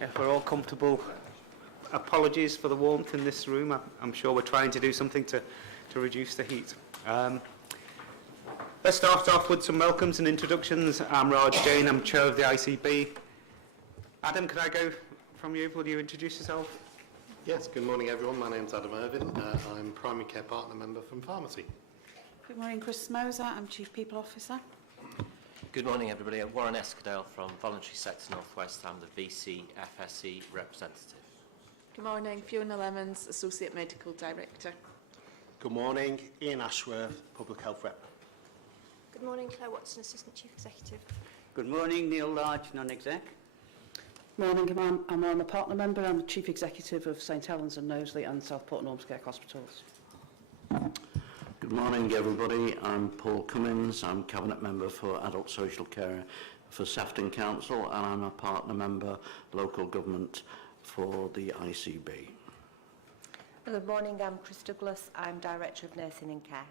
If we're all comfortable, apologies for the warmth in this room. I'm sure we're trying to do something to reduce the heat. Let's start off with some welcomes and introductions. I'm Raj Jain, I'm Chair of the ICB. Adam, can I go from you? Will you introduce yourself? Yes, good morning everyone. My name's Adam Irvin. I'm Primary Care Partner Member from Pharmacy. Good morning, Chris Moser. I'm Chief People Officer. Good morning everybody. Warren Eskdale from Voluntary Sector North West. I'm the VC-FSE representative. Good morning, Fiona Lemons, Associate Medical Director. Good morning, Ian Ashworth, Public Health Rep. Good morning, Claire Watson, Assistant Chief Executive. Good morning, Neil Large, Non-Exec. Morning, I'm a partner member. I'm the Chief Executive of St Helens and Knowsley and Southport and Ormskirk Hospitals. Good morning, everybody. I'm Paul Cummins. I'm Cabinet Member for Adult Social Care for Sefton Council, and I'm a partner member, local government, for the ICB. Good morning, I'm Chris Douglas. I'm Director of Nursing and Care.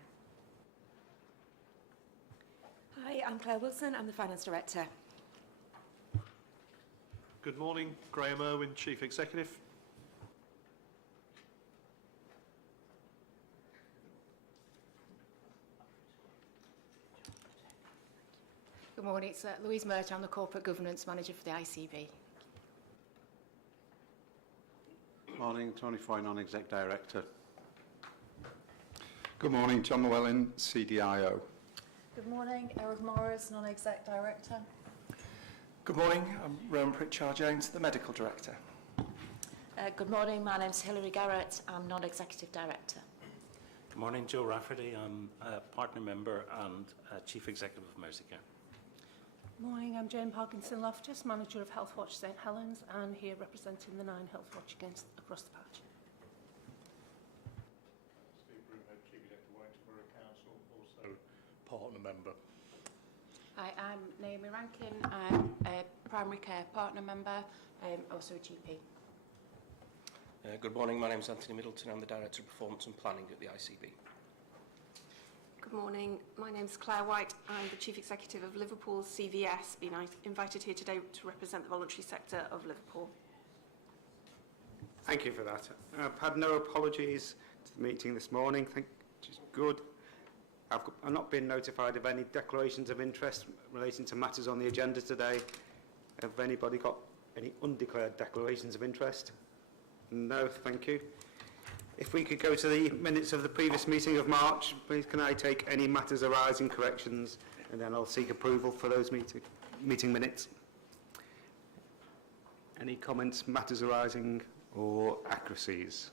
Hi, I'm Claire Wilson. I'm the Finance Director. Good morning, Graham Irwin, Chief Executive. Good morning, it's Louise Mert. I'm the Corporate Governance Manager for the ICB. Morning, Tony Foy, Non-Exec Director. Good morning, John Llewellyn, CDIO. Good morning, Eric Morris, Non-Exec Director. Good morning, I'm Rowan Pritchard-Jones, the Medical Director. Good morning, my name's Hilary Garrett. I'm Non-Executive Director. Good morning, Joe Rafferty. I'm a partner member and Chief Executive of Merseyside. Morning, I'm Jane Parkinson Loftus, Manager of Health Watch St Helens, and here representing the 9 Health Watch across the patch. Steve Bruno, Chief Executive of Whitesborough Council, also partner member. Hi, I'm Naomi Rankin. I'm a Primary Care Partner Member, also a GP. Good morning, my name is Anthony Middleton. I'm the Director of Performance and Planning at the ICB. Good morning, my name's Claire White. I'm the Chief Executive of Liverpool CVS, being invited here today to represent the voluntary sector of Liverpool. Thank you for that. I've had no apologies to the meeting this morning, which is good. I've not been notified of any declarations of interest relating to matters on the agenda today. Have anybody got any undeclared declarations of interest? No, thank you. If we could go to the minutes of the previous meeting of March, please can I take any matters arising, corrections, and then I'll seek approval for those meeting minutes. Any comments, matters arising, or accuracies?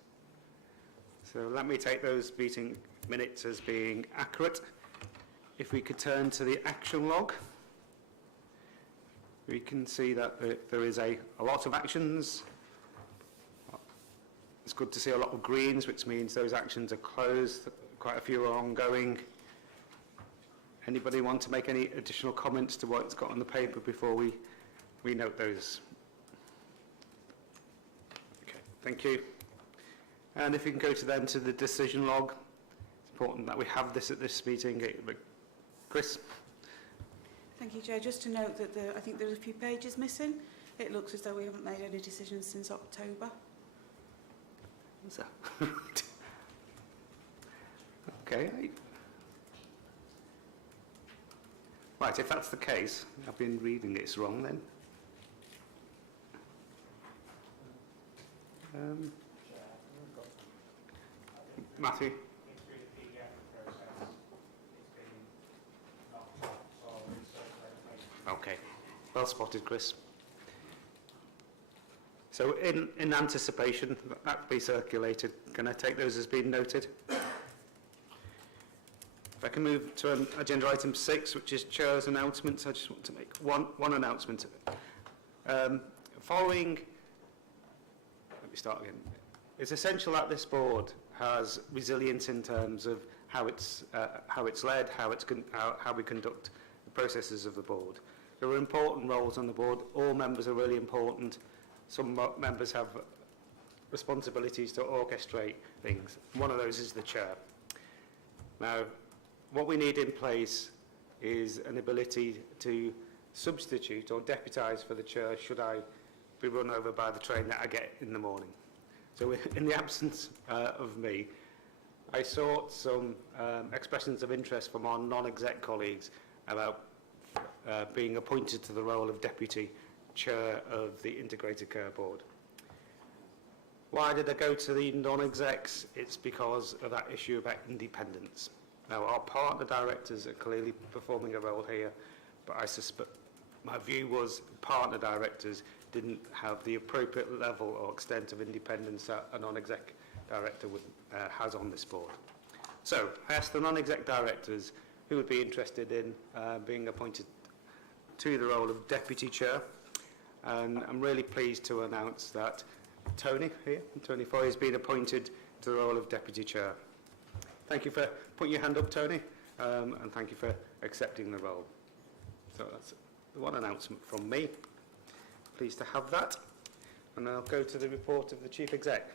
So let me take those meeting minutes as being accurate. If we could turn to the action log, we can see that there is a lot of actions. It's good to see a lot of greens, which means those actions are closed. Quite a few are ongoing. Anybody want to make any additional comments to what it's got on the paper before we note those? Okay, thank you. And if you can go to the decision log, it's important that we have this at this meeting. Chris? Thank you, Joe. Just to note that I think there's a few pages missing. It looks as though we haven't made any decisions since October. So. Okay. Right, if that's the case, I've been reading this wrong then. Matthew? Okay, well spotted, Chris. So in anticipation that be circulated, can I take those as being noted? If I can move to agenda item 6, which is Chair's announcements, I just want to make one announcement. Let me start again. It's essential that this board has resilience in terms of how it's led, how we conduct the processes of the board. There are important roles on the board. All members are really important. Some members have responsibilities to orchestrate things. One of those is the chair. Now, what we need in place is an ability to substitute or deputise for the chair should I be run over by the train that I get in the morning. So in the absence of me, I sought some expressions of interest from our non-exec colleagues about being appointed to the role of Deputy Chair of the Integrated Care Board. Why did I go to the non-execs? It's because of that issue about independence. Now, our partner directors are clearly performing a role here, but I suspect my view was partner directors didn't have the appropriate level or extent of independence that a non-exec director has on this board. So, I asked the non-exec directors who would be interested in being appointed to the role of Deputy Chair, and I'm really pleased to announce that Tony Foy has been appointed to the role of Deputy Chair. Thank you for putting your hand up, Tony, and thank you for accepting the role. So that's the one announcement from me. Pleased to have that. And I'll go to the report of the Chief Exec.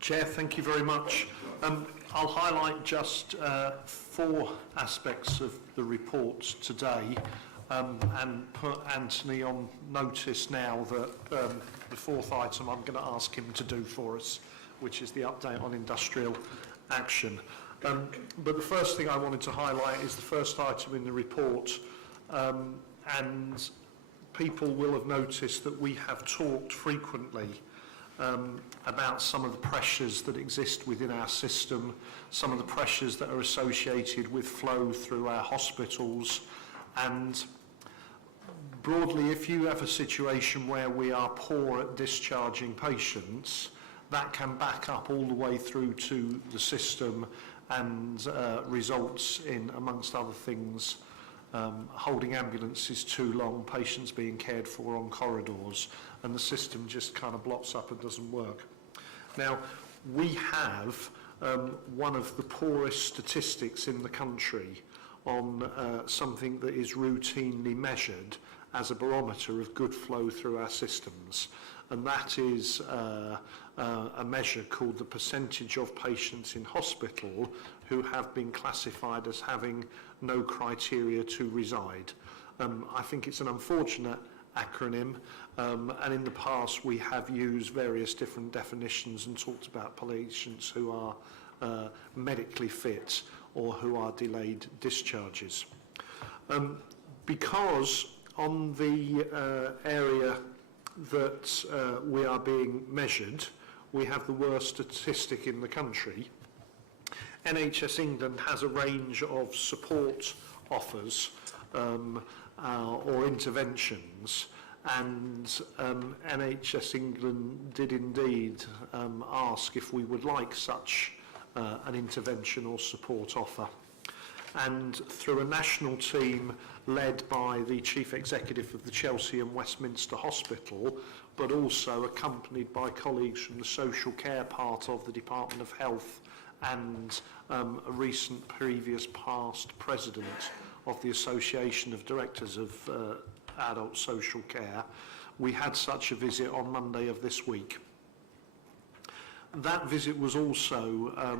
Chair, thank you very much. I'll highlight just 4 aspects of the report today and put Anthony on notice now that the 4th item I'm going to ask him to do for us, which is the update on industrial action. But the first thing I wanted to highlight is the first item in the report, and people will have noticed that we have talked frequently about some of the pressures that exist within our system, some of the pressures that are associated with flow through our hospitals, and broadly, if you have a situation where we are poor at discharging patients, that can back up all the way through to the system and results in, amongst other things, holding ambulances too long, patients being cared for on corridors, and the system just kind of blots up and doesn't work. Now, we have one of the poorest statistics in the country on something that is routinely measured as a barometer of good flow through our systems, and that is a measure called the percentage of patients in hospital who have been classified as having no criteria to reside. I think it's an unfortunate acronym, and in the past we have used various different definitions and talked about patients who are medically fit or who are delayed discharges. Because on the area that we are being measured, we have the worst statistic in the country. NHS England has a range of support offers or interventions, and NHS England did indeed ask if we would like such an intervention or support offer. And through a national team led by the Chief Executive of the Chelsea and Westminster Hospital, but also accompanied by colleagues from the social care part of the Department of Health and a recent previous past president of the Association of Directors of Adult Social Care, we had such a visit on Monday of this week. That visit was also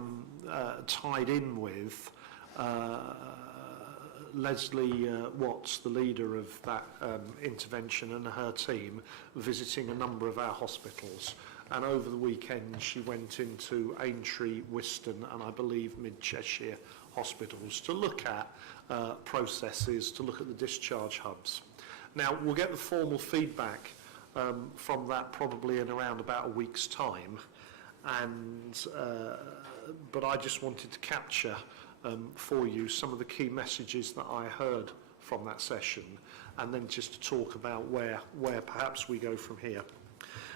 tied in with Leslie Watts, the leader of that intervention, and her team visiting a number of our hospitals. And over the weekend she went into Aintree, Wiston and I believe Mid-Cheshire hospitals to look at processes, to look at the discharge hubs. Now, we'll get the formal feedback from that probably in around about a week's time, and but I just wanted to capture for you some of the key messages that I heard from that session, and then just to talk about where perhaps we go from here.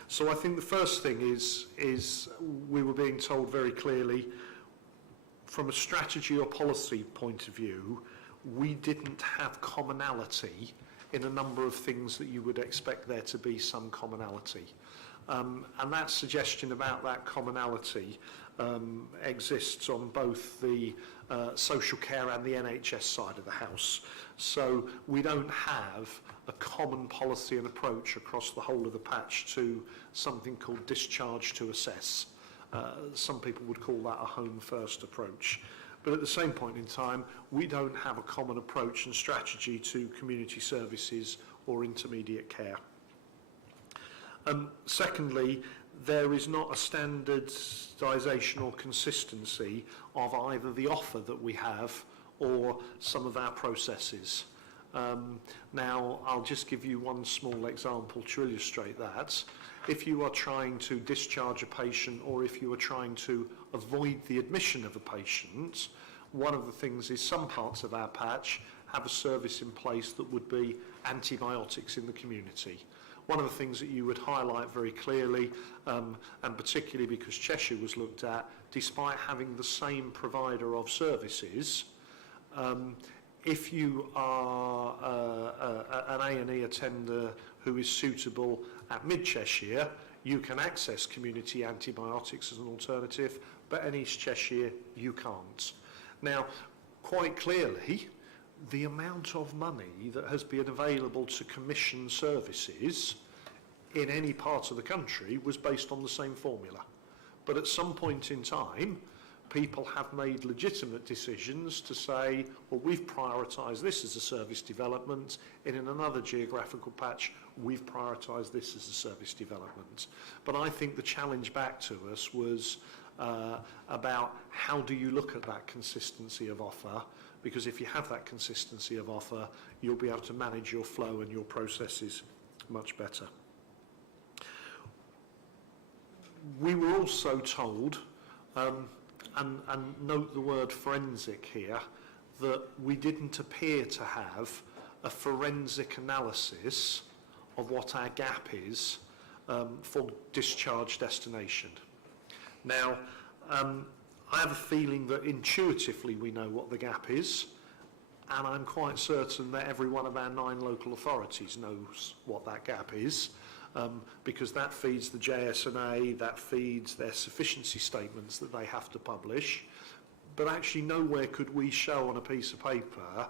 So I think the first thing is we were being told very clearly, from a strategy or policy point of view, we didn't have commonality in a number of things that you would expect there to be some commonality. And that suggestion about that commonality exists on both the social care and the NHS side of the house. So we don't have a common policy and approach across the whole of the patch to something called discharge to assess. Some people would call that a home first approach. But at the same point in time, we don't have a common approach and strategy to community services or intermediate care. Secondly, there is not a standardisation or consistency of either the offer that we have or some of our processes. Now, I'll just give you one small example to illustrate that. If you are trying to discharge a patient or if you are trying to avoid the admission of a patient, one of the things is some parts of our patch have a service in place that would be antibiotics in the community. One of the things that you would highlight very clearly, and particularly because Cheshire was looked at, despite having the same provider of services, if you are an A&E attender who is suitable at Mid-Cheshire, you can access community antibiotics as an alternative, but in East Cheshire, you can't. Now, quite clearly, the amount of money that has been available to commission services in any part of the country was based on the same formula. But at some point in time, people have made legitimate decisions to say, well, we've prioritised this as a service development, and in another geographical patch, we've prioritised this as a service development. But I think the challenge back to us was about how do you look at that consistency of offer, because if you have that consistency of offer, you'll be able to manage your flow and your processes much better. We were also told, and note the word forensic here, that we didn't appear to have a forensic analysis of what our gap is for discharge destination. Now, I have a feeling that intuitively we know what the gap is, and I'm quite certain that every one of our 9 local authorities knows what that gap is, because that feeds the JSNA, that feeds their sufficiency statements that they have to publish. But actually nowhere could we show on a piece of paper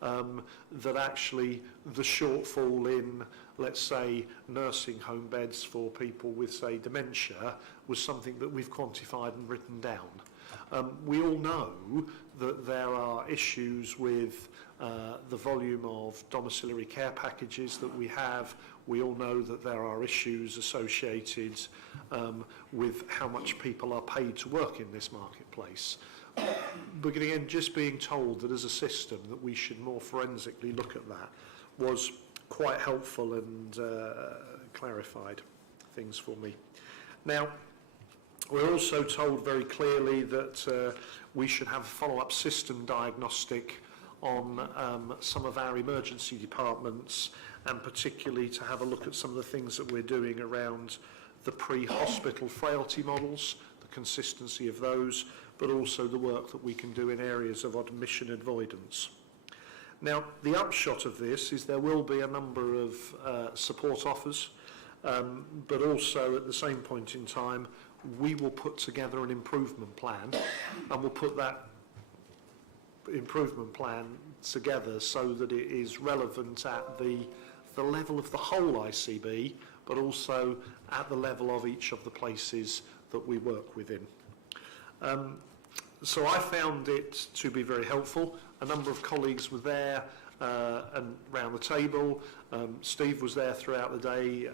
that actually the shortfall in, let's say, nursing home beds for people with, say, dementia was something that we've quantified and written down. We all know that there are issues with the volume of domiciliary care packages that we have. We all know that there are issues associated with how much people are paid to work in this marketplace. But again, just being told that as a system that we should more forensically look at that was quite helpful and clarified things for me. Now, we're also told very clearly that we should have a follow-up system diagnostic on some of our emergency departments, and particularly to have a look at some of the things that we're doing around the pre-hospital frailty models, the consistency of those, but also the work that we can do in areas of admission avoidance. Now, the upshot of this is there will be a number of support offers, but also at the same point in time, we will put together an improvement plan, and we'll put that improvement plan together so that it is relevant at the level of the whole ICB, but also at the level of each of the places that we work within. So I found it to be very helpful. A number of colleagues were there and round the table. Steve was there throughout the day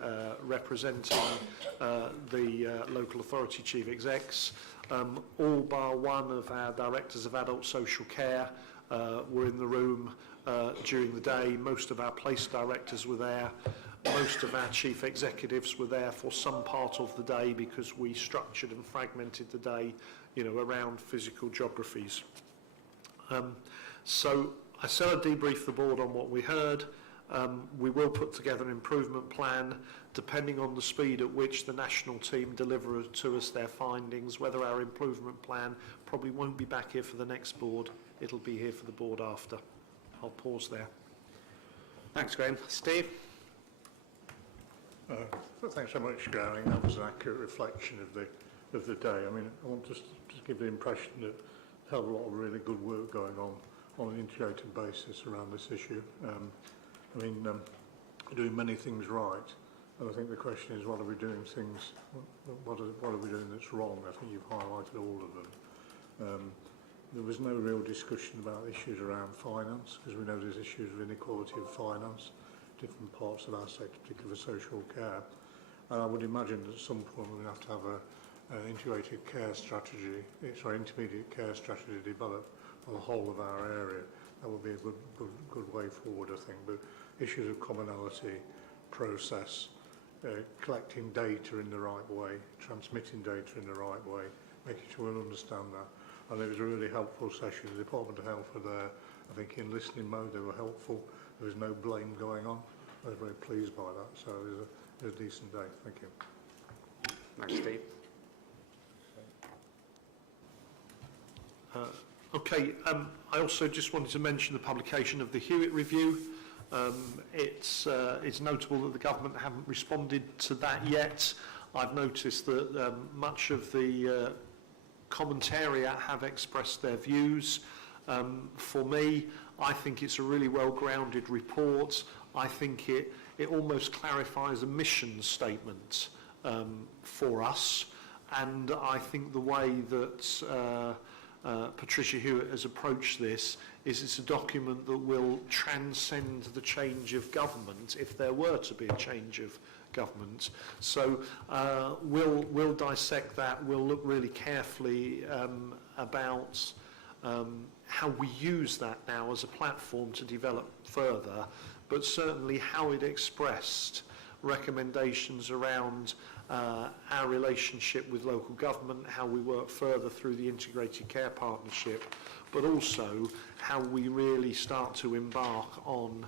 representing the local authority chief execs. All bar one of our directors of adult social care were in the room during the day. Most of our place directors were there. Most of our chief executives were there for some part of the day because we structured and fragmented the day, you know, around physical geographies. So I said I'd debrief the board on what we heard. We will put together an improvement plan depending on the speed at which the national team deliver to us their findings, whether our improvement plan probably won't be back here for the next board. It'll be here for the board after. I'll pause there. Thanks, Graham. Steve? Thanks so much, Graham. I think that was an accurate reflection of the day. I mean, I want to just give the impression that a hell of a lot of really good work going on an integrated basis around this issue. Doing many things right, and I think the question is, what are we doing what are we doing that's wrong? I think you've highlighted all of them. There was no real discussion about issues around finance, because we know there's issues of inequality of finance, different parts of our sector, particularly for social care. And I would imagine that at some point we're going to have an integrated care strategy, intermediate care strategy developed for the whole of our area. That would be a good way forward, I think. But issues of commonality, process, collecting data in the right way, transmitting data in the right way, making sure we understand that. And it was a really helpful session. The Department of Health were there. I think in listening mode they were helpful. There was no blame going on. I was very pleased by that. So it was a decent day. Thank you. Thanks, Steve. Okay, I also just wanted to mention the publication of the Hewitt Review. It's notable that the government haven't responded to that yet. I've noticed that much of the commentariat have expressed their views. For me, I think it's a really well-grounded report. I think it almost clarifies a mission statement for us, and I think the way that Patricia Hewitt has approached this is it's a document that will transcend the change of government if there were to be a change of government. So we'll dissect that. We'll look really carefully about how we use that now as a platform to develop further, but certainly how it expressed recommendations around our relationship with local government, how we work further through the integrated care partnership, but also how we really start to embark on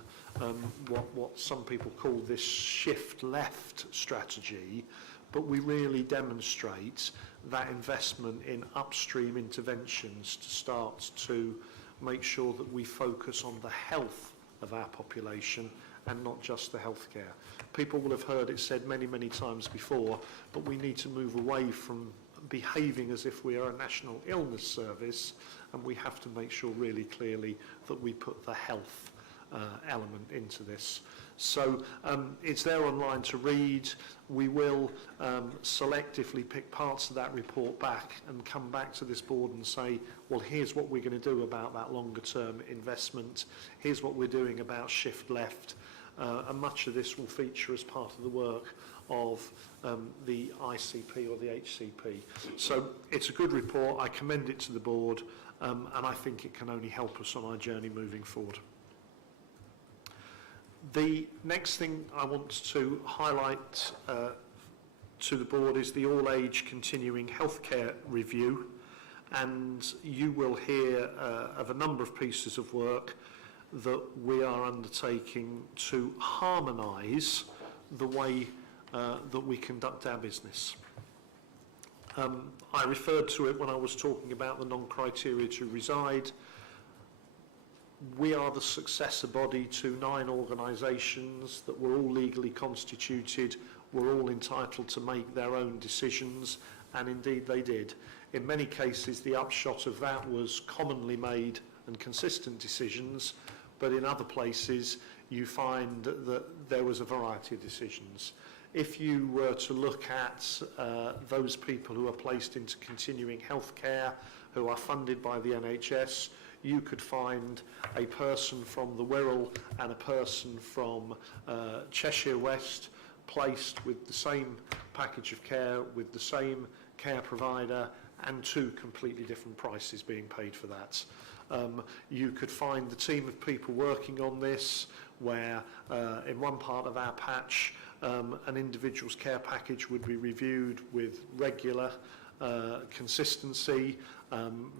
what some people call this shift left strategy, but we really demonstrate that investment in upstream interventions to start to make sure that we focus on the health of our population and not just the healthcare. People will have heard it said many, many times before, but we need to move away from behaving as if we are a national illness service, and we have to make sure really clearly that we put the health element into this. So it's there online to read. We will selectively pick parts of that report back and come back to this board and say, well, here's what we're going to do about that longer term investment. Here's what we're doing about shift left. And much of this will feature as part of the work of the ICP or the HCP. So it's a good report. I commend it to the board, and I think it can only help us on our journey moving forward. The next thing I want to highlight to the board is the all-age continuing healthcare review, and you will hear of a number of pieces of work that we are undertaking to harmonise the way that we conduct our business. I referred to it when I was talking about the non-criteria to reside. We are the successor body to 9 organisations that were all legally constituted, were all entitled to make their own decisions, and indeed they did. In many cases, the upshot of that was commonly made and consistent decisions, but in other places you find that there was a variety of decisions. If you were to look at those people who are placed into continuing healthcare, who are funded by the NHS, you could find a person from the Wirral and a person from Cheshire West placed with the same package of care, with the same care provider, and 2 completely different prices being paid for that. You could find the team of people working on this where in one part of our patch an individual's care package would be reviewed with regular consistency,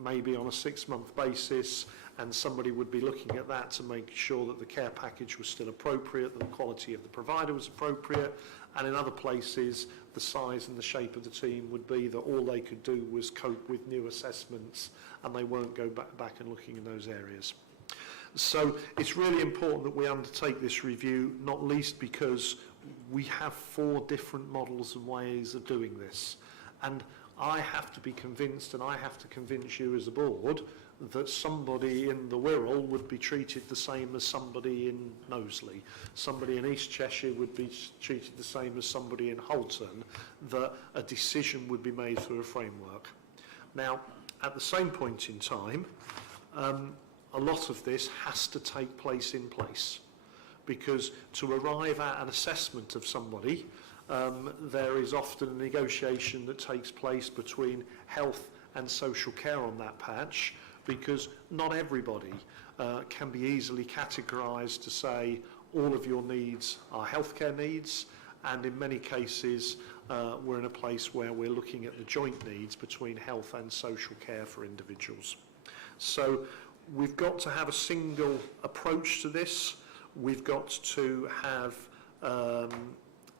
maybe on a 6-month basis, and somebody would be looking at that to make sure that the care package was still appropriate, that the quality of the provider was appropriate, and in other places the size and the shape of the team would be that all they could do was cope with new assessments and they won't go back and looking in those areas. So it's really important that we undertake this review, not least because we have 4 different models and ways of doing this. And I have to be convinced, and I have to convince you as a board, that somebody in the Wirral would be treated the same as somebody in Knowsley. Somebody in East Cheshire would be treated the same as somebody in Holton, that a decision would be made through a framework. Now, At the same point in time, a lot of this has to take place in place, because to arrive at an assessment of somebody, there is often a negotiation that takes place between health and social care on that patch, because not everybody can be easily categorised to say all of your needs are healthcare needs, and in many cases we're in a place where we're looking at the joint needs between health and social care for individuals. So we've got to have a single approach to this. We've got to have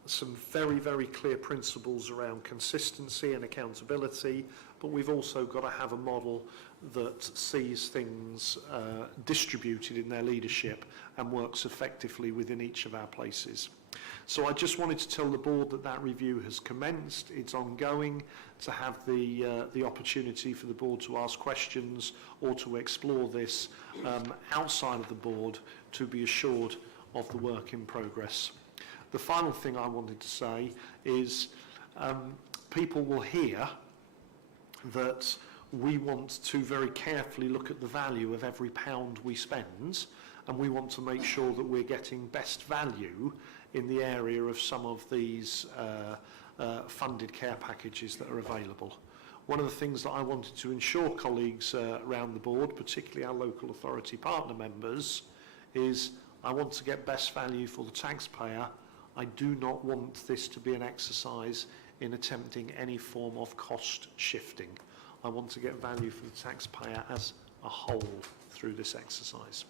some very, very clear principles around consistency and accountability, but we've also got to have a model that sees things distributed in their leadership and works effectively within each of our places. So I just wanted to tell the board that that review has commenced. It's ongoing, to have the opportunity for the board to ask questions or to explore this outside of the board, to be assured of the work in progress. The final thing I wanted to say is people will hear that we want to very carefully look at the value of every pound we spend, and we want to make sure that we're getting best value in the area of some of these funded care packages that are available. One of the things that I wanted to ensure colleagues around the board, particularly our local authority partner members, is I want to get best value for the taxpayer. I do not want this to be an exercise in attempting any form of cost shifting. I want to get value for the taxpayer as a whole through this exercise.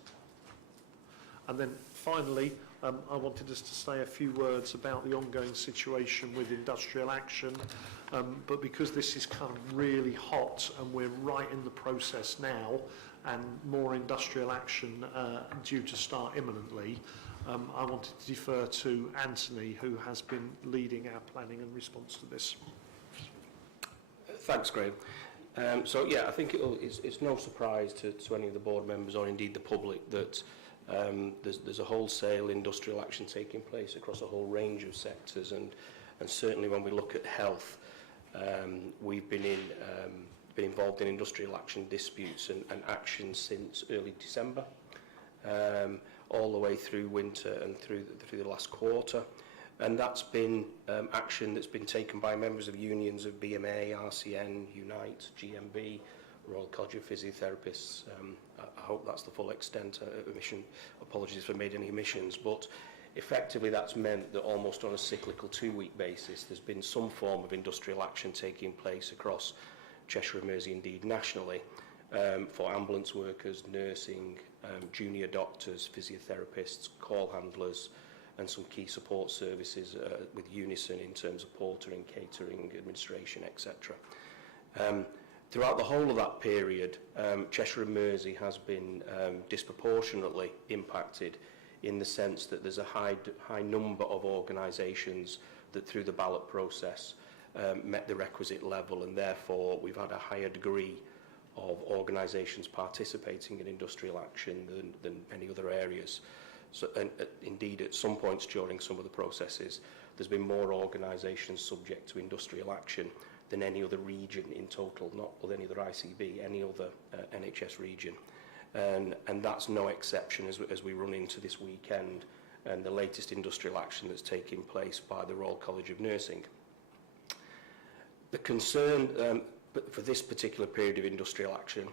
And then finally, I wanted us to say a few words about the ongoing situation with industrial action, but because this is kind of really hot and we're right in the process now, and more industrial action due to start imminently, I wanted to defer to Anthony, who has been leading our planning and response to this. Thanks, Graham. So yeah, I think it's no surprise to any of the board members or indeed the public that there's a wholesale industrial action taking place across a whole range of sectors, and certainly when we look at health, we've been involved in industrial action disputes and action since early December, all the way through winter and through the last quarter. And that's been action that's been taken by members of unions of BMA, RCN, Unite, GMB, Royal College of Physiotherapists. I hope that's the full extent. Apologies if I made any omissions, but effectively that's meant that almost on a cyclical 2-week basis there's been some form of industrial action taking place across Cheshire and Mersey, indeed nationally, for ambulance workers, nursing, junior doctors, physiotherapists, call handlers, and some key support services with Unison in terms of portering, catering, administration, etc. Throughout the whole of that period, Cheshire and Mersey has been disproportionately impacted in the sense that there's a high number of organisations that through the ballot process met the requisite level, and therefore we've had a higher degree of organisations participating in industrial action than any other areas. So, and indeed, at some points during some of the processes, there's been more organisations subject to industrial action than any other region in total, not with any other ICB, any other NHS region. And that's no exception as we run into this weekend and the latest industrial action that's taking place by the Royal College of Nursing. The concern for this particular period of industrial action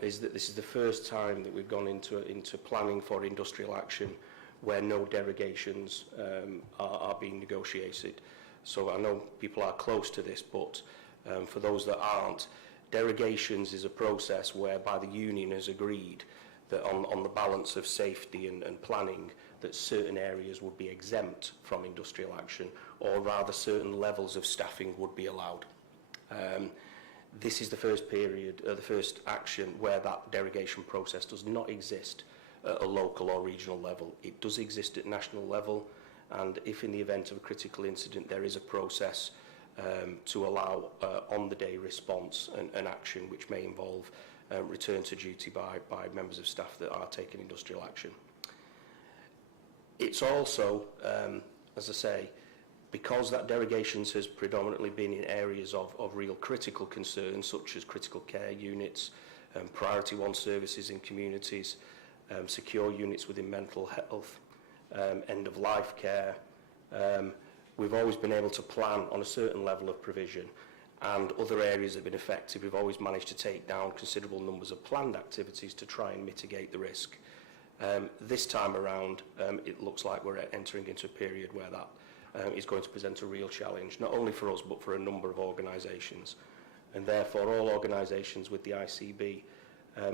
is that this is the first time that we've gone into planning for industrial action where no derogations are being negotiated. So I know people are close to this, but for those that aren't, derogations is a process whereby the union has agreed that on the balance of safety and planning, that certain areas would be exempt from industrial action, or rather certain levels of staffing would be allowed. This is the first period, the first action where that derogation process does not exist at a local or regional level. It does exist at national level, and if in the event of a critical incident there is a process to allow on-the-day response and action which may involve return to duty by members of staff that are taking industrial action. It's also, as I say, because that derogations has predominantly been in areas of real critical concern, such as critical care units, priority one services in communities, secure units within mental health, end-of-life care, we've always been able to plan on a certain level of provision, and other areas that have been affected, we've always managed to take down considerable numbers of planned activities to try and mitigate the risk. This time around, it looks like we're entering into a period where that is going to present a real challenge, not only for us, but for a number of organisations. And therefore, all organisations with the ICB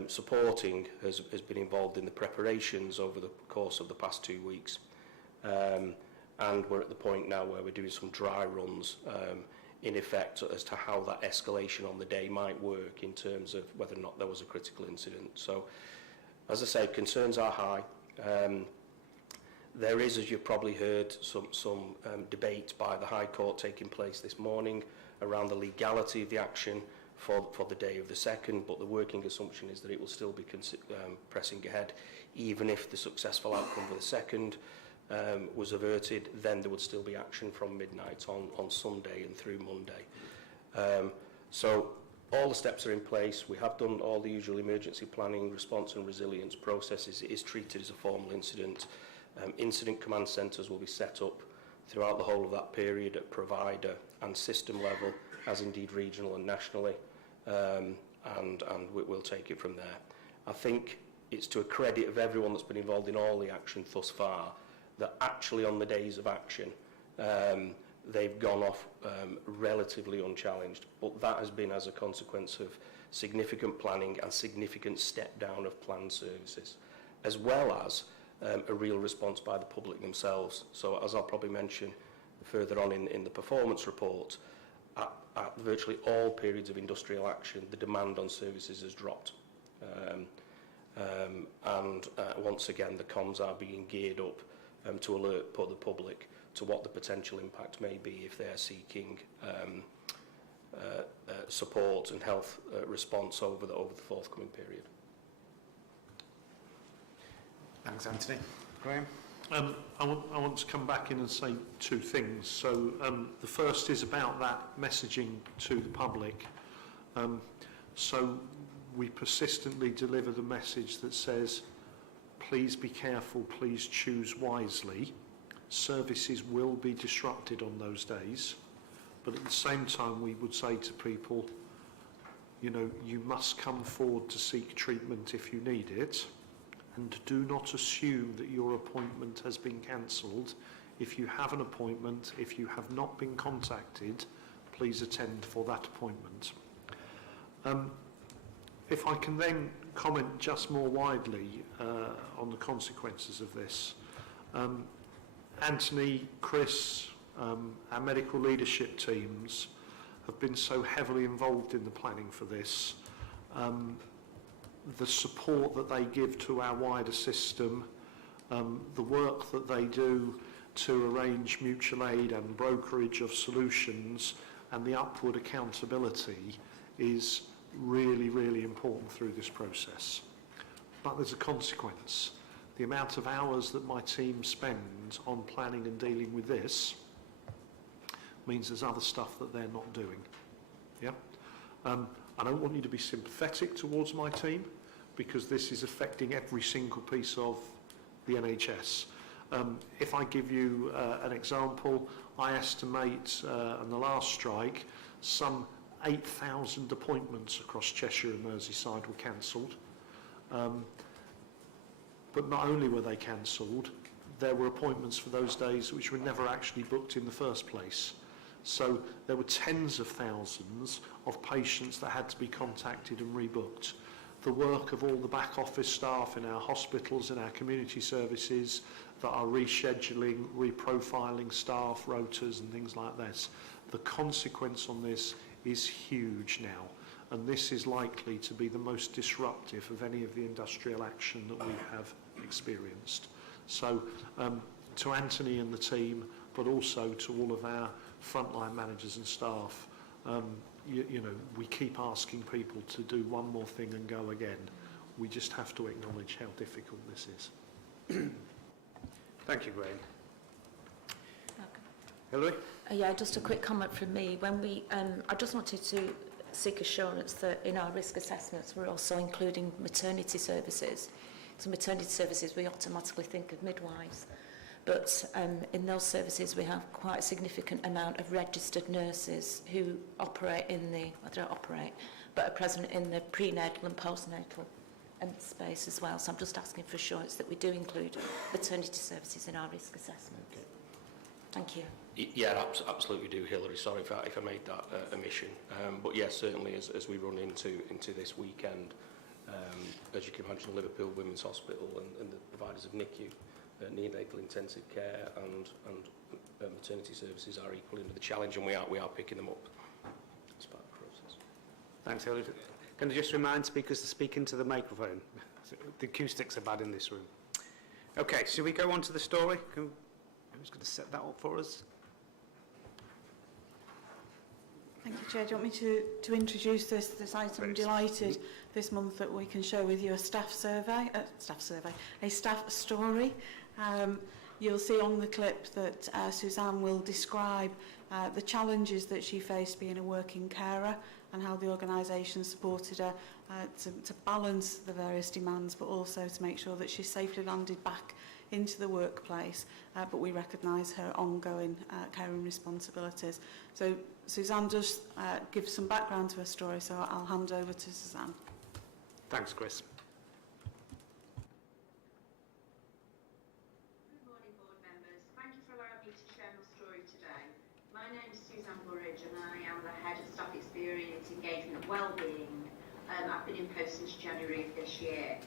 supporting has been involved in the preparations over the course of the past 2 weeks. And we're at the point now where we're doing some dry runs in effect as to how that escalation on the day might work in terms of whether or not there was a critical incident. So, as I say, concerns are high. There is, as you've probably heard, some debate by the High Court taking place this morning around the legality of the action for the day of the 2nd, but the working assumption is that it will still be pressing ahead. Even if the successful outcome for the 2nd was averted, then there would still be action from midnight on Sunday and through Monday. So all the steps are in place. We have done all the usual emergency planning, response and resilience processes. It is treated as a formal incident. Incident command centres will be set up throughout the whole of that period at provider and system level, as indeed regional and nationally, and we'll take it from there. I think it's to a credit of everyone that's been involved in all the action thus far that actually on the days of action they've gone off relatively unchallenged, but that has been as a consequence of significant planning and significant step down of planned services, as well as a real response by the public themselves. So as I'll probably mention further on in the performance report, at virtually all periods of industrial action, the demand on services has dropped. Once again, the comms are being geared up to alert the public to what the potential impact may be if they are seeking support and health response over the forthcoming period. Thanks, Anthony. Graham? I want to come back in and say 2 things. So the first is about that messaging to the public. So we persistently deliver the message that says, please be careful, please choose wisely. Services will be disrupted on those days, but at the same time we would say to people, you know, you must come forward to seek treatment if you need it, and do not assume that your appointment has been cancelled. If you have an appointment, if you have not been contacted, please attend for that appointment. If I can then comment just more widely on the consequences of this. Anthony, Chris, our medical leadership teams have been so heavily involved in the planning for this. The support that they give to our wider system, the work that they do to arrange mutual aid and brokerage of solutions, and the upward accountability is really, really important through this process. But there's a consequence. The amount of hours that my team spend on planning and dealing with this means there's other stuff that they're not doing. Yeah? I don't want you to be sympathetic towards my team, because this is affecting every single piece of the NHS. If I give you an example, I estimate in the last strike some 8,000 appointments across Cheshire and Merseyside were cancelled. But not only were they cancelled, there were appointments for those days which were never actually booked in the first place. So there were tens of thousands of patients that had to be contacted and rebooked. The work of all the back office staff in our hospitals and our community services that are rescheduling, reprofiling staff, rotas and things like this. The consequence on this is huge now, and this is likely to be the most disruptive of any of the industrial action that we have experienced. So to Anthony and the team, but also to all of our frontline managers and staff, you know, we keep asking people to do one more thing and go again. We just have to acknowledge how difficult this is. Thank you, Graham. Hilary? Yeah, just a quick comment from me. When we, I just wanted to seek assurance that in our risk assessments we're also including maternity services. So maternity services, we automatically think of midwives. But in those services we have quite a significant amount of registered nurses who operate in the, well, they don't operate, but are present in the prenatal and postnatal space as well. So I'm just asking for assurance that we do include maternity services in our risk assessment. Okay. Thank you. Yeah, absolutely do, Hilary. Sorry if I made that omission. But yes, certainly as we run into this weekend, as you can imagine, Liverpool Women's Hospital and the providers of NICU, neonatal intensive care and maternity services are equal into the challenge, and we are picking them up as part of the process. Thanks, Hilary. Can I just remind speakers to speak into the microphone? The acoustics are bad in this room. Okay, shall we go on to the story? Who's going to set that up for us? Thank you, Chair. Do you want me to introduce this item? I'm delighted this month that we can share with you a staff story. You'll see on the clip that Suzanne will describe the challenges that she faced being a working carer and how the organisation supported her to balance the various demands, but also to make sure that she safely landed back into the workplace, but we recognise her ongoing caring responsibilities. So Suzanne does give some background to her story, so I'll hand over to Suzanne. Thanks, Chris. Good morning, board members. Thank you for allowing me to share my story today. My name is Suzanne Burridge and I am the Head of Staff Experience, Engagement and Wellbeing. I've been in post since January of this year.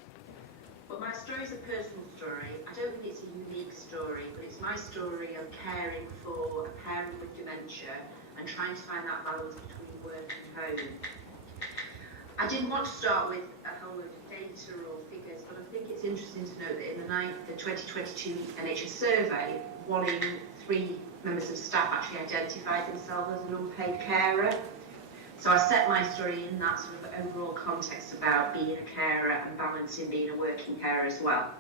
But my story is a personal story. I don't think it's a unique story, but it's my story of caring for a parent with dementia and trying to find that balance between work and home. I didn't want to start with a whole load of data or figures, but I think it's interesting to note that in the 2022 NHS survey, 1 in 3 members of staff actually identified themselves as an unpaid carer. So I set my story in that sort of overall context about being a carer and balancing being a working carer as well.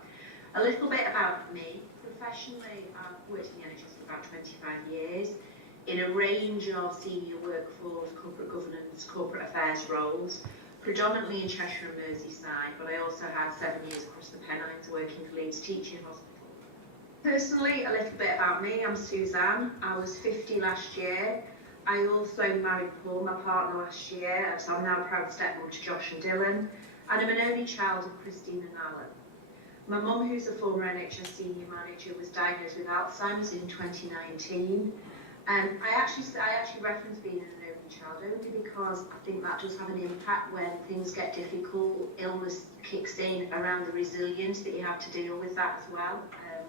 A little bit about me. Professionally, I've worked in the NHS for about 25 years in a range of senior workforce, corporate governance, corporate affairs roles, predominantly in Cheshire and Merseyside, but I also had 7 years across the Pennines working for Leeds Teaching Hospital. Personally, a little bit about me. I'm Suzanne. I was 50 last year. I also married Paul, my partner, last year, so I'm now a proud stepmom to Josh and Dylan, and I'm an only child of Christine and Alan. My mum, who's a former NHS senior manager, was diagnosed with Alzheimer's in 2019. I actually reference being an only child only because I think that does have an impact when things get difficult, illness kicks in, around the resilience that you have to deal with that as well,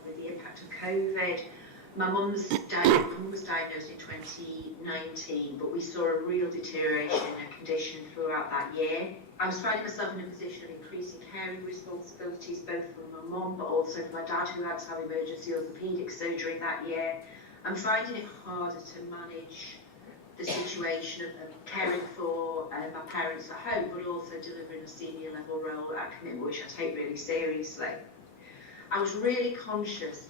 with the impact of COVID. My mum was diagnosed in 2019, but we saw a real deterioration in her condition throughout that year. I was finding myself in a position of increasing caring responsibilities, both for my mum, but also for my dad, who had to have emergency orthopaedic surgery that year. I'm finding it harder to manage the situation of caring for my parents at home, but also delivering a senior level role at commitment, which I take really seriously. I was really conscious,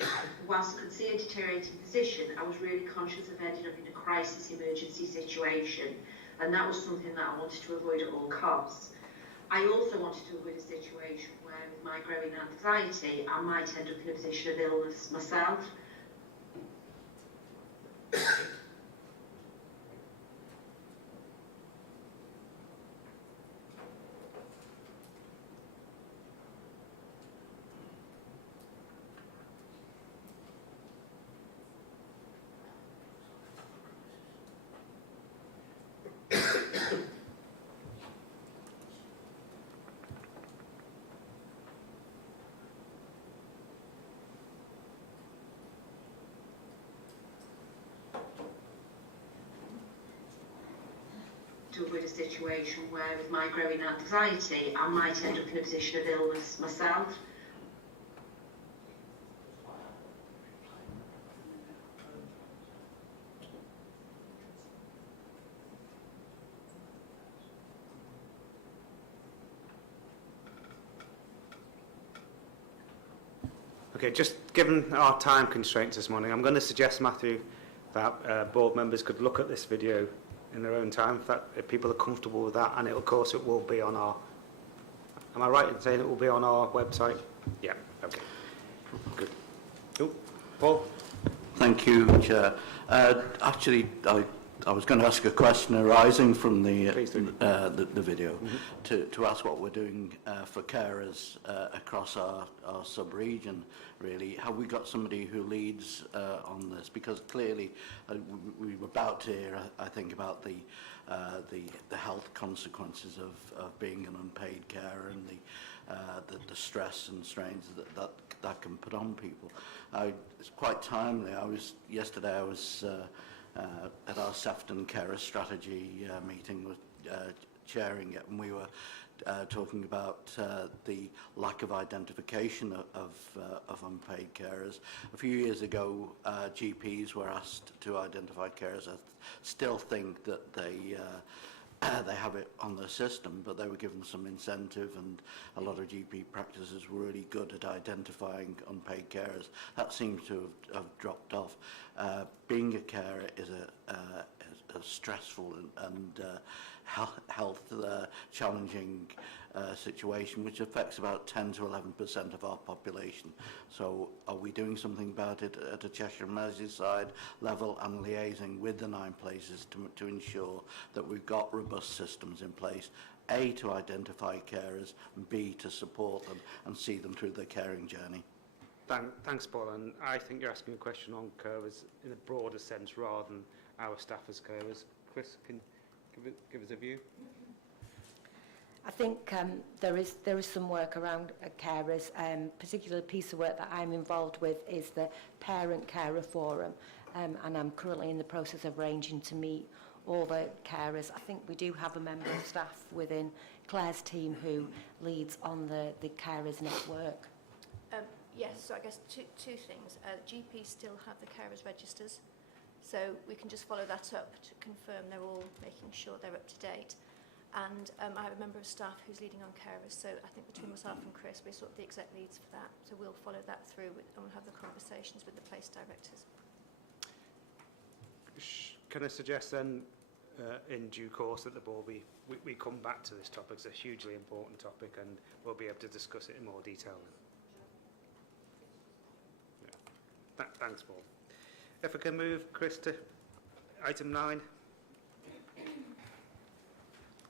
whilst I could see a deteriorating position, I was really conscious of ending up in a crisis emergency situation, and that was something that I wanted to avoid at all costs. I also wanted to avoid a situation where, with my growing anxiety, I might end up in a position of illness myself. To avoid a situation where, with my growing anxiety, I might end up in a position of illness myself. Okay, just given our time constraints this morning, I'm going to suggest, Matthew, that board members could look at this video in their own time, if people are comfortable with that, and of course it will be on our, am I right in saying it will be on our website? Yeah, okay. Good. Oh, Paul? Thank you, Chair. Actually, I was going to ask a question arising from the video to ask what we're doing for carers across our sub-region, really. Have we got somebody who leads on this? Because clearly we were about to hear, I think, about the health consequences of being an unpaid carer and the stress and strains that can put on people. It's quite timely. Yesterday I was at our Sefton Carer Strategy meeting, with chairing it, and we were talking about the lack of identification of unpaid carers. A few years ago, GPs were asked to identify carers. I still think that they have it on their system, but they were given some incentive, and a lot of GP practices were really good at identifying unpaid carers. That seems to have dropped off. Being a carer is a stressful and health challenging situation, which affects about 10 to 11% of our population. So are we doing something about it at a Cheshire and Merseyside level, and liaising with the 9 places to ensure that we've got robust systems in place, A, to identify carers, and B, to support them and see them through their caring journey? Thanks, Paul. And I think you're asking a question on carers in a broader sense rather than our staff as carers. Chris, can you give us a view? I think there is some work around carers. Particular piece of work that I'm involved with is the Parent Carer Forum, and I'm currently in the process of arranging to meet all the carers. I think we do have a member of staff within Claire's team who leads on the carers network. Yes, so I guess two things. GPs still have the carers registers, so we can just follow that up to confirm they're all making sure they're up to date. And I have a member of staff who's leading on carers, so I think between myself and Chris, we're sort of the exec leads for that. So we'll follow that through and we'll have the conversations with the place directors. Can I suggest then, in due course, that the board we come back to this topic? It's a hugely important topic, and we'll be able to discuss it in more detail. Yeah. Thanks, Paul. If I can move, Chris, to item 9.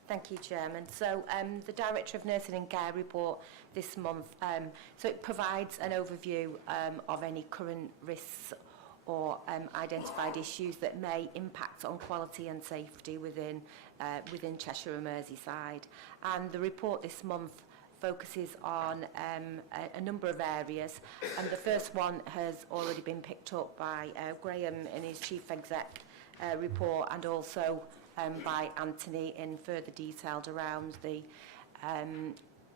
Thank you, Chairman. So the Director of Nursing and Care report this month, so it provides an overview of any current risks or identified issues that may impact on quality and safety within Cheshire and Merseyside. And the report this month focuses on a number of areas, and the first one has already been picked up by Graham in his Chief Exec report, and also by Anthony in further detailed around the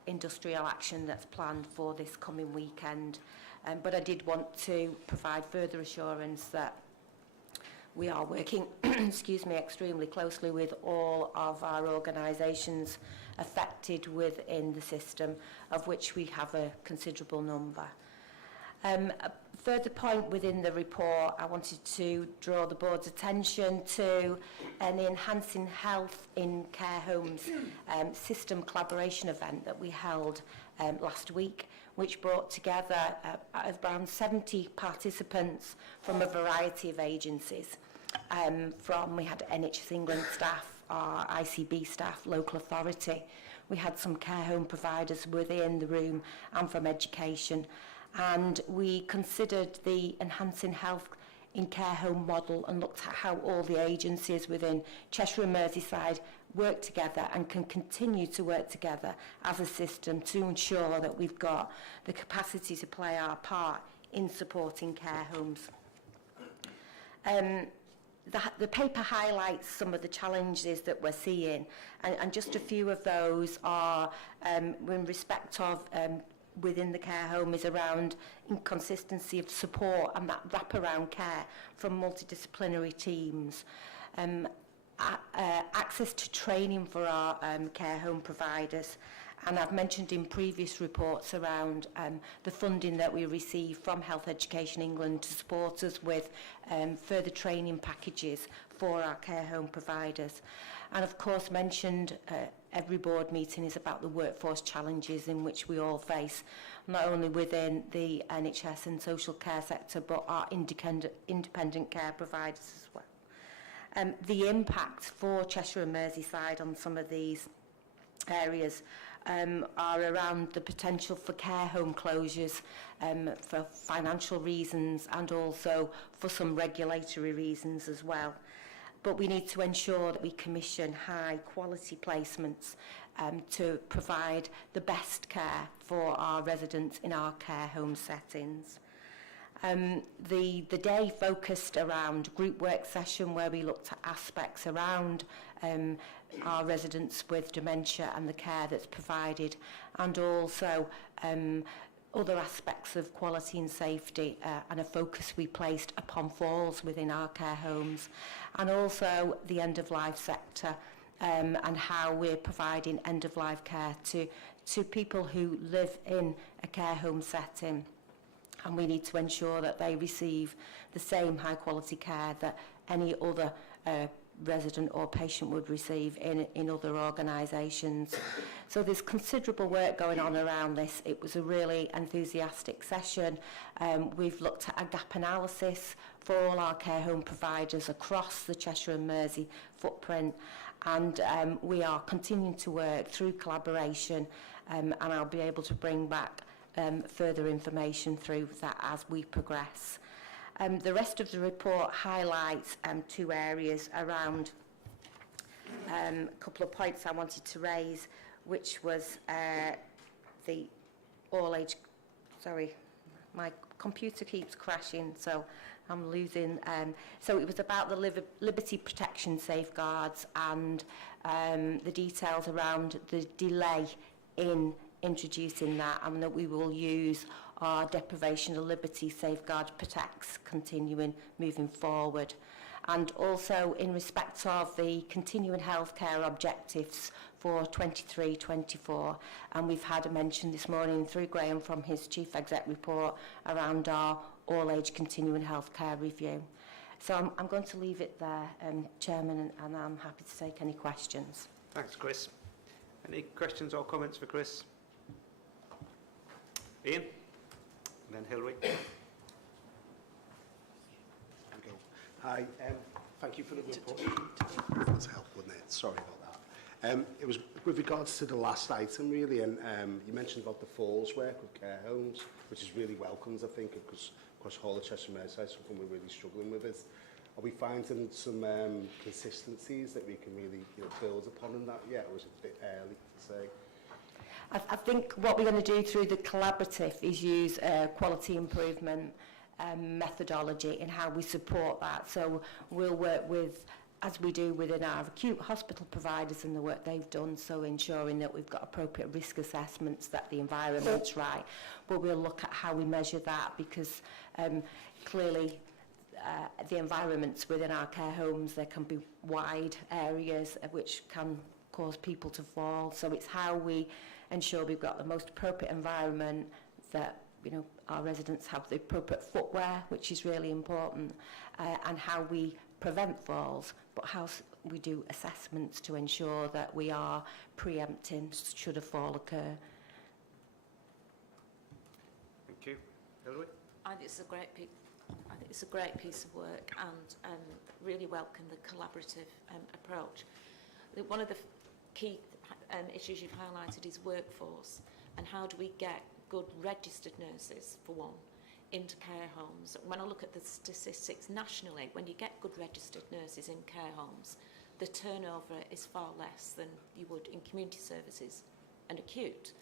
industrial action that's planned for this coming weekend. But I did want to provide further assurance that we are working excuse me, extremely closely with all of our organisations affected within the system, of which we have a considerable number. A further point within the report, I wanted to draw the board's attention to an Enhancing Health in Care Homes system collaboration event that we held last week, which brought together around 70 participants from a variety of agencies. We had NHS England staff, our ICB staff, local authority. We had some care home providers within the room and from education. And we considered the Enhancing Health in Care Home model and looked at how all the agencies within Cheshire and Merseyside work together and can continue to work together as a system to ensure that we've got the capacity to play our part in supporting care homes. The paper highlights some of the challenges that we're seeing, and just a few of those are in respect of within the care home is around inconsistency of support and that wraparound care from multidisciplinary teams. Access to training for our care home providers, And I've mentioned in previous reports around the funding that we receive from Health Education England to support us with further training packages for our care home providers. And of course mentioned every board meeting is about the workforce challenges in which we all face, not only within the NHS and social care sector, but our independent care providers as well. The impact for Cheshire and Merseyside on some of these areas are around the potential for care home closures for financial reasons and also for some regulatory reasons as well. But we need to ensure that we commission high quality placements to provide the best care for our residents in our care home settings. The day focused around group work session where we looked at aspects around our residents with dementia and the care that's provided, and also other aspects of quality and safety and a focus we placed upon falls within our care homes, and also the end-of-life sector and how we're providing end-of-life care to people who live in a care home setting. And we need to ensure that they receive the same high quality care that any other resident or patient would receive in other organisations. So there's considerable work going on around this. It was a really enthusiastic session. We've looked at a gap analysis for all our care home providers across the Cheshire and Mersey footprint, and we are continuing to work through collaboration, and I'll be able to bring back further information through that as we progress. The rest of the report highlights two areas around a couple of points I wanted to raise, which was the all-age... Sorry, my computer keeps crashing, so I'm losing... so it was about the liberty protection safeguards and the details around the delay in introducing that, and that we will use our deprivation of liberty safeguard protects continuing moving forward. And also in respect of the continuing healthcare objectives for 23-24, and we've had a mention this morning through Graham from his Chief Exec report around our all-age continuing healthcare review. So I'm going to leave it there, Chairman, and I'm happy to take any questions. Thanks, Chris. Any questions or comments for Chris? Ian? And then Hilary. Hi, thank you for the report. That was help, wouldn't it? Sorry about that. It was with regards to the last item, really, and you mentioned about the falls work with care homes, which is really welcomed, I think, because across the whole of Cheshire and Merseyside, something we're really struggling with is, are we finding some consistencies that we can really build upon in that yet, or is it a bit early to say? I think what we're going to do through the collaborative is use quality improvement methodology in how we support that. So we'll work with, as we do within our acute hospital providers and the work they've done, so ensuring that we've got appropriate risk assessments, that the environment's right. But we'll look at how we measure that, because clearly the environments within our care homes, there can be wide areas which can cause people to fall. So it's how we ensure we've got the most appropriate environment, that our residents have the appropriate footwear, which is really important, and how we prevent falls, but how we do assessments to ensure that we are preempting should a fall occur. Thank you. Hilary? I think it's a great piece of work, and really welcome the collaborative approach. One of the key issues you've highlighted is workforce, and how do we get good registered nurses, for one, into care homes. When I look at the statistics nationally, when you get good registered nurses in care homes, the turnover is far less than you would in community services and acute.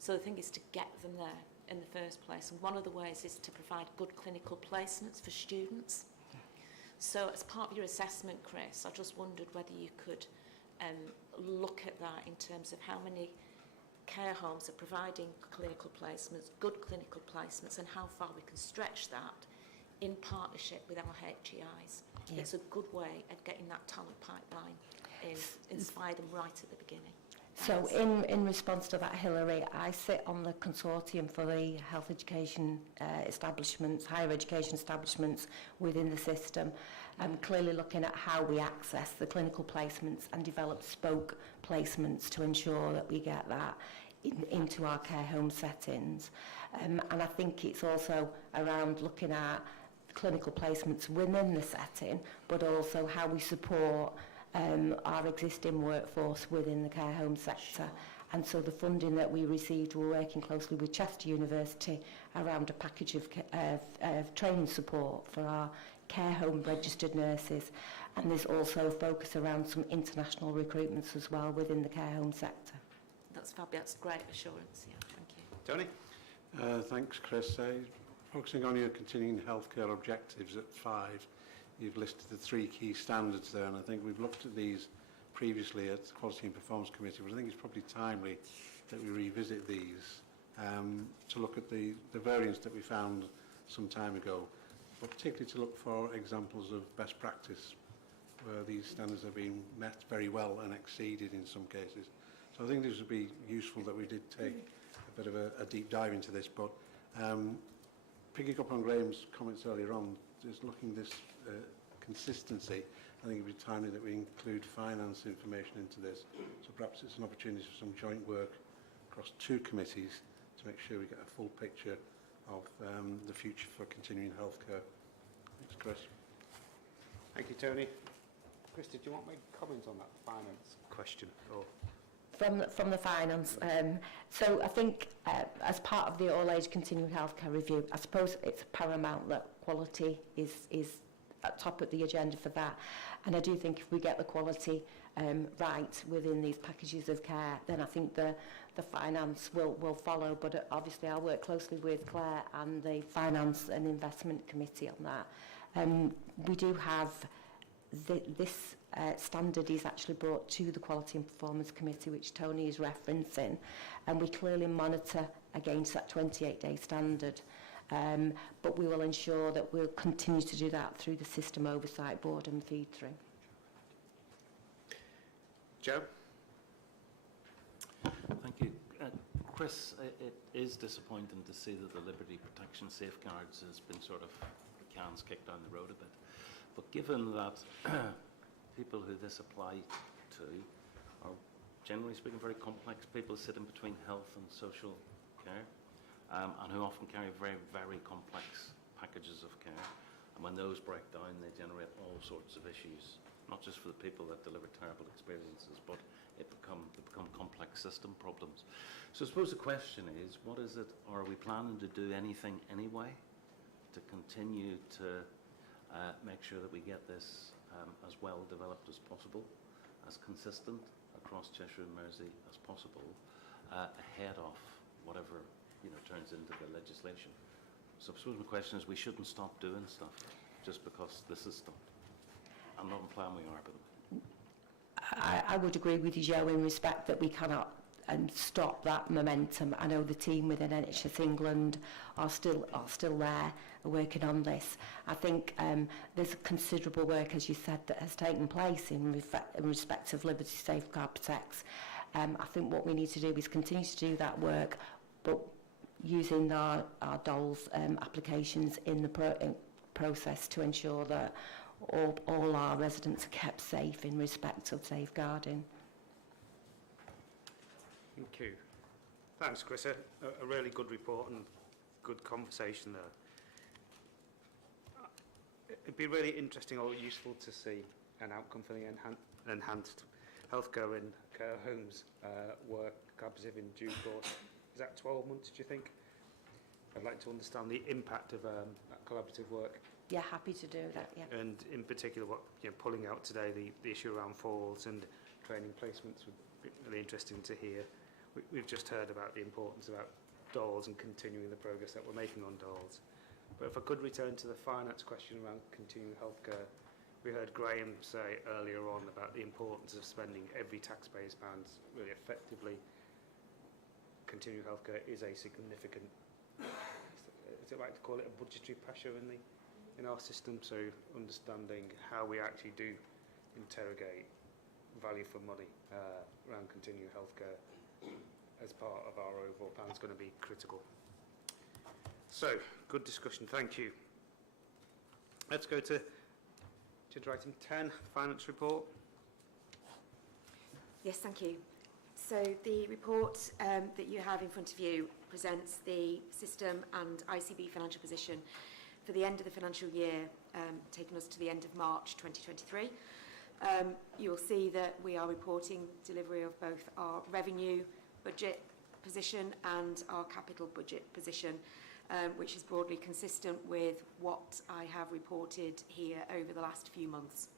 So the thing is to get them there in the first place, and one of the ways is to provide good clinical placements for students. So as part of your assessment, Chris, I just wondered whether you could look at that in terms of how many care homes are providing clinical placements, good clinical placements, and how far we can stretch that in partnership with our HEIs. Yeah. It's a good way of getting that talent pipeline in, inspire them right at the beginning. So in response to that, Hilary, I sit on the consortium for the health education establishments, higher education establishments within the system, clearly looking at how we access the clinical placements and develop bespoke placements to ensure that we get that into our care home settings. And I think it's also around looking at clinical placements within the setting, but also how we support our existing workforce within the care home sector. And so the funding that we received, we're working closely with Chester University around a package of training support for our care home registered nurses. And there's also a focus around some international recruitments as well within the care home sector. That's fabulous, great assurance, yeah, thank you. Tony? Thanks, Chris. Focusing on your continuing healthcare objectives at 5, you've listed the 3 key standards there, and I think we've looked at these previously at the Quality and Performance Committee, but I think it's probably timely that we revisit these to look at the variance that we found some time ago, but particularly to look for examples of best practice where these standards have been met very well and exceeded in some cases. So I think this would be useful that we did take a bit of a deep dive into this, but picking up on Graham's comments earlier on, just looking this consistency, I think it would be timely that we include finance information into this. So perhaps it's an opportunity for some joint work across 2 committees to make sure we get a full picture of the future for continuing healthcare. Thanks, Chris. Thank you, Tony. Chris, did you want me to comment on that finance question? Or? From the finance, so I think as part of the all-age continuing healthcare review, I suppose it's paramount that quality is at top of the agenda for that. And I do think if we get the quality right within these packages of care, then I think the finance will follow. But obviously I'll work closely with Claire and the Finance and Investment Committee on that. We do have this standard is actually brought to the Quality and Performance Committee, which Tony is referencing, and we clearly monitor against that 28-day standard. But we will ensure that we'll continue to do that through the System Oversight Board and feed through. Joe? Thank you. Chris, it is disappointing to see that the Liberty Protection Safeguards has been sort of cans kicked down the road a bit. But given that people who this apply to are, generally speaking, very complex people who sit in between health and social care, and who often carry very, very complex packages of care, and when those break down, they generate all sorts of issues, not just for the people that deliver terrible experiences, but they become complex system problems. So I suppose the question is, what is it, are we planning to do anything anyway to continue to make sure that we get this as well developed as possible, as consistent across Cheshire and Mersey as possible, ahead of whatever turns into the legislation. So I suppose my question is, we shouldn't stop doing stuff just because this is stopped. I'm not implying we are, but I would agree with you, Joe, in respect that we cannot stop that momentum. I know the team within NHS England are still there working on this. I think there's considerable work, as you said, that has taken place in respect of Liberty Safeguard Protects. I think what we need to do is continue to do that work, but using our DOLS applications in the process to ensure that all our residents are kept safe in respect of safeguarding. Thank you. Thanks, Chris. A really good report and good conversation there. It'd be really interesting or useful to see an outcome for the enhanced healthcare in care homes work collaborative in due course. Is that 12 months, do you think? I'd like to understand the impact of that collaborative work. Yeah, happy to do that, yeah. And in particular, what pulling out today, the issue around falls and training placements would be really interesting to hear. We've just heard about the importance about DOLS and continuing the progress that we're making on DOLS. But if I could return to the finance question around continuing healthcare, we heard Graham say earlier on about the importance of spending every taxpayer's pounds really effectively. Continuing healthcare is a significant, is it right to call it a budgetary pressure in our system? So understanding how we actually do interrogate value for money around continuing healthcare as part of our overall plan is going to be critical. So, good discussion, thank you. Let's go to agenda item 10, finance report. Yes, thank you. So the report that you have in front of you presents the system and ICB financial position for the end of the financial year, taking us to the end of March 2023. You will see that we are reporting delivery of both our revenue budget position and our capital budget position, which is broadly consistent with what I have reported here over the last few months.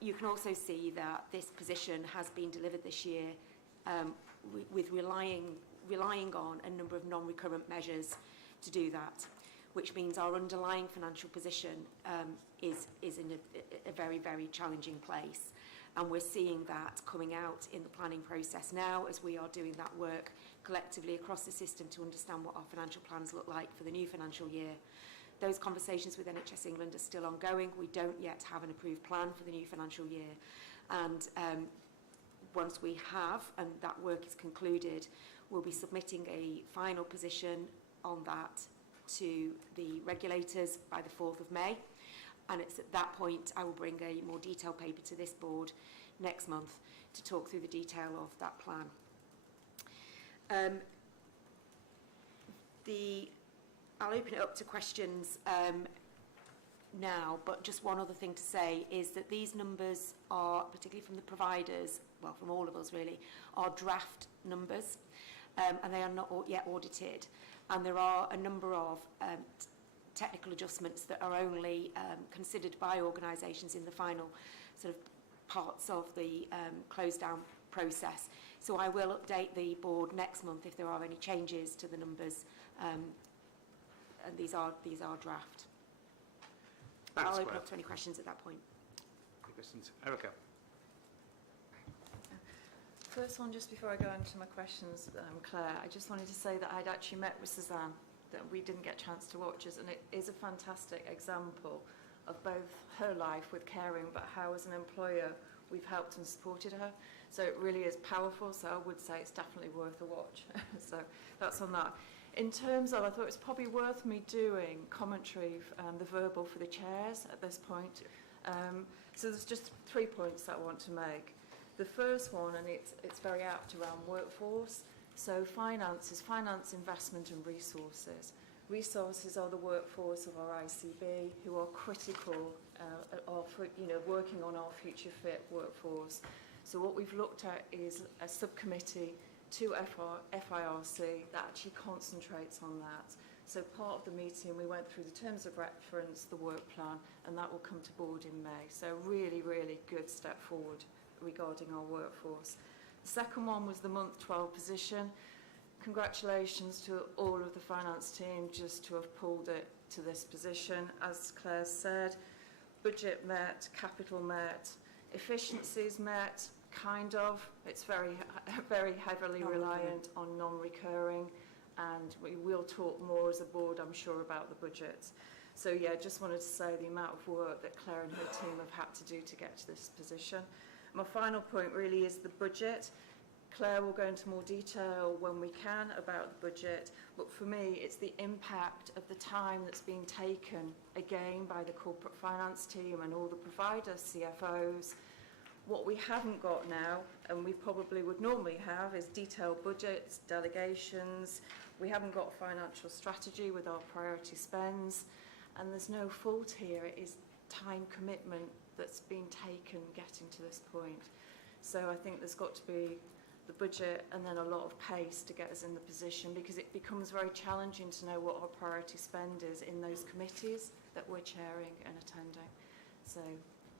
You can also see that this position has been delivered this year with relying on a number of non-recurrent measures to do that, which means our underlying financial position is in a very, very challenging place. And we're seeing that coming out in the planning process now as we are doing that work collectively across the system to understand what our financial plans look like for the new financial year. Those conversations with NHS England are still ongoing. We don't yet have an approved plan for the new financial year. And once we have, and that work is concluded, we'll be submitting a final position on that to the regulators by the 4th of May. And it's at that point I will bring a more detailed paper to this board next month to talk through the detail of that plan. I'll open it up to questions now, but just one other thing to say is that these numbers are, particularly from the providers, well, from all of us really, are draft numbers, and they are not yet audited. And there are a number of technical adjustments that are only considered by organisations in the final sort of parts of the close down process. So I will update the board next month if there are any changes to the numbers, and these are draft. Thanks, I'll open Claire. up to any questions at that point. Any questions? Erica. First one, just before I go into my questions, Claire, I just wanted to say that I'd actually met with Suzanne, that we didn't get a chance to watch us, and it is a fantastic example of both her life with caring, but how as an employer we've helped and supported her. So it really is powerful, so I would say it's definitely worth a watch. So that's on that. In terms of, I thought it's probably worth me doing commentary, the verbal for the chairs at this point. So there's just 3 points that I want to make. The first one, and it's very apt around workforce. So finance, investment and resources. Resources are the workforce of our ICB, who are critical of working on our future fit workforce. So what we've looked at is a subcommittee to FIRC that actually concentrates on that. So part of the meeting we went through the terms of reference, the work plan, and that will come to board in May. So really, really good step forward regarding our workforce. The second one was the month 12 position. Congratulations to all of the finance team just to have pulled it to this position. As Claire said, budget met, capital met, efficiencies met, kind of. It's very, very heavily reliant on non-recurring, and we will talk more as a board, I'm sure, about the budgets. So yeah, just wanted to say the amount of work that Claire and her team have had to do to get to this position. My final point really is the budget. Claire will go into more detail when we can about the budget, but for me it's the impact of the time that's being taken again by the corporate finance team and all the providers, CFOs. What we haven't got now, and we probably would normally have, is detailed budgets, delegations. We haven't got a financial strategy with our priority spends, and there's no fault here. It is time commitment that's been taken getting to this point. So I think there's got to be the budget and then a lot of pace to get us in the position, because it becomes very challenging to know what our priority spend is in those committees that we're chairing and attending. So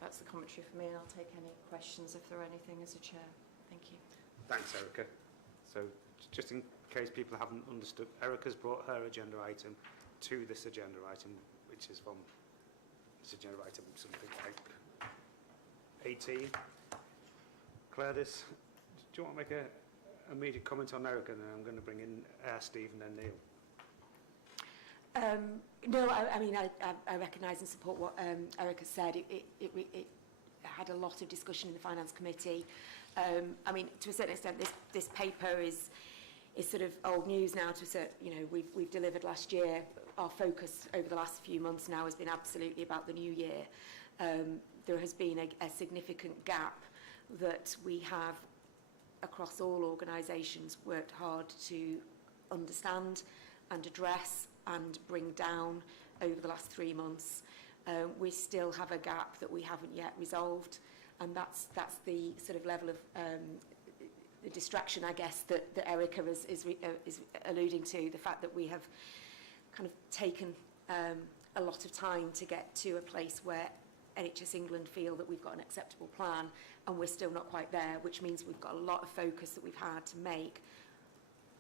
that's the commentary for me, and I'll take any questions if there are anything as a chair. Thank you. Thanks, Erica. So just in case people haven't understood, Erica's brought her agenda item to this agenda item, which is from this agenda item something like 18. Claire, do you want to make an immediate comment on Erica, and then I'm going to bring in Steve and then Neil? No, I mean, I recognise and support what Erica said. had a lot of discussion in the Finance Committee. I mean, to a certain extent, this paper is sort of old news now. To a certain, you know, we've delivered last year. Our focus over the last few months now has been absolutely about the new year. There has been a significant gap that we have across all organisations worked hard to understand and address and bring down over the last 3 months. We still have a gap that we haven't yet resolved, and that's the sort of level of the distraction, I guess, that Erica is alluding to, the fact that we have kind of taken a lot of time to get to a place where NHS England feel that we've got an acceptable plan, and we're still not quite there, which means we've got a lot of focus that we've had to make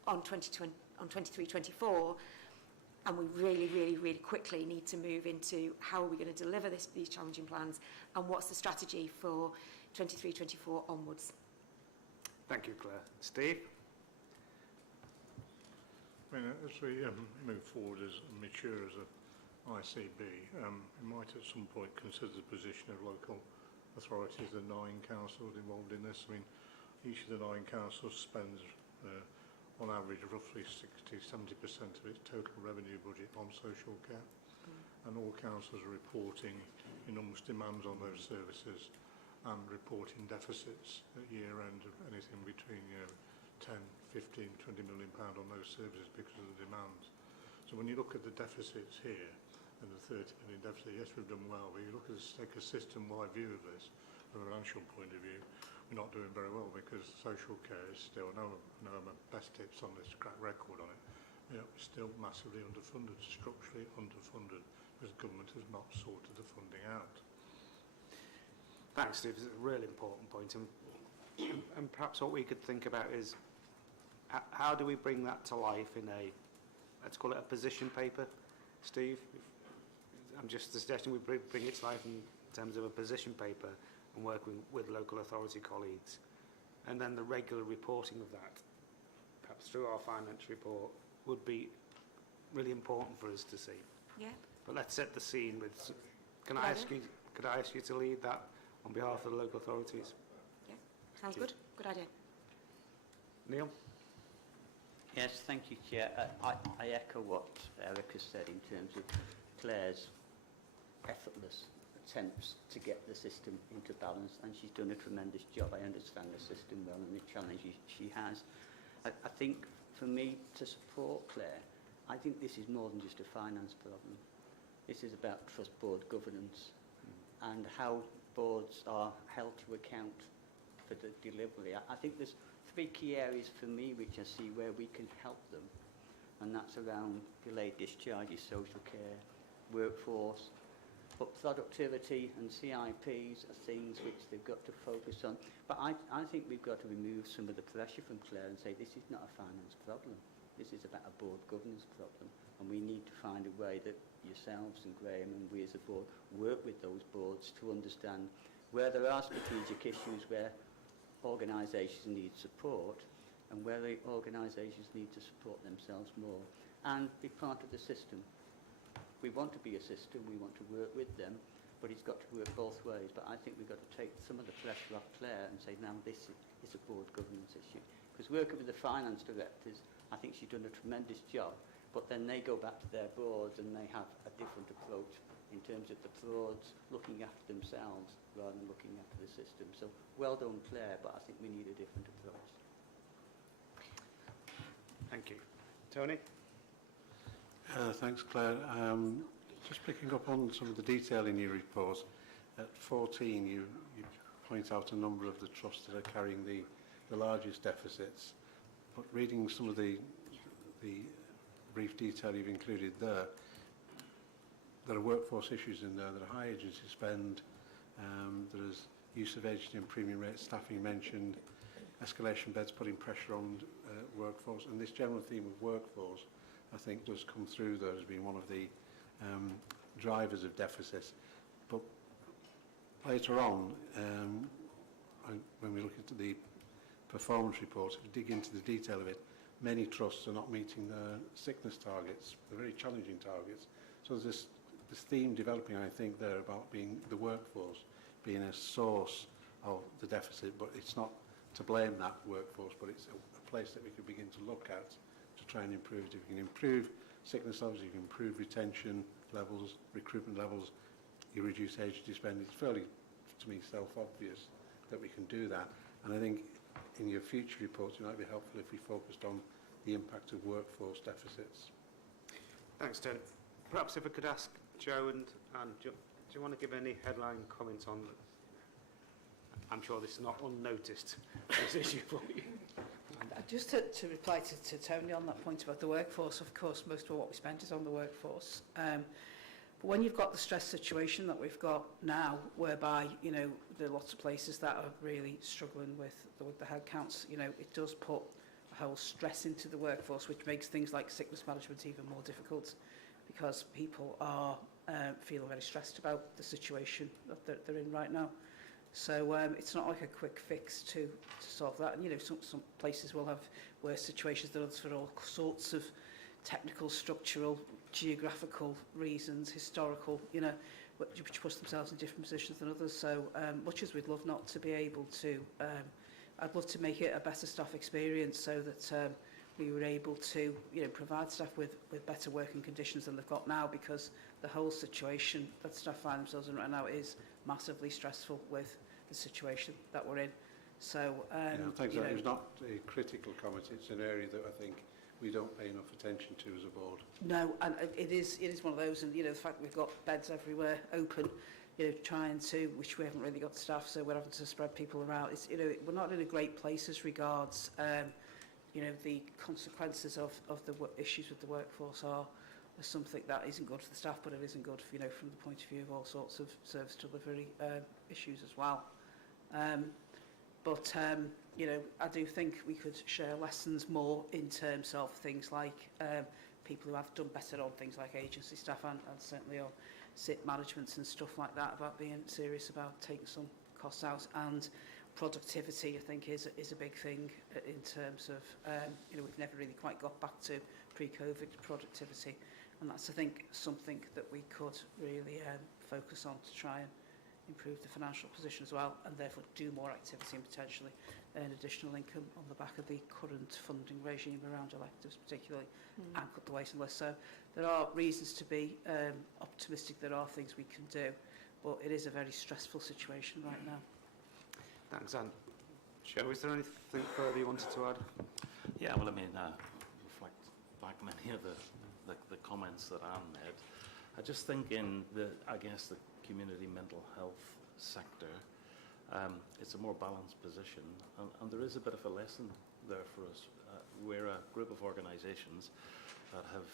on 23-24, and we really quickly need to move into how are we going to deliver these challenging plans, and what's the strategy for 23-24 onwards. Thank you, Claire. Steve? I mean, as we move forward as mature as a ICB, we might at some point consider the position of local authorities, the 9 councils involved in this. I mean, each of the 9 councils spends on average roughly 60-70% of its total revenue budget on social care, and all councils are reporting enormous demands on those services and reporting deficits at year end of anything between 10, 15, 20 million pound on those services because of the demands. So when you look at the deficits here and the 30 million deficit, yes, we've done well, but you look at take a system-wide view of this from a financial point of view, we're not doing very well because social care is still, I know my best tips on this track record on it, you know, still massively underfunded, structurally underfunded, because government has not sorted the funding out. Thanks, Steve. It's a really important point. And perhaps what we could think about is how do we bring that to life in a, let's call it a position paper, Steve? I'm just suggesting we bring it to life in terms of a position paper and working with local authority colleagues. And then the regular reporting of that, perhaps through our finance report, would be really important for us to see. Yeah. But let's set the scene with, could I ask you to lead that on behalf of the local authorities? Yeah, sounds good. Good idea. Neil? Yes, thank you, Chair. I echo what Erica said in terms of Claire's effortless attempts to get the system into balance, and she's done a tremendous job. I understand the system well and the challenges she has. I think for me to support Claire, I think this is more than just a finance problem. This is about trust board governance and how boards are held to account for the delivery. I think there's 3 key areas for me which I see where we can help them, and that's around delayed discharges, social care, workforce, but productivity and CIPs are things which they've got to focus on. But I think we've got to remove some of the pressure from Claire and say this is not a finance problem. This is about a board governance problem, and we need to find a way that yourselves and Graham and we as a board work with those boards to understand where there are strategic issues where organisations need support and where the organisations need to support themselves more and be part of the system. We want to be a system, we want to work with them, but it's got to work both ways. But I think we've got to take some of the pressure off Claire and say, now this is a board governance issue. Because working with the finance directors, I think she's done a tremendous job, but then they go back to their boards and they have a different approach in terms of the boards looking after themselves rather than looking after the system. So well done, Claire, but I think we need a different approach. Thank you. Tony? Thanks, Claire. Just picking up on some of the detail in your report, at 14 you point out a number of the trusts that are carrying the largest deficits, but reading some of the brief detail you've included there are workforce issues in there, there are high agency spend, there is use of agent and premium rate staffing mentioned, escalation beds putting pressure on workforce, and this general theme of workforce I think does come through there as being one of the drivers of deficits. But later on, when we look at the performance report, if we dig into the detail of it, many trusts are not meeting their sickness targets, the very challenging targets. So there's this theme developing, I think, there about being the workforce being a source of the deficit, but it's not to blame that workforce, but it's a place that we could begin to look at to try and improve it. If we can improve sickness levels, you can improve retention levels, recruitment levels, you reduce agency spend. It's fairly, to me, self-obvious that we can do that. And I think in your future reports, it might be helpful if we focused on the impact of workforce deficits. Thanks, Tony. Perhaps if I could ask Joe and Anne, do you want to give any headline comments on, I'm sure this is not unnoticed, this issue for you. Just to reply to Tony on that point about the workforce, of course, most of what we spend is on the workforce. But when you've got the stress situation that we've got now, whereby, you know, there are lots of places that are really struggling with the head counts, you know, it does put a whole stress into the workforce, which makes things like sickness management even more difficult, because people are feeling very stressed about the situation that they're in right now. So it's not like a quick fix to solve that. And, you know, some places will have worse situations than others for all sorts of technical, structural, geographical reasons, historical, you know, which push themselves in different positions than others. So much as we'd love not to be able to, I'd love to make it a better staff experience so that we were able to, you know, provide staff with better working conditions than they've got now, because the whole situation that staff find themselves in right now is massively stressful with the situation that we're in. So, thanks. It was not a critical comment. It's an area that I think we don't pay enough attention to as a board. No, and it is one of those, and you know, the fact that we've got beds everywhere open, you know, trying to, which we haven't really got staff, so we're having to spread people around. It's, you know, we're not in a great place as regards, you know, the consequences of the issues with the workforce are something that isn't good for the staff, but it isn't good, you know, from the point of view of all sorts of service delivery issues as well. You know, I do think we could share lessons more in terms of things like people who have done better on things like agency staff and certainly on SIT management and stuff like that, about being serious about taking some costs out. And productivity, I think, is a big thing in terms of, you know, we've never really quite got back to pre-COVID productivity. And that's, I think, something that we could really focus on to try and improve the financial position as well, and therefore do more activity and potentially earn additional income on the back of the current funding regime around electives particularly, and cut the waiting list. So there are reasons to be optimistic. There are things we can do, but it is a very stressful situation right now. Thanks, Anne. Joe, is there anything further you wanted to add? Yeah, well, I mean, reflect back many of the comments that Anne made. I just think in the community mental health sector, it's a more balanced position, and there is a bit of a lesson there for us. We're a group of organisations that have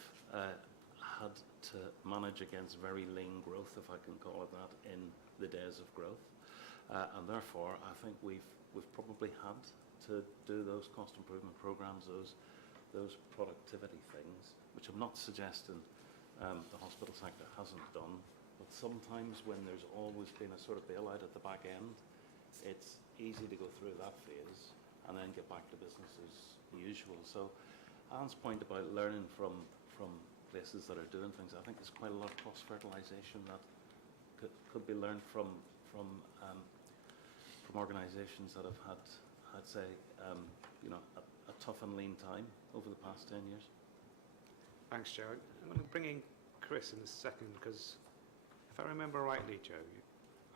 had to manage against very lean growth, if I can call it that, in the days of growth, and therefore I think we've probably had to do those cost improvement programmes, those productivity things, which I'm not suggesting the hospital sector hasn't done. But sometimes when there's always been a sort of bailout at the back end, it's easy to go through that phase and then get back to business as usual. So Anne's point about learning from places that are doing things, I think there's quite a lot of cross-fertilisation that could be learned from organisations that have had, I'd say, you know, a tough and lean time over the past 10 years. Thanks, Joe. I'm going to bring in Chris in a second, because if I remember rightly, Joe,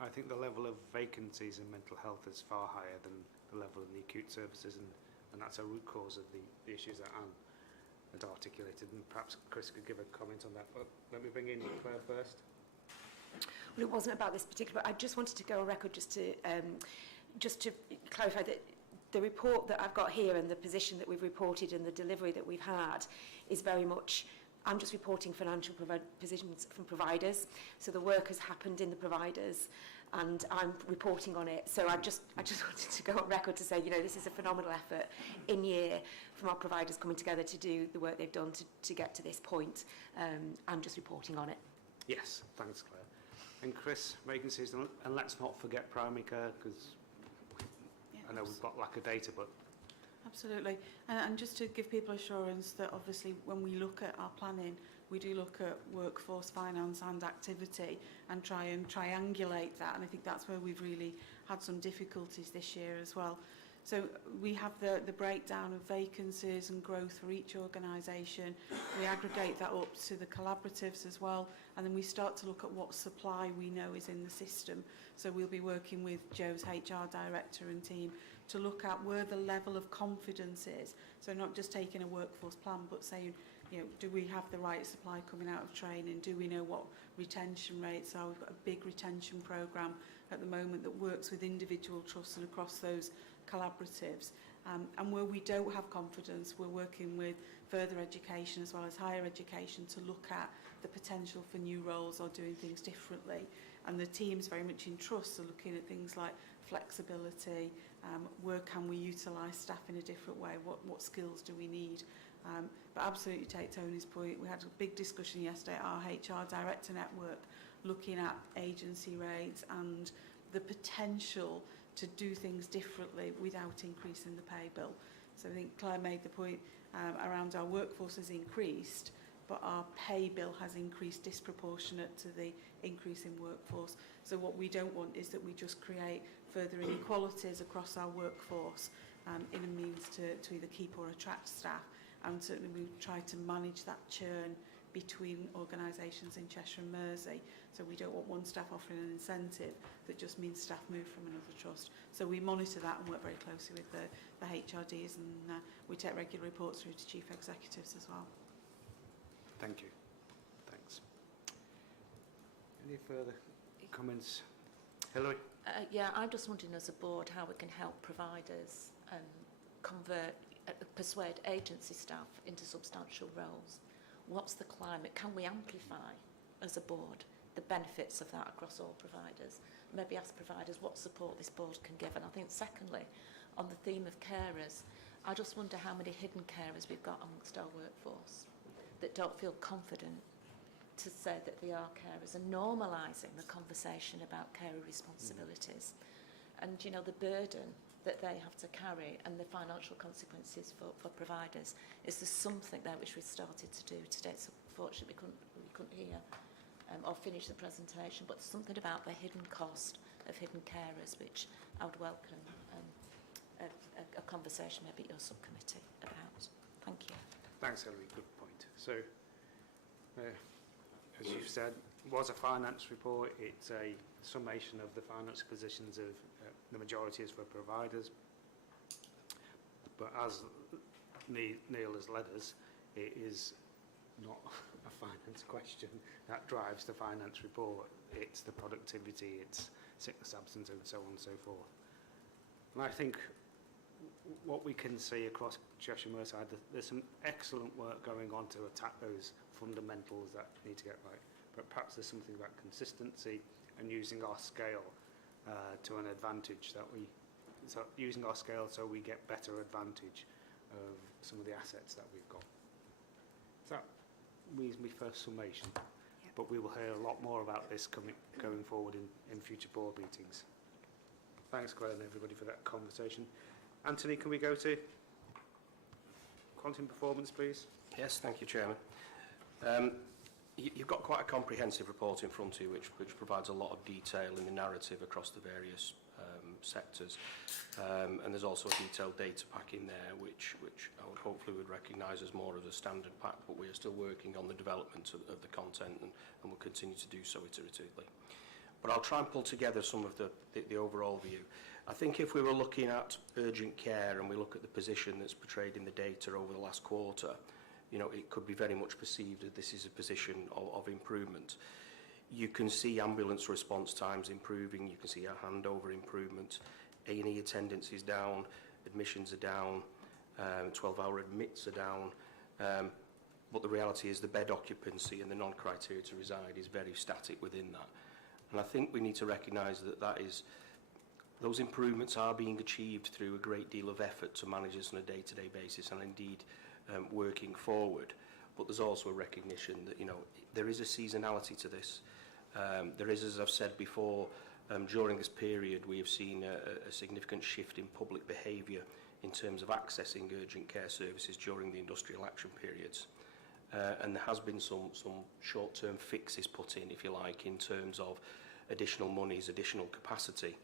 I think the level of vacancies in mental health is far higher than the level in the acute services, and that's a root cause of the issues that Anne had articulated, and perhaps Chris could give a comment on that. But let me bring in Claire first. Well, it wasn't about this particular, but I just wanted to go on record just to clarify that the report that I've got here and the position that we've reported and the delivery that we've had is very much, I'm just reporting financial positions from providers. So the work has happened in the providers and I'm reporting on it. So I just wanted to go on record to say, you know, this is a phenomenal effort in year from our providers coming together to do the work they've done to get to this point. I'm just reporting on it. Yes, thanks, Claire. And Chris, vacancies, and let's not forget primary care, because I know we've got lack of data, but Absolutely. And just to give people assurance that obviously when we look at our planning, we do look at workforce, finance and activity and try and triangulate that. And I think that's where we've really had some difficulties this year as well. So we have the breakdown of vacancies and growth for each organisation. We aggregate that up to the collaboratives as well. And then we start to look at what supply we know is in the system. So we'll be working with Joe's HR director and team to look at where the level of confidence is. So not just taking a workforce plan, but saying, you know, do we have the right supply coming out of training? Do we know what retention rates are? We've got a big retention programme at the moment that works with individual trusts and across those collaboratives. And where we don't have confidence, we're working with further education as well as higher education to look at the potential for new roles or doing things differently. And the teams very much in trusts are looking at things like flexibility, where can we utilise staff in a different way, what skills do we need. But absolutely take Tony's point, we had a big discussion yesterday at our HR Director Network looking at agency rates and the potential to do things differently without increasing the pay bill. So I think Claire made the point around our workforce has increased, but our pay bill has increased disproportionate to the increase in workforce. So what we don't want is that we just create further inequalities across our workforce in a means to either keep or attract staff. And certainly we try to manage that churn between organisations in Cheshire and Mersey. So we don't want one staff offering an incentive that just means staff move from another trust. So we monitor that and work very closely with the HRDs, and we take regular reports through to chief executives as well. Thank you. Thanks. Any further comments? Hilary? Yeah, I'm just wondering as a board how we can help providers persuade agency staff into substantial roles. What's the climate? Can we amplify as a board the benefits of that across all providers? Maybe ask providers what support this board can give. And I think secondly, on the theme of carers, I just wonder how many hidden carers we've got amongst our workforce that don't feel confident to say that they are carers, and normalising the conversation about carer responsibilities. And, you know, the burden that they have to carry and the financial consequences for providers. Is there something there which we started to do today? So unfortunately we couldn't hear or finish the presentation, but something about the hidden cost of hidden carers, which I would welcome a conversation maybe at your subcommittee about. Thank you. Thanks, Hilary. Good point. So, as you've said, it was a finance report. It's a summation of the financial positions of the majority is for providers. But as Neil has led us, it is not a finance question that drives the finance report. It's the productivity, it's sickness absence, and so on and so forth. And I think what we can see across Cheshire and Merseyside, there's some excellent work going on to attack those fundamentals that need to get right. But perhaps there's something about consistency and using our scale to an advantage using our scale so we get better advantage of some of the assets that we've got. So that means my first summation. Yep. But we will hear a lot more about this going forward in future board meetings. Thanks, Claire, and everybody for that conversation. Anthony, can we go to quality and performance, please? Yes, thank you, Chairman. You've got quite a comprehensive report in front of you which provides a lot of detail in the narrative across the various sectors, and there's also a detailed data pack in there which I would hopefully would recognise as more of a standard pack, but we are still working on the development of the content and will continue to do so iteratively. But I'll try and pull together some of the overall view. I think if we were looking at urgent care and we look at the position that's portrayed in the data over the last quarter, you know, it could be very much perceived that this is a position of improvement. You can see ambulance response times improving, you can see our handover improvement, A&E attendance is down, admissions are down, 12-hour admits are down, but the reality is the bed occupancy and the non-criteria to reside is very static within that. And I think we need to recognise that those improvements are being achieved through a great deal of effort to manage this on a day-to-day basis and indeed working forward. But there's also a recognition that, you know, there is a seasonality to this. There is, as I've said before, during this period we have seen a significant shift in public behaviour in terms of accessing urgent care services during the industrial action periods. And there has been some short-term fixes put in, if you like, in terms of additional monies, additional capacity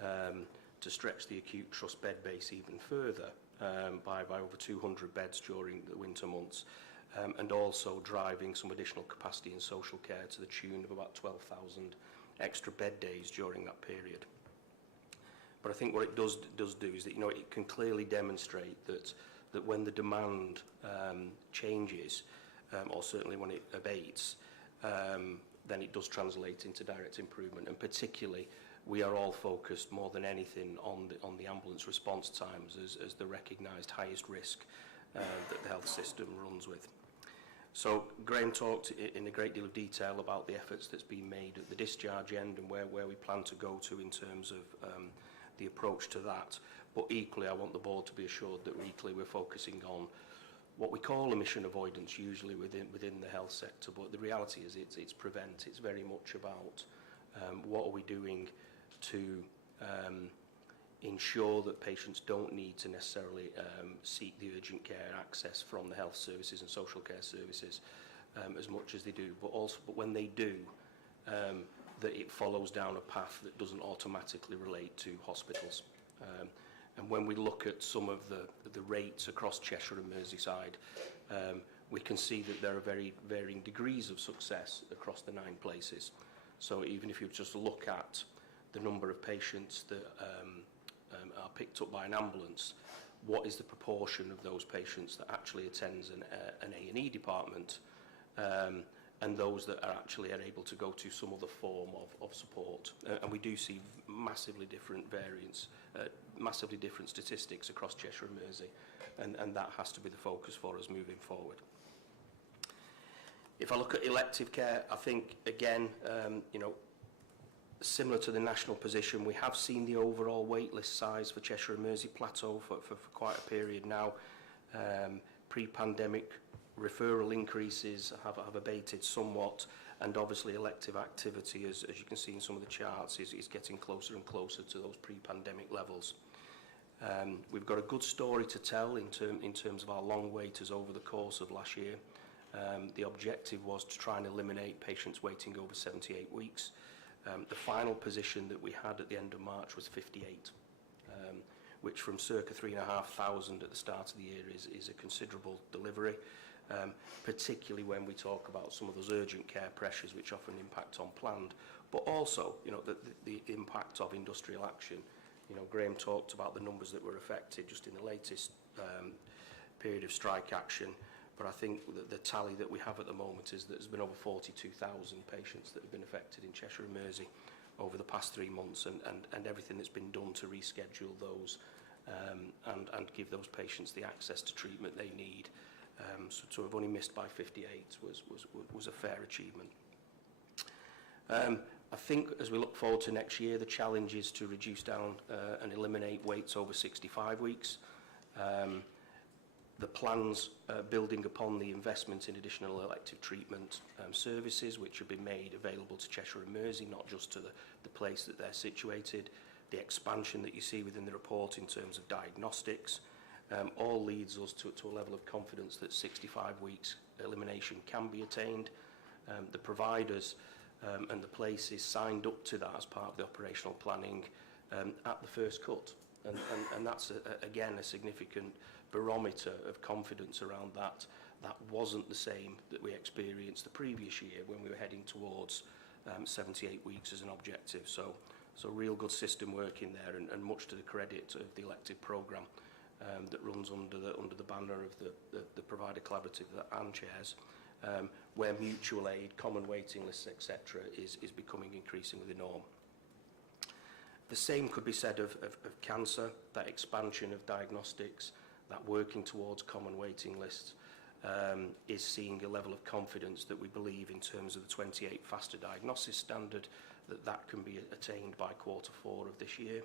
to stretch the acute trust bed base even further by over 200 beds during the winter months, and also driving some additional capacity in social care to the tune of about 12,000 extra bed days during that period. But I think what it does do is that, you know, it can clearly demonstrate that when the demand changes, or certainly when it abates, then it does translate into direct improvement. And particularly, we are all focused more than anything on the ambulance response times as the recognised highest risk that the health system runs with. So Graham talked in a great deal of detail about the efforts that's been made at the discharge end and where we plan to go to in terms of the approach to that. But equally, I want the board to be assured that we're focusing on what we call emission avoidance, usually within the health sector. But the reality is it's prevent. It's very much about what are we doing to ensure that patients don't need to necessarily seek the urgent care access from the health services and social care services as much as they do, but when they do, that it follows down a path that doesn't automatically relate to hospitals. And when we look at some of the rates across Cheshire and Merseyside, we can see that there are very varying degrees of success across the 9 places. So even if you just look at the number of patients that are picked up by an ambulance, what is the proportion of those patients that actually attends an A&E department, and those that are actually able to go to some other form of support. And we do see massively different variance, massively different statistics across Cheshire and Mersey, and that has to be the focus for us moving forward. If I look at elective care, I think, again, you know, similar to the national position, we have seen the overall waitlist size for Cheshire and Mersey plateau for quite a period now. Pre-pandemic referral increases have abated somewhat, and obviously elective activity, as you can see in some of the charts, is getting closer and closer to those pre-pandemic levels. We've got a good story to tell in terms of our long waiters over the course of last year. The objective was to try and eliminate patients waiting over 78 weeks. The final position that we had at the end of March was 58, which from circa 3,500 at the start of the year is a considerable delivery, particularly when we talk about some of those urgent care pressures which often impact on planned, but also, you know, the impact of industrial action. You know, Graham talked about the numbers that were affected just in the latest period of strike action. But I think that the tally that we have at the moment is that there's been over 42,000 patients that have been affected in Cheshire and Mersey over the past 3 months, and everything that's been done to reschedule those and give those patients the access to treatment they need. So to have only missed by 58 was a fair achievement. I think as we look forward to next year, the challenge is to reduce down and eliminate waits over 65 weeks. The plans building upon the investment in additional elective treatment services which have been made available to Cheshire and Mersey, not just to the place that they're situated, the expansion that you see within the report in terms of diagnostics, all leads us to a level of confidence that 65 weeks elimination can be attained. The providers and the places signed up to that as part of the operational planning at the first cut. And that's, again, a significant barometer of confidence around that. That wasn't the same that we experienced the previous year when we were heading towards 78 weeks as an objective. So real good system work in there, and much to the credit of the elective programme that runs under the banner of the provider collaborative that Anne chairs, where mutual aid, common waiting lists, etc. is becoming increasingly the norm. The same could be said of cancer, that expansion of diagnostics, that working towards common waiting lists is seeing a level of confidence that we believe in terms of the 28 faster diagnosis standard, that can be attained by Q4 of this year.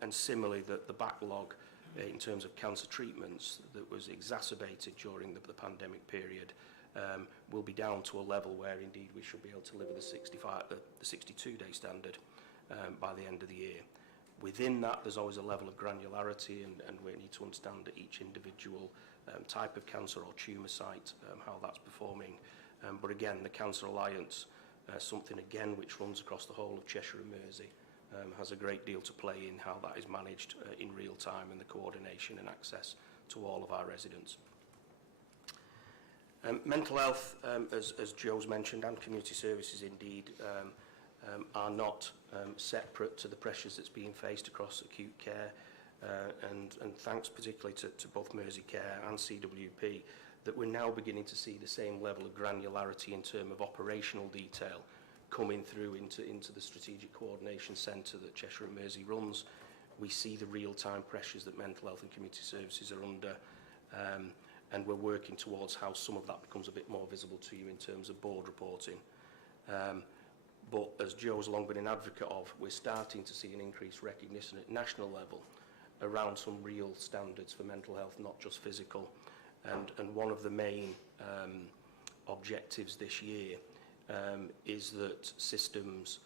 And similarly, the backlog in terms of cancer treatments that was exacerbated during the pandemic period will be down to a level where indeed we should be able to deliver the 62-day standard by the end of the year. Within that, there's always a level of granularity, and we need to understand that each individual type of cancer or tumour site, how that's performing. But again, the Cancer Alliance, something again which runs across the whole of Cheshire and Mersey, has a great deal to play in how that is managed in real time, and the coordination and access to all of our residents. Mental health, as Joe's mentioned, and community services indeed, are not separate to the pressures that's being faced across acute care, and thanks particularly to both Mersey Care and CWP, that we're now beginning to see the same level of granularity in terms of operational detail coming through into the Strategic Coordination Centre that Cheshire and Mersey runs. We see the real-time pressures that mental health and community services are under, and we're working towards how some of that becomes a bit more visible to you in terms of board reporting. But as Joe's long been an advocate of, we're starting to see an increased recognition at national level around some real standards for mental health, not just physical. And one of the main objectives this year is that systems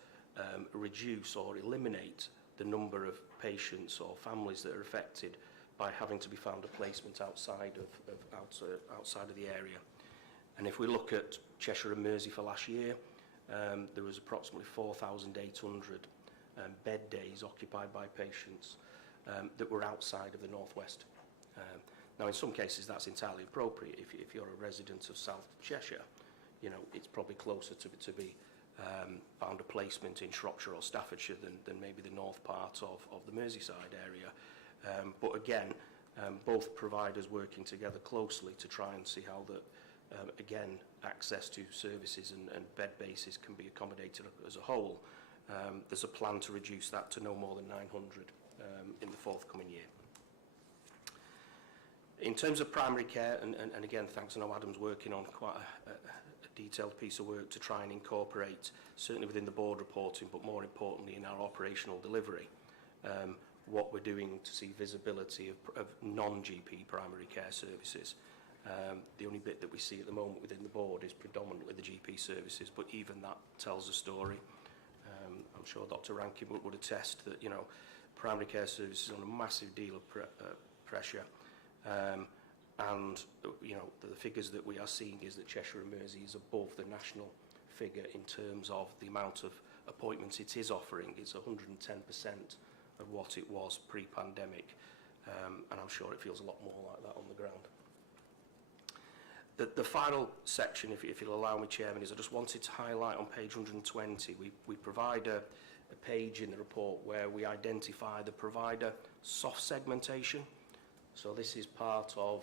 reduce or eliminate the number of patients or families that are affected by having to be found a placement outside of the area. And if we look at Cheshire and Mersey for last year, there was approximately 4,800 bed days occupied by patients that were outside of the northwest. Now, in some cases, that's entirely appropriate. If you're a resident of South Cheshire, you know, it's probably closer to be found a placement in Shropshire or Staffordshire than maybe the north part of the Merseyside area. But again, both providers working together closely to try and see how again, access to services and bed bases can be accommodated as a whole. There's a plan to reduce that to no more than 900 in the forthcoming year. In terms of primary care, and again, thanks, I know Adam's working on quite a detailed piece of work to try and incorporate, certainly within the board reporting, but more importantly in our operational delivery, what we're doing to see visibility of non-GP primary care services. The only bit that we see at the moment within the board is predominantly the GP services, but even that tells a story. I'm sure Dr. Rankin would attest that, you know, primary care services are on a massive deal of pressure. And, you know, the figures that we are seeing is that Cheshire and Mersey is above the national figure in terms of the amount of appointments it is offering. It's 110% of what it was pre-pandemic, and I'm sure it feels a lot more like that on the ground. The final section, if you'll allow me, Chairman, is I just wanted to highlight on page 120, we provide a page in the report where we identify the provider soft segmentation. So this is part of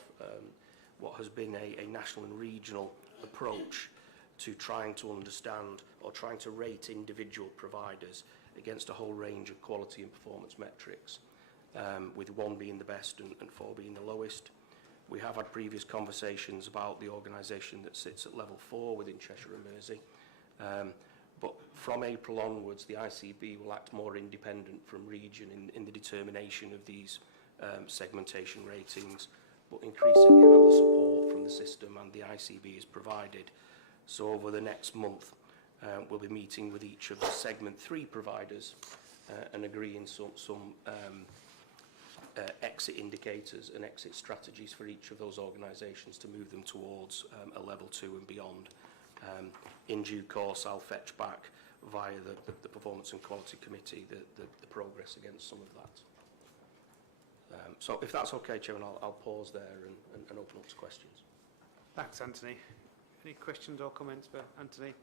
what has been a national and regional approach to trying to understand or trying to rate individual providers against a whole range of quality and performance metrics, with 1 being the best and 4 being the lowest. We have had previous conversations about the organisation that sits at level 4 within Cheshire and Mersey. But from April onwards, the ICB will act more independent from region in the determination of these segmentation ratings, but increasingly how the support from the system and the ICB is provided. So over the next month, we'll be meeting with each of the segment 3 providers and agreeing some exit indicators and exit strategies for each of those organisations to move them towards a level 2 and beyond. In due course, I'll fetch back via the Performance and Quality Committee the progress against some of that. So if that's okay, Chairman, I'll pause there and open up to questions. Thanks, Anthony. Any questions or comments for Anthony,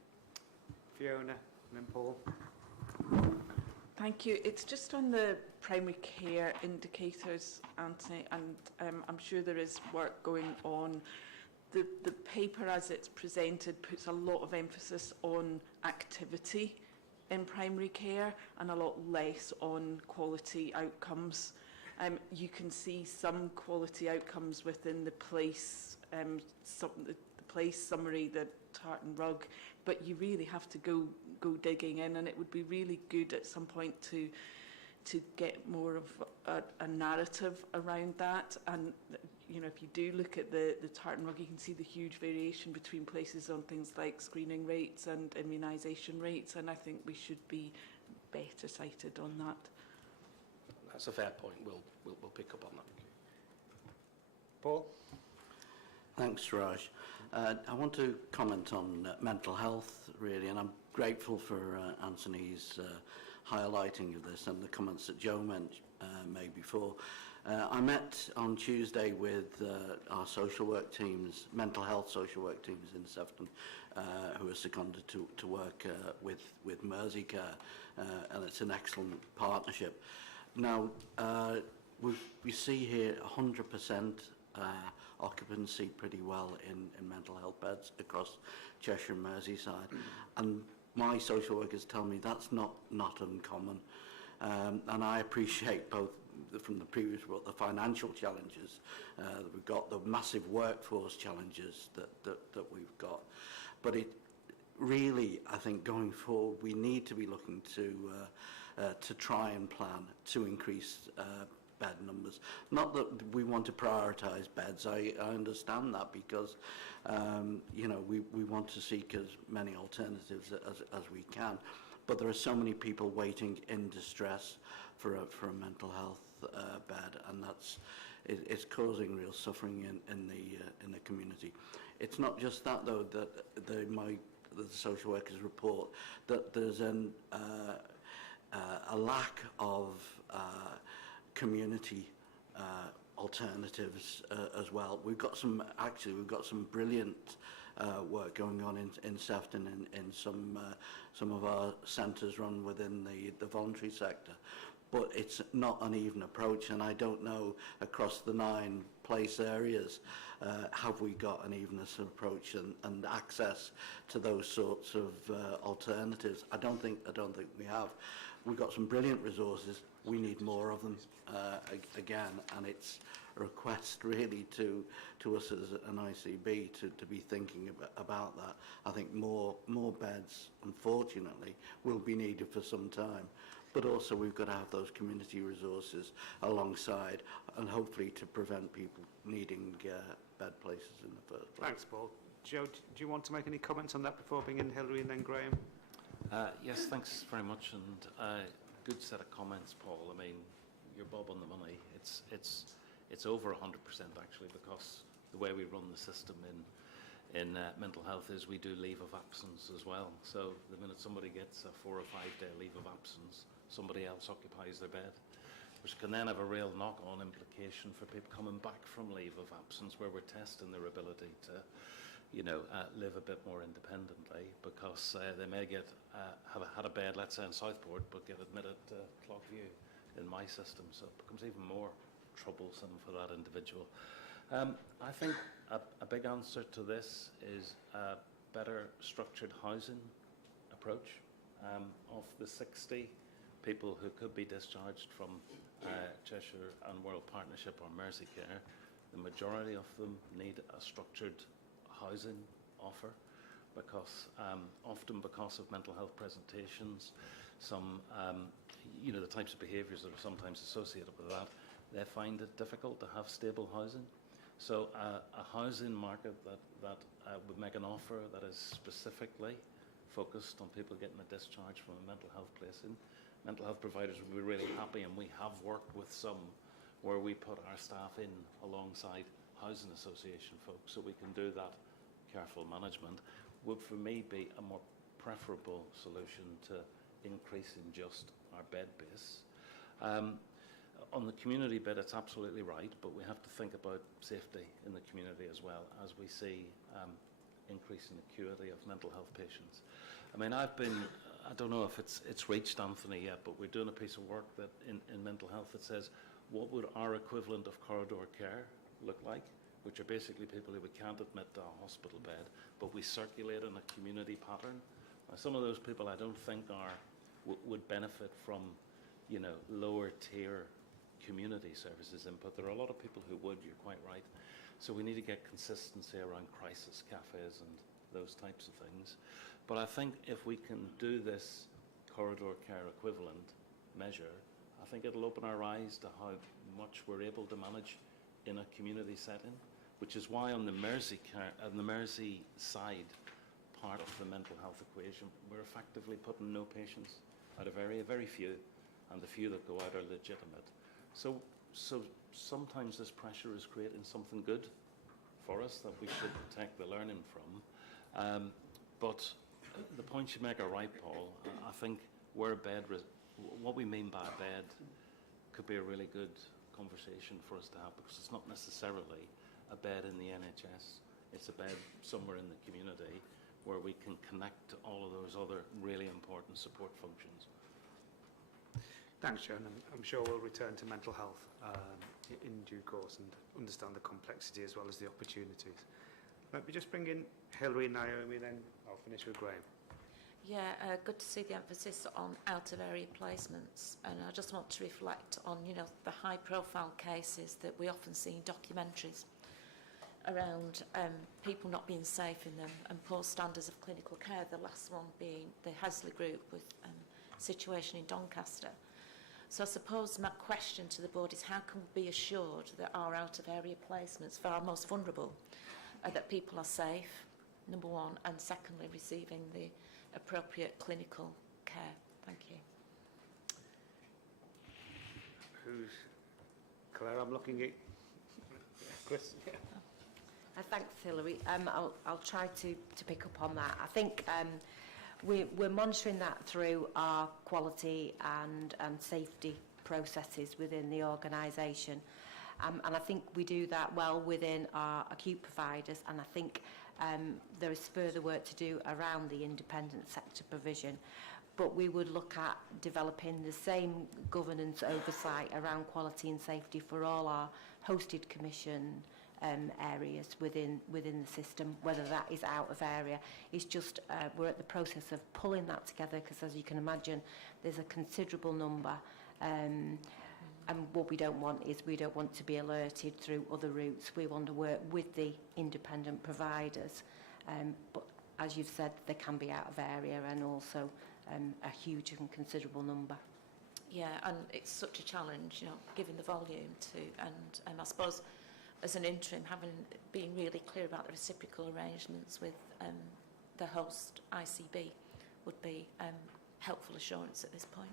Fiona, and then Paul? Thank you. It's just on the primary care indicators, Anthony, and I'm sure there is work going on. The paper as it's presented puts a lot of emphasis on activity in primary care and a lot less on quality outcomes. You can see some quality outcomes within the place, the place summary, the tartan rug, but you really have to go digging in, and it would be really good at some point to get more of a narrative around that. And you know, if you do look at the tartan rug, you can see the huge variation between places on things like screening rates and immunisation rates, and I think we should be better cited on that. That's a fair point. We'll pick up on that. Paul? Thanks, Raj. I want to comment on mental health, really, and I'm grateful for Anthony's highlighting of this and the comments that Joe made before. I met on Tuesday with our social work teams, mental health social work teams in Sefton, who are seconded to work with Merseyside, and it's an excellent partnership. Now, we see here 100% occupancy pretty well in mental health beds across Cheshire and Merseyside, and my social workers tell me that's not uncommon, and I appreciate both from the previous report the financial challenges that we've got, the massive workforce challenges that we've got, but it really, I think going forward we need to be looking to try and plan to increase bed numbers. Not that we want to prioritise beds, I understand that, because you know, we want to seek as many alternatives as we can, but there are so many people waiting in distress for a mental health bed, and it's causing real suffering in the community. It's not just that though, that the social workers report that there's a lack of community alternatives as well. We've got some brilliant work going on in Sefton in some of our centres run within the voluntary sector, but it's not an even approach, and I don't know across the 9 place areas have we got an evenness of approach and access to those sorts of alternatives. I don't think we have. We've got some brilliant resources. We need more of them again, and it's a request really to us as an ICB to be thinking about that. I think more beds, unfortunately, will be needed for some time, but also we've got to have those community resources alongside, and hopefully to prevent people needing bed places in the first place. Thanks, Paul. Joe, do you want to make any comments on that before bringing in Hilary and then Graham? Yes, thanks very much, and good set of comments, Paul. I mean, you're bob on the money. It's over 100% actually, because the way we run the system in mental health is we do leave of absence as well. So the minute somebody gets a 4 or 5 day leave of absence, somebody else occupies their bed, which can then have a real knock-on implication for people coming back from leave of absence, where we're testing their ability to, you know, live a bit more independently, because they may have had a bed, let's say in Southport, but get admitted to Clockview in my system, so it becomes even more troublesome for that individual. I think a big answer to this is a better structured housing approach. Of the 60 people who could be discharged from Cheshire and World Partnership or Merseyside, the majority of them need a structured housing offer, because often because of mental health presentations, some you know, the types of behaviours that are sometimes associated with that, they find it difficult to have stable housing. So a housing market that would make an offer that is specifically focused on people getting a discharge from a mental health placing. Mental health providers would be really happy, and we have worked with some where we put our staff in alongside housing association folks, so we can do that careful management. Would for me be a more preferable solution to increasing just our bed base. On the community bed, it's absolutely right, but we have to think about safety in the community as well, as we see increasing acuity of mental health patients. I mean, I don't know if it's reached Anthony yet, but we're doing a piece of work that in mental health that says, what would our equivalent of corridor care look like? Which are basically people who we can't admit to a hospital bed, but we circulate in a community pattern. Now, some of those people I don't think would benefit from, you know, lower tier community services input. There are a lot of people who would, you're quite right. So we need to get consistency around crisis cafes and those types of things. But I think if we can do this corridor care equivalent measure, I think it'll open our eyes to how much we're able to manage in a community setting, which is why on the Merseyside part of the mental health equation, we're effectively putting no patients out of area, very few, and the few that go out are legitimate. So sometimes this pressure is creating something good for us that we should take the learning from. But the points you make are right, Paul. I think where a bed, what we mean by a bed could be a really good conversation for us to have, because it's not necessarily a bed in the NHS. It's a bed somewhere in the community where we can connect to all of those other really important support functions. Thanks, Joan. I'm sure we'll return to mental health in due course and understand the complexity as well as the opportunities. Let me just bring in Hilary and Naomi, then I'll finish with Graham. Yeah, good to see the emphasis on out-of-area placements, and I just want to reflect on, you know, the high-profile cases that we often see in documentaries around people not being safe in them and poor standards of clinical care, the last one being the Hesley Group with situation in Doncaster. So I suppose my question to the board is, how can we be assured that our out-of-area placements for our most vulnerable, that people are safe, number one, and secondly, receiving the appropriate clinical care? Thank you. Who's Claire? I'm looking at Chris. Yeah. Thanks, Hilary. I'll try to pick up on that. I think we're monitoring that through our quality and safety processes within the organisation. And I think we do that well within our acute providers, and I think there is further work to do around the independent sector provision. But we would look at developing the same governance oversight around quality and safety for all our hosted commission areas within the system, whether that is out of area. It's just we're at the process of pulling that together, because as you can imagine, there's a considerable number. And what we don't want is, we don't want to be alerted through other routes. We want to work with the independent providers. But as you've said, they can be out of area and also a huge and considerable number. Yeah, and it's such a challenge, you know, given the volume too. And I suppose as an interim, being really clear about the reciprocal arrangements with the host ICB would be helpful assurance at this point.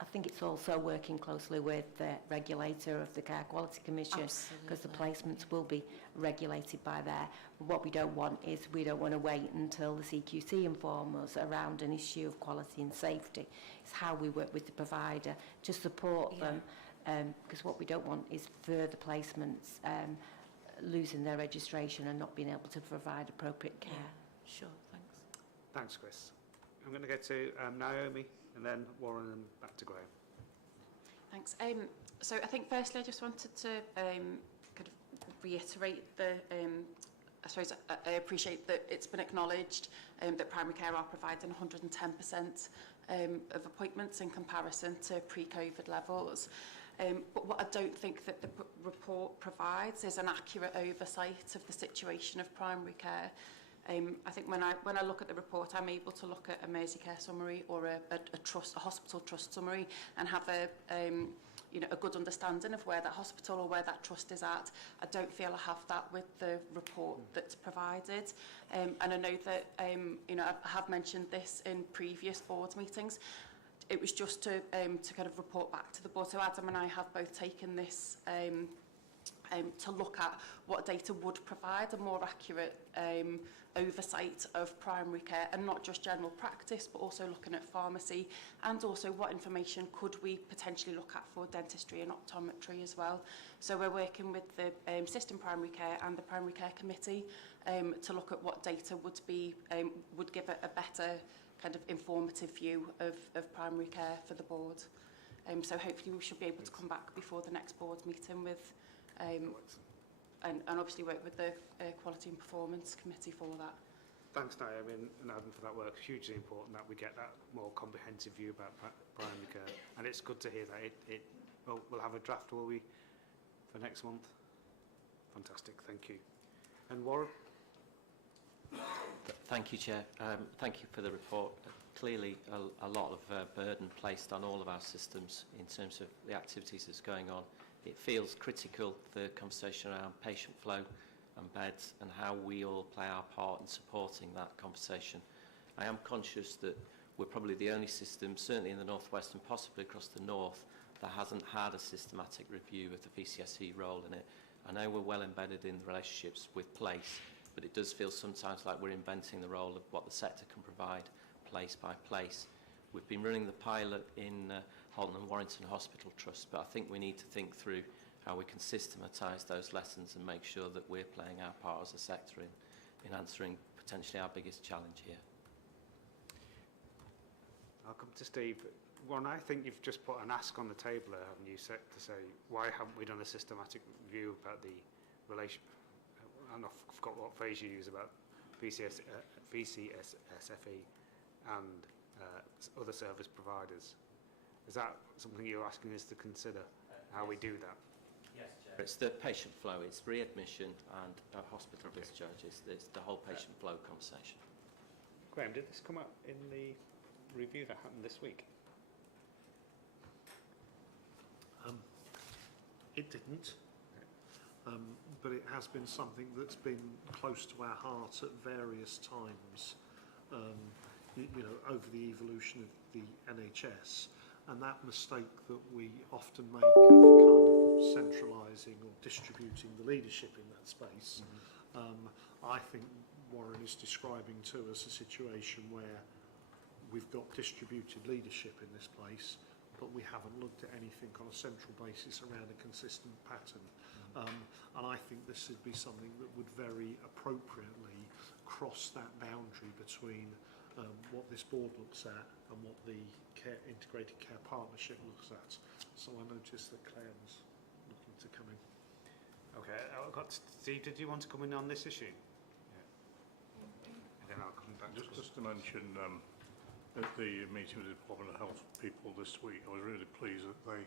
I think it's also working closely with the regulator of the Care Quality Commission, because the placements will be regulated by there. But what we don't want is, we don't want to wait until the CQC inform us around an issue of quality and safety. It's how we work with the provider to support them, because what we don't want is further placements losing their registration and not being able to provide appropriate care. Yeah, sure, thanks. Thanks, Chris. I'm going to go to Naomi, and then Warren, and back to Graham. Thanks. So I think firstly I just wanted to kind of reiterate the, I suppose I appreciate that it's been acknowledged that primary care are providing 110% of appointments in comparison to pre-COVID levels. But what I don't think that the report provides is an accurate oversight of the situation of primary care. I think when I look at the report, I'm able to look at a Merseyside summary or a hospital trust summary, and have a good understanding of where that hospital or where that trust is at. I don't feel I have that with the report that's provided. And I know that I have mentioned this in previous board meetings. It was just to kind of report back to the board. So Adam and I have both taken this to look at what data would provide a more accurate oversight of primary care, and not just general practice, but also looking at pharmacy, and also what information could we potentially look at for dentistry and optometry as well. So we're working with the system primary care and the primary care committee to look at what data would give a better kind of informative view of primary care for the board. So hopefully we should be able to come back before the next board meeting with and obviously work with the Quality and Performance Committee for that. Thanks, Naomi and Adam, for that work. Hugely important that we get that more comprehensive view about primary care. And it's good to hear that we'll have a draft, will we, for next month? Fantastic, thank you. And Warren? Thank you, Chair. Thank you for the report. Clearly, a lot of burden placed on all of our systems in terms of the activities that's going on. It feels critical, the conversation around patient flow and beds, and how we all play our part in supporting that conversation. I am conscious that we're probably the only system, certainly in the North West and possibly across the North, that hasn't had a systematic review of the VCSE role in it. I know we're well embedded in the relationships with place, but it does feel sometimes like we're inventing the role of what the sector can provide place by place. We've been running the pilot in Halton and Warrington Hospital Trust, but I think we need to think through how we can systematise those lessons and make sure that we're playing our part as a sector in answering potentially our biggest challenge here. I'll come to Steve. One, I think you've just put an ask on the table there, haven't you, to say, why haven't we done a systematic review about the relation, and I forgot what phrase you use about VCSFE and other service providers. Is that something you're asking us to consider, how we do that? Yes, Chair. It's the patient flow, it's readmission and hospital discharges, it's the whole patient flow conversation. Graham, did this come up in the review that happened this week? It didn't, but it has been something that's been close to our heart at various times, you know, over the evolution of the NHS, and that mistake that we often make of kind of centralising or distributing the leadership in that space. I think Warren is describing to us a situation where we've got distributed leadership in this place, but we haven't looked at anything on a central basis around a consistent pattern. And I think this would be something that would very appropriately cross that boundary between what this board looks at and what the integrated care partnership looks at. So I noticed that Claire was looking to come in. Okay, I've got Steve, did you want to come in on this issue? Yeah. And then I'll come back Just to mention, at the meeting with the Department of Health people this week, I was really pleased that they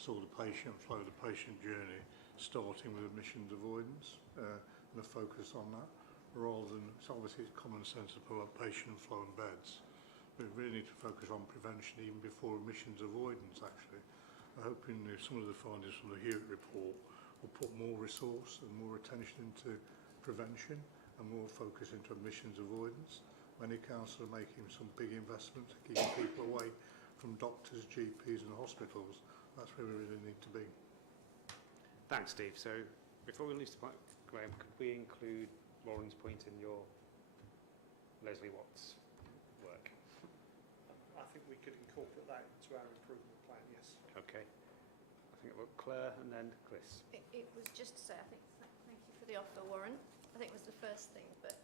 saw the patient flow, the patient journey, starting with admissions avoidance and a focus on that, rather than, it's obviously it's common sense to put up patient flow and beds, but we really need to focus on prevention even before admissions avoidance actually. I'm hoping some of the findings from the Hewitt report will put more resource and more attention into prevention and more focus into admissions avoidance. Many councils are making some big investments to keep people away from doctors, GPs and hospitals. That's where we really need to be. Thanks, Steve. So before we lose the point, Graham, could we include Warren's point in your Leslie Watts work? I think we could incorporate that into our improvement plan, yes. Okay. I think it was Claire and then Chris. It was just to say, I think, thank you for the offer, Warren. I think it was the first thing, but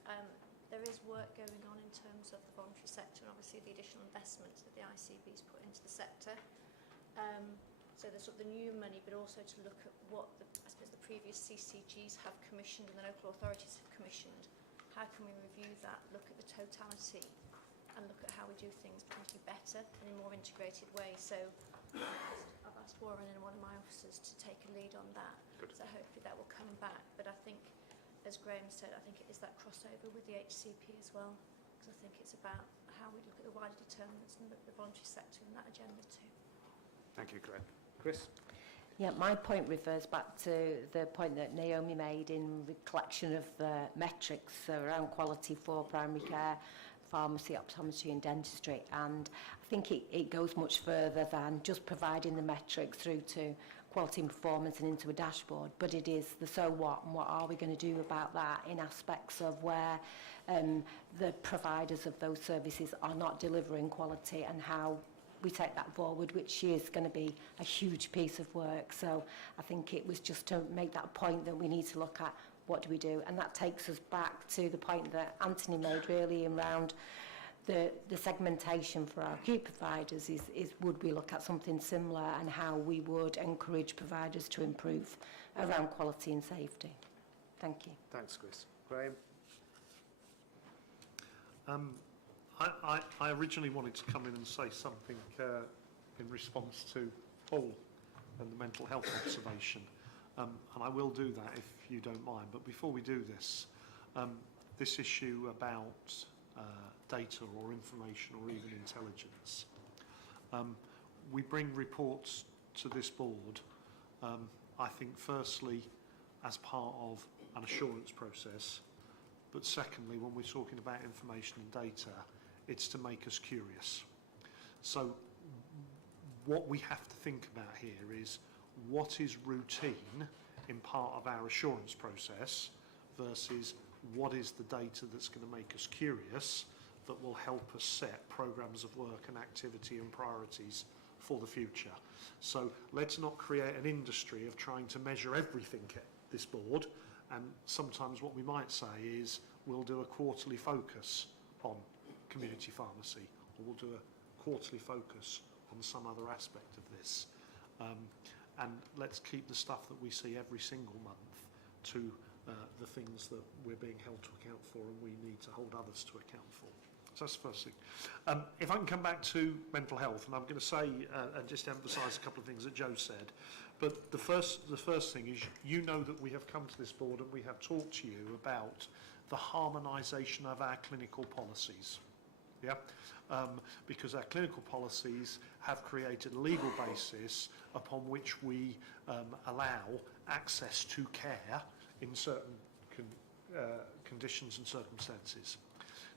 there is work going on in terms of the voluntary sector and obviously the additional investments that the ICB's put into the sector. So there's sort of the new money, but also to look at what I suppose the previous CCGs have commissioned and the local authorities have commissioned. How can we review that, look at the totality and look at how we do things potentially better and in a more integrated way. So I've asked Warren and one of my officers to take a lead on that. Good. So hopefully that will come back. But I think, as Graham said, I think it is that crossover with the HCP as well, because I think it's about how we look at the wider determinants and the voluntary sector in that agenda too. Thank you, Graham. Chris? Yeah, my point refers back to the point that Naomi made in the collection of the metrics around quality for primary care, pharmacy, optometry and dentistry, and I think it goes much further than just providing the metrics through to quality and performance and into a dashboard, but it is the so what and what are we going to do about that in aspects of where the providers of those services are not delivering quality and how we take that forward, which is going to be a huge piece of work. So I think it was just to make that point that we need to look at what do we do, and that takes us back to the point that Anthony made really around the segmentation for our acute providers is would we look at something similar and how we would encourage providers to improve around quality and safety. Thank you. Thanks, Chris. Graham? I originally wanted to come in and say something in response to Paul and the mental health observation, and I will do that if you don't mind. But before we do this, this issue about data or information or even intelligence, we bring reports to this board, I think firstly as part of an assurance process, but secondly when we're talking about information and data, it's to make us curious. So what we have to think about here is what is routine in part of our assurance process versus what is the data that's going to make us curious that will help us set programmes of work and activity and priorities for the future. So let's not create an industry of trying to measure everything at this board, and sometimes what we might say is we'll do a quarterly focus on community pharmacy, or we'll do a quarterly focus on some other aspect of this. And let's keep the stuff that we see every single month to the things that we're being held to account for and we need to hold others to account for. So that's the first thing. If I can come back to mental health, and I'm going to say and just emphasise a couple of things that Joe said, but the first thing is, you know that we have come to this board and we have talked to you about the harmonisation of our clinical policies. Yeah, because our clinical policies have created a legal basis upon which we allow access to care in certain conditions and circumstances.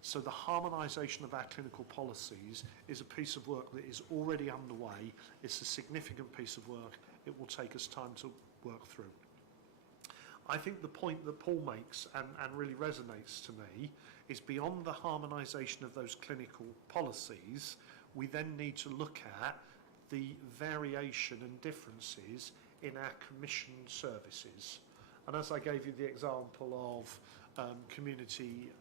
So the harmonisation of our clinical policies is a piece of work that is already underway. It's a significant piece of work. It will take us time to work through. I think the point that Paul makes and really resonates to me is, beyond the harmonisation of those clinical policies, we then need to look at the variation and differences in our commissioned services. And as I gave you the example of community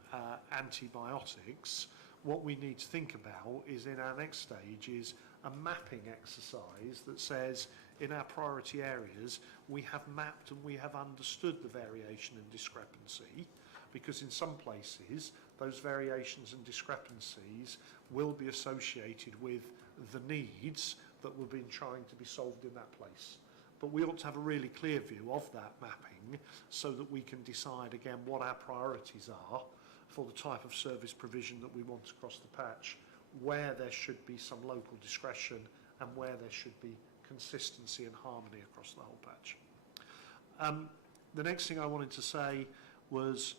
antibiotics, what we need to think about is, in our next stage, is a mapping exercise that says, in our priority areas, we have mapped and we have understood the variation and discrepancy, because in some places those variations and discrepancies will be associated with the needs that were being trying to be solved in that place. But we ought to have a really clear view of that mapping so that we can decide again what our priorities are for the type of service provision that we want across the patch, where there should be some local discretion and where there should be consistency and harmony across the whole patch. The next thing I wanted to say was,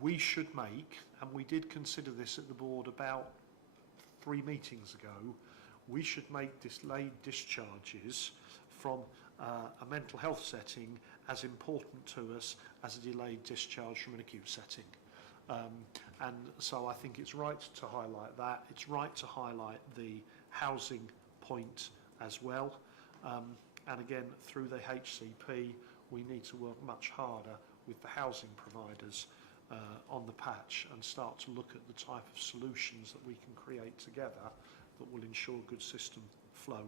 we should make, and we did consider this at the board about 3 meetings ago, we should make delayed discharges from a mental health setting as important to us as a delayed discharge from an acute setting. And so I think it's right to highlight that. It's right to highlight the housing point as well. And again, through the HCP, we need to work much harder with the housing providers on the patch and start to look at the type of solutions that we can create together that will ensure good system flow.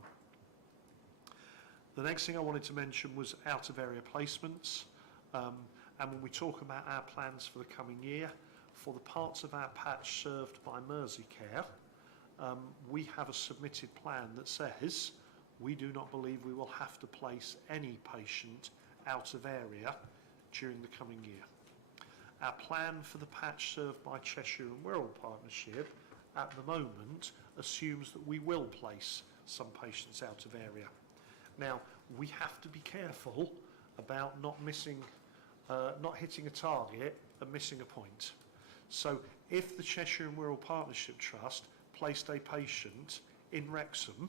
The next thing I wanted to mention was out-of-area placements. And when we talk about our plans for the coming year, for the parts of our patch served by Merseyside, we have a submitted plan that says we do not believe we will have to place any patient out of area during the coming year. Our plan for the patch served by Cheshire and Merseyside Partnership at the moment assumes that we will place some patients out of area. Now, we have to be careful about not hitting a target and missing a point. So if the Cheshire and Merseyside Partnership Trust placed a patient in Wrexham,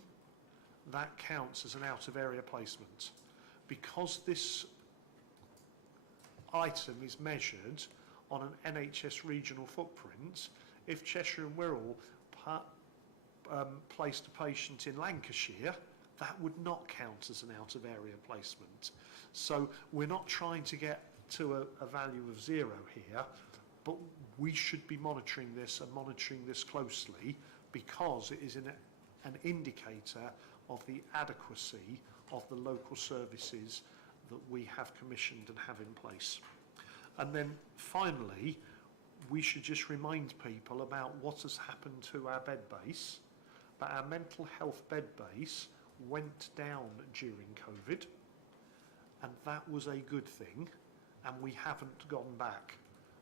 that counts as an out-of-area placement. Because this item is measured on an NHS regional footprint, if Cheshire and Merseyside placed a patient in Lancashire, that would not count as an out-of-area placement. So we're not trying to get to a value of 0 here, but we should be monitoring this and monitoring this closely, because it is an indicator of the adequacy of the local services that we have commissioned and have in place. And then finally, we should just remind people about what has happened to our bed base. But our mental health bed base went down during COVID, and that was a good thing, and we haven't gone back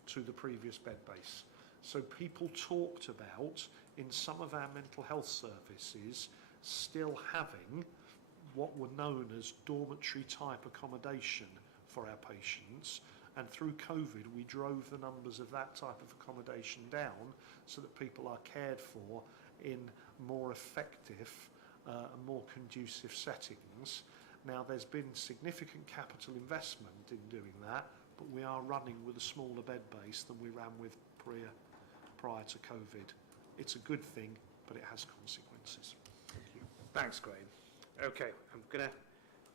to the previous bed base. So people talked about, in some of our mental health services, still having what were known as dormitory type accommodation for our patients, and through COVID we drove the numbers of that type of accommodation down so that people are cared for in more effective and more conducive settings. Now, there's been significant capital investment in doing that, but we are running with a smaller bed base than we ran with prior to COVID. It's a good thing, but it has consequences. Thank you. Thanks, Graham. Okay, I'm going to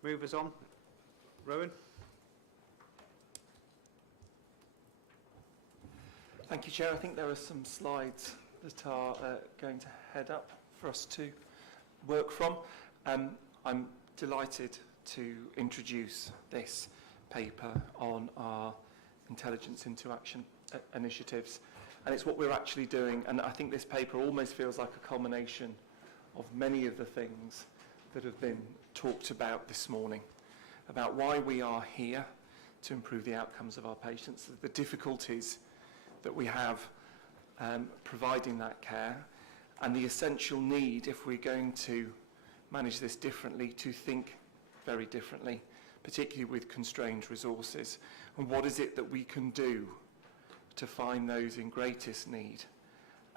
move us on. Rowan? Thank you, Chair. I think there are some slides that are going to head up for us to work from. I'm delighted to introduce this paper on our intelligence into action initiatives, and it's what we're actually doing, and I think this paper almost feels like a culmination of many of the things that have been talked about this morning, about why we are here to improve the outcomes of our patients, the difficulties that we have providing that care, and the essential need, if we're going to manage this differently, to think very differently, particularly with constrained resources. And what is it that we can do to find those in greatest need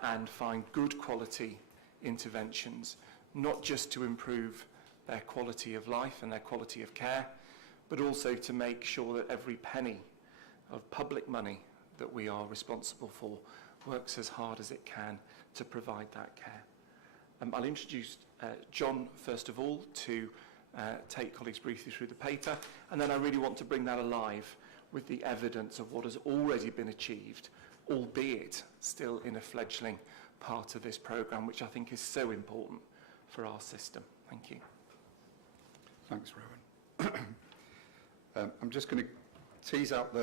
and find good quality interventions, not just to improve their quality of life and their quality of care, but also to make sure that every penny of public money that we are responsible for works as hard as it can to provide that care. I'll introduce John first of all to take colleagues briefly through the paper, and then I really want to bring that alive with the evidence of what has already been achieved, albeit still in a fledgling part of this programme, which I think is so important for our system. Thank you. Thanks, Rowan. I'm just going to tease out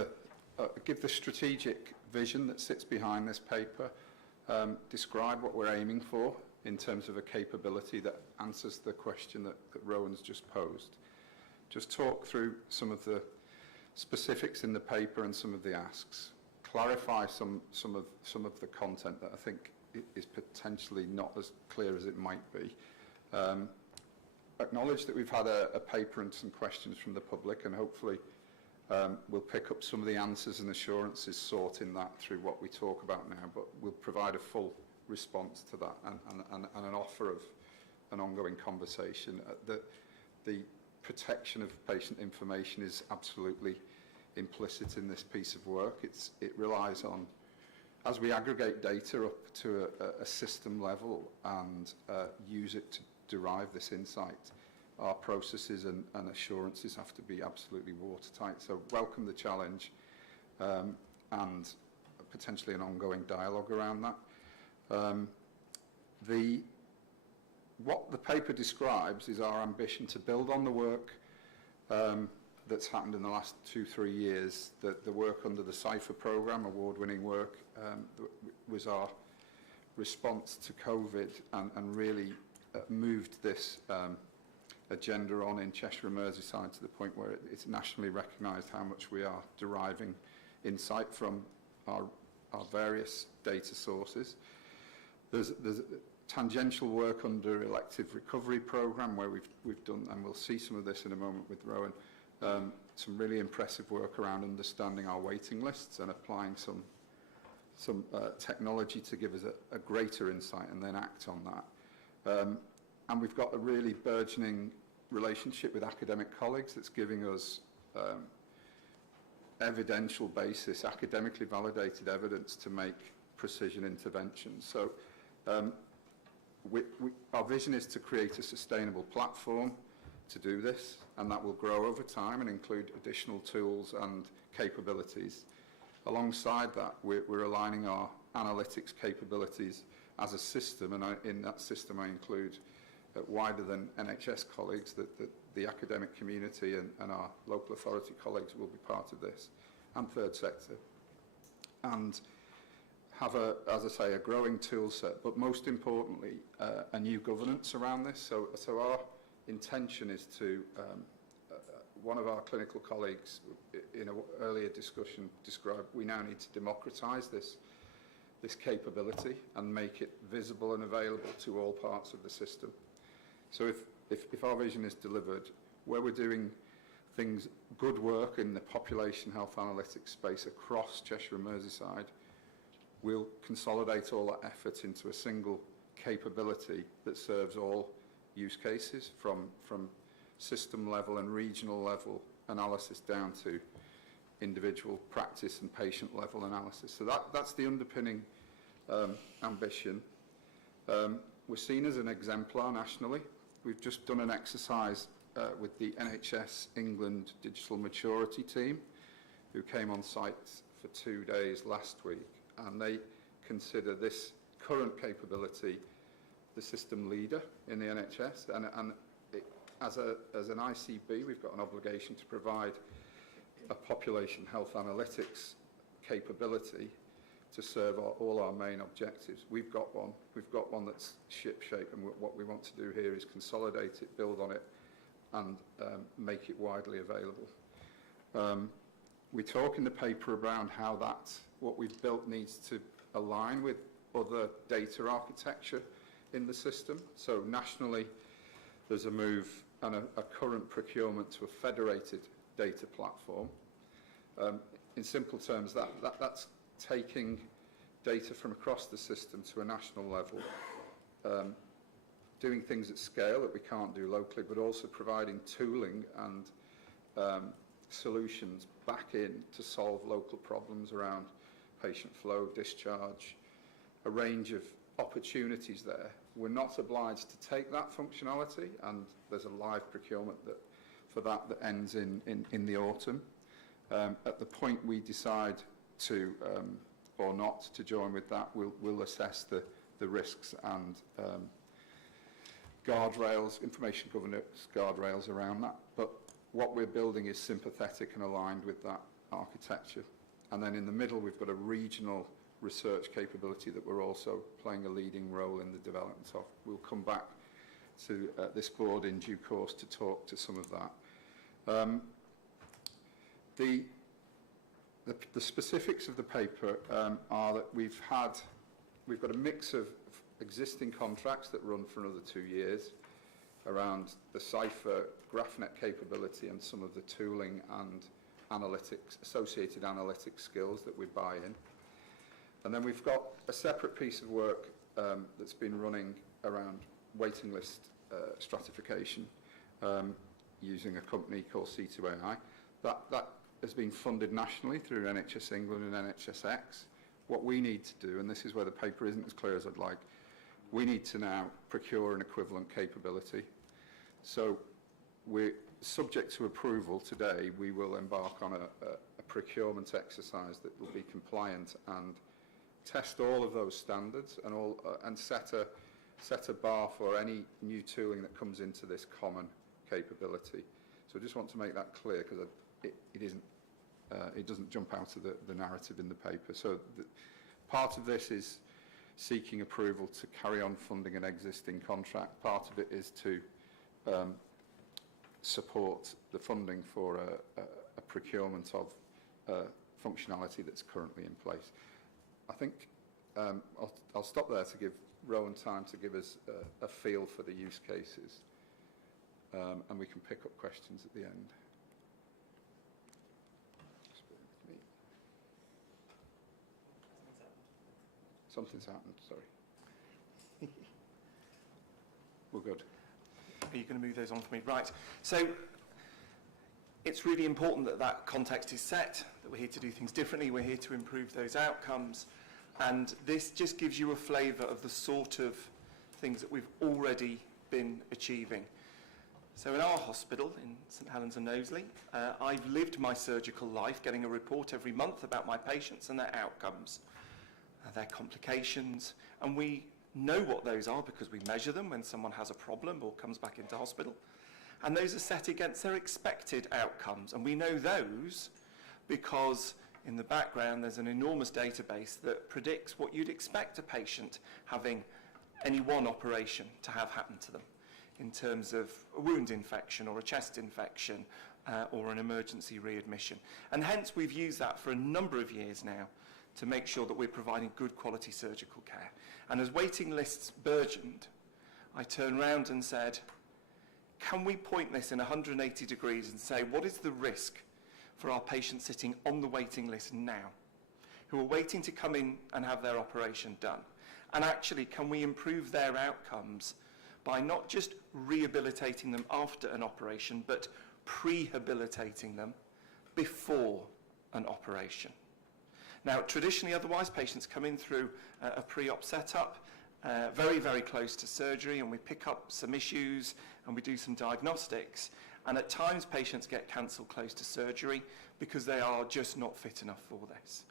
give the strategic vision that sits behind this paper, describe what we're aiming for in terms of a capability that answers the question that Rowan's just posed. Just talk through some of the specifics in the paper and some of the asks. Clarify some of the content that I think is potentially not as clear as it might be. Acknowledge that we've had a paper and some questions from the public, and hopefully we'll pick up some of the answers and assurances sought in that through what we talk about now, but we'll provide a full response to that and an offer of an ongoing conversation. The protection of patient information is absolutely implicit in this piece of work. It relies on, as we aggregate data up to a system level and use it to derive this insight, our processes and assurances have to be absolutely watertight. So welcome the challenge and potentially an ongoing dialogue around that. What the paper describes is our ambition to build on the work that's happened in the last 2-3 years. The work under the CIPHER programme, award-winning work, was our response to COVID and really moved this agenda on in Cheshire and Merseyside to the point where it's nationally recognised how much we are deriving insight from our various data sources. There's tangential work under elective recovery programme where we've done, and we'll see some of this in a moment with Rowan, some really impressive work around understanding our waiting lists and applying some technology to give us a greater insight and then act on that. And we've got a really burgeoning relationship with academic colleagues that's giving us evidential basis, academically validated evidence to make precision interventions. So our vision is to create a sustainable platform to do this, and that will grow over time and include additional tools and capabilities. Alongside that, we're aligning our analytics capabilities as a system, and in that system I include wider than NHS colleagues, that the academic community and our local authority colleagues will be part of this, and third sector. And have, as I say, a growing tool set, but most importantly, a new governance around this. So our intention is to, one of our clinical colleagues in an earlier discussion described, we now need to democratise this capability and make it visible and available to all parts of the system. So if our vision is delivered, where we're doing things, good work in the population health analytics space across Cheshire and Merseyside, we'll consolidate all that effort into a single capability that serves all use cases from system level and regional level analysis down to individual practice and patient level analysis. So that's the underpinning ambition. We're seen as an exemplar nationally. We've just done an exercise with the NHS England Digital Maturity team, who came on site for 2 days last week, and they consider this current capability the system leader in the NHS, and as an ICB, we've got an obligation to provide a population health analytics capability to serve all our main objectives. We've got one. We've got one that's ship-shape, and what we want to do here is consolidate it, build on it, and make it widely available. We talk in the paper around how what we've built needs to align with other data architecture in the system. So nationally, there's a move and a current procurement to a federated data platform. In simple terms, that's taking data from across the system to a national level, doing things at scale that we can't do locally, but also providing tooling and solutions back in to solve local problems around patient flow, discharge, a range of opportunities there. We're not obliged to take that functionality, and there's a live procurement for that ends in the autumn. At the point we decide to or not to join with that, we'll assess the risks and guardrails, information governance guardrails around that. But what we're building is sympathetic and aligned with that architecture. And then in the middle, we've got a regional research capability that we're also playing a leading role in the development of. We'll come back to this board in due course to talk to some of that. The specifics of the paper are that we've got a mix of existing contracts that run for another 2 years around the Cypher GraphNet capability and some of the tooling and associated analytics skills that we buy in. And then we've got a separate piece of work that's been running around waiting list stratification using a company called C2AI. That has been funded nationally through NHS England and NHSX. What we need to do, and this is where the paper isn't as clear as I'd like, we need to now procure an equivalent capability. So we're subject to approval today. We will embark on a procurement exercise that will be compliant and test all of those standards and set a bar for any new tooling that comes into this common capability. So I just want to make that clear, because it doesn't jump out of the narrative in the paper. So part of this is seeking approval to carry on funding an existing contract. Part of it is to support the funding for a procurement of functionality that's currently in place. I think I'll stop there to give Rowan time to give us a feel for the use cases, and we can pick up questions at the end. Something's happened, sorry. We're good. Are you going to move those on for me? Right. So it's really important that that context is set, that we're here to do things differently, we're here to improve those outcomes. And this just gives you a flavour of the sort of things that we've already been achieving. So in our hospital in St Helens and Knowsley, I've lived my surgical life getting a report every month about my patients and their outcomes, their complications, and we know what those are because we measure them when someone has a problem or comes back into hospital. And those are set against their expected outcomes, and we know those because in the background there's an enormous database that predicts what you'd expect a patient having any one operation to have happen to them in terms of a wound infection or a chest infection or an emergency readmission. And hence we've used that for a number of years now to make sure that we're providing good quality surgical care. And as waiting lists burgeoned, I turned round and said, can we point this in 180 degrees and say, what is the risk for our patients sitting on the waiting list now, who are waiting to come in and have their operation done? And actually, can we improve their outcomes by not just rehabilitating them after an operation, but prehabilitating them before an operation. Now, traditionally, otherwise, patients come in through a pre-op setup, very, very close to surgery, and we pick up some issues and we do some diagnostics. And at times, patients get cancelled close to surgery because they are just not fit enough for this.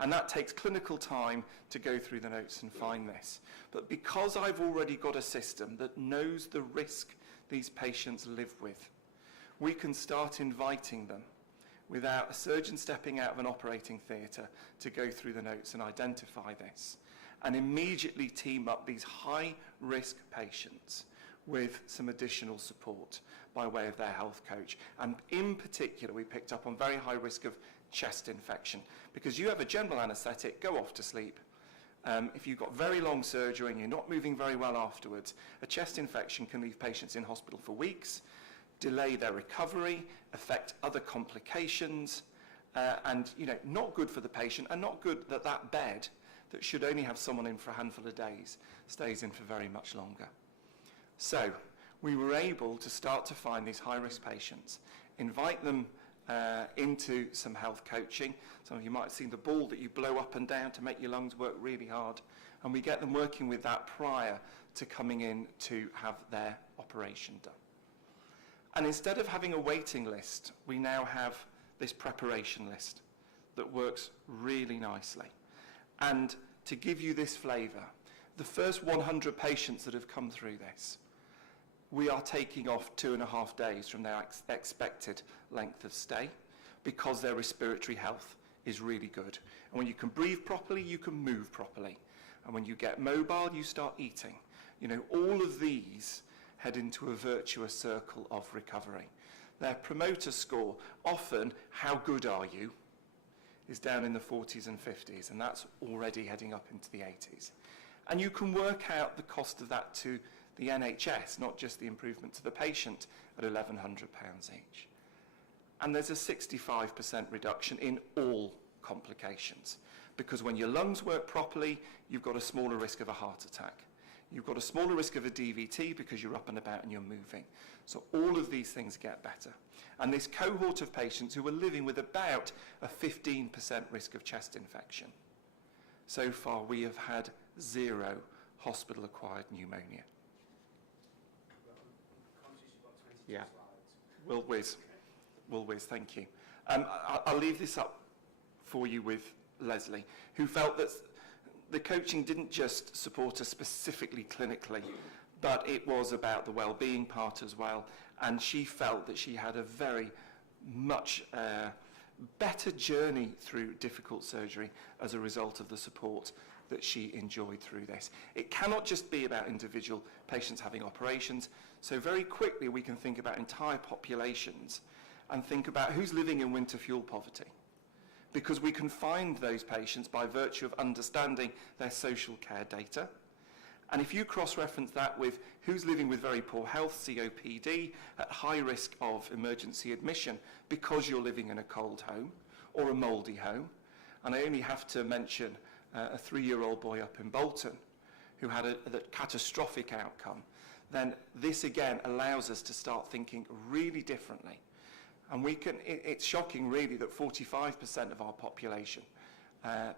And that takes clinical time to go through the notes and find this. But because I've already got a system that knows the risk these patients live with, we can start inviting them without a surgeon stepping out of an operating theatre to go through the notes and identify this, and immediately team up these high-risk patients with some additional support by way of their health coach. And in particular, we picked up on very high risk of chest infection, because you have a general anaesthetic, go off to sleep. If you've got very long surgery and you're not moving very well afterwards, a chest infection can leave patients in hospital for weeks, delay their recovery, affect other complications, and not good for the patient, and not good that that bed that should only have someone in for a handful of days stays in for very much longer. So we were able to start to find these high-risk patients, invite them into some health coaching. Some of you might have seen the ball that you blow up and down to make your lungs work really hard, and we get them working with that prior to coming in to have their operation done. And instead of having a waiting list, we now have this preparation list that works really nicely. And to give you this flavour, the first 100 patients that have come through this, we are taking off 2.5 days from their expected length of stay, because their respiratory health is really good. And when you can breathe properly, you can move properly. And when you get mobile, you start eating. All of these head into a virtuous circle of recovery. Their promoter score, often, how good are you, is down in the 40s and 50s, and that's already heading up into the 80s. And you can work out the cost of that to the NHS, not just the improvement to the patient, at £1,100 each. And there's a 65% reduction in all complications, because when your lungs work properly, you've got a smaller risk of a heart attack. You've got a smaller risk of a DVT because you're up and about and you're moving. So all of these things get better. And this cohort of patients who are living with about a 15% risk of chest infection, so far we have had 0 hospital-acquired pneumonia. Yeah, we'll whiz, thank you. I'll leave this up for you with Leslie, who felt that the coaching didn't just support us specifically clinically, but it was about the well-being part as well, and she felt that she had a very much better journey through difficult surgery as a result of the support that she enjoyed through this. It cannot just be about individual patients having operations, so very quickly we can think about entire populations and think about who's living in winter fuel poverty, because we can find those patients by virtue of understanding their social care data. And if you cross-reference that with who's living with very poor health, COPD, at high risk of emergency admission because you're living in a cold home or a mouldy home, and I only have to mention a 3-year-old boy up in Bolton who had a catastrophic outcome, then this again allows us to start thinking really differently. And it's shocking really that 45% of our population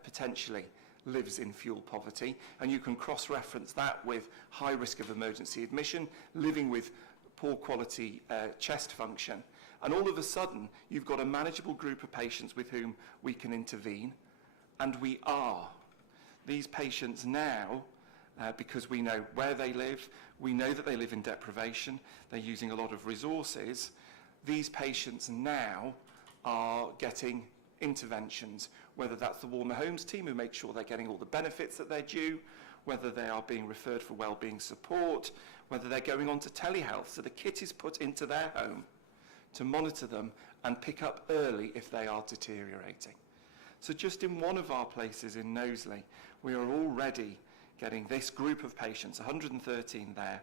potentially lives in fuel poverty, and you can cross-reference that with high risk of emergency admission, living with poor quality chest function, and all of a sudden you've got a manageable group of patients with whom we can intervene, and we are. These patients now, because we know where they live, we know that they live in deprivation, they're using a lot of resources, these patients now are getting interventions, whether that's the Warmer Homes team who make sure they're getting all the benefits that they're due, whether they are being referred for wellbeing support, whether they're going on to telehealth, so the kit is put into their home to monitor them and pick up early if they are deteriorating. So just in one of our places in Knowsley, we are already getting this group of patients, 113 there,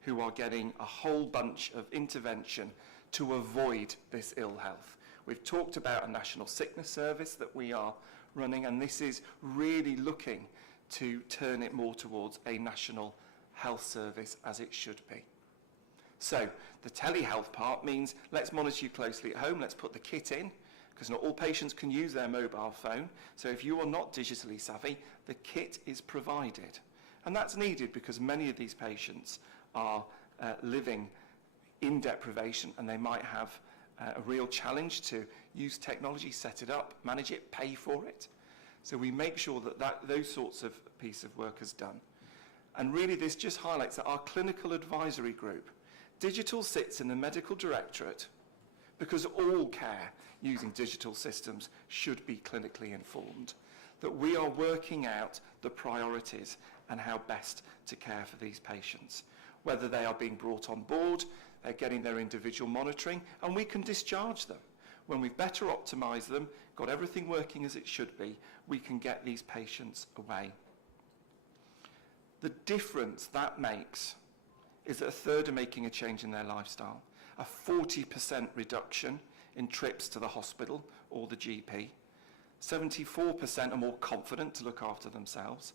who are getting a whole bunch of intervention to avoid this ill health. We've talked about a national sickness service that we are running, and this is really looking to turn it more towards a national health service as it should be. So the telehealth part means let's monitor you closely at home, let's put the kit in, because not all patients can use their mobile phone. So if you are not digitally savvy, the kit is provided. And that's needed because many of these patients are living in deprivation, and they might have a real challenge to use technology, set it up, manage it, pay for it. So we make sure that those sorts of piece of work is done. And really this just highlights that our clinical advisory group, digital sits in the medical directorate because all care using digital systems should be clinically informed, that we are working out the priorities and how best to care for these patients, whether they are being brought on board, they're getting their individual monitoring, and we can discharge them. When we've better optimised them, got everything working as it should be, we can get these patients away. The difference that makes is that a third are making a change in their lifestyle, a 40% reduction in trips to the hospital or the GP, 74% are more confident to look after themselves,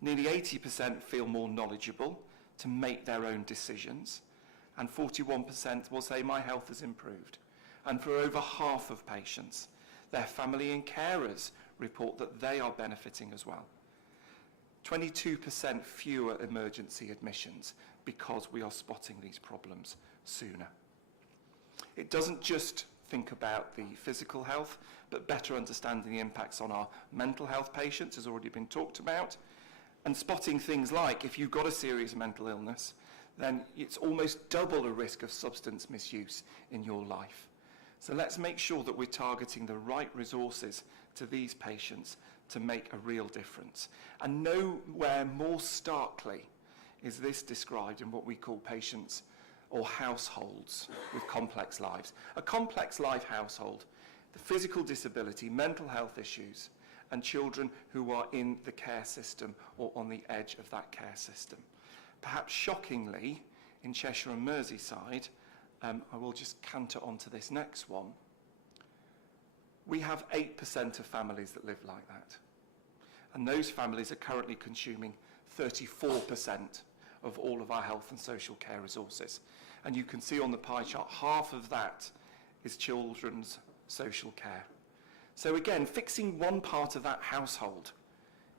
nearly 80% feel more knowledgeable to make their own decisions, and 41% will say my health has improved. And for over half of patients, their family and carers report that they are benefiting as well. 22% fewer emergency admissions because we are spotting these problems sooner. It doesn't just think about the physical health, but better understanding the impacts on our mental health patients has already been talked about, and spotting things like if you've got a serious mental illness, then it's almost double a risk of substance misuse in your life. So let's make sure that we're targeting the right resources to these patients to make a real difference. And nowhere more starkly is this described in what we call patients or households with complex lives. A complex life household, the physical disability, mental health issues, and children who are in the care system or on the edge of that care system. Perhaps shockingly, in Cheshire and Merseyside, I will just canter onto this next one, we have 8% of families that live like that. And those families are currently consuming 34% of all of our health and social care resources. And you can see on the pie chart, half of that is children's social care. So again, fixing one part of that household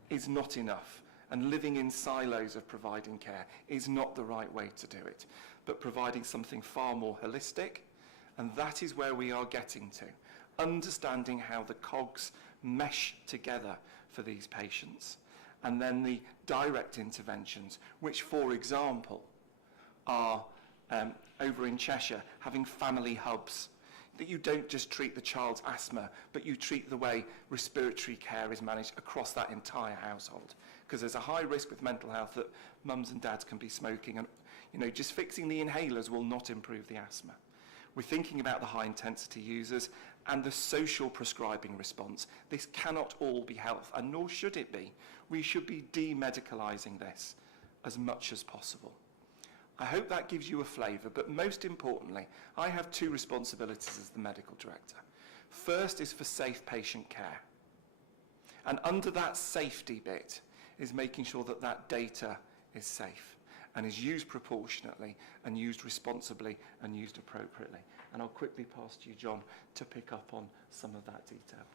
is not enough. And living in silos of providing care is not the right way to do it, but providing something far more holistic, and that is where we are getting to, understanding how the cogs mesh together for these patients, and then the direct interventions, which, for example, are over in Cheshire, having family hubs, that you don't just treat the child's asthma, but you treat the way respiratory care is managed across that entire household. Because there's a high risk with mental health that mums and dads can be smoking, and just fixing the inhalers will not improve the asthma. We're thinking about the high intensity users and the social prescribing response. This cannot all be health, and nor should it be. We should be demedicalising this as much as possible. I hope that gives you a flavour, but most importantly, I have two responsibilities as the medical director. First is for safe patient care. And under that safety bit is making sure that that data is safe and is used proportionately and used responsibly and used appropriately. And I'll quickly pass to you, John, to pick up on some of that detail.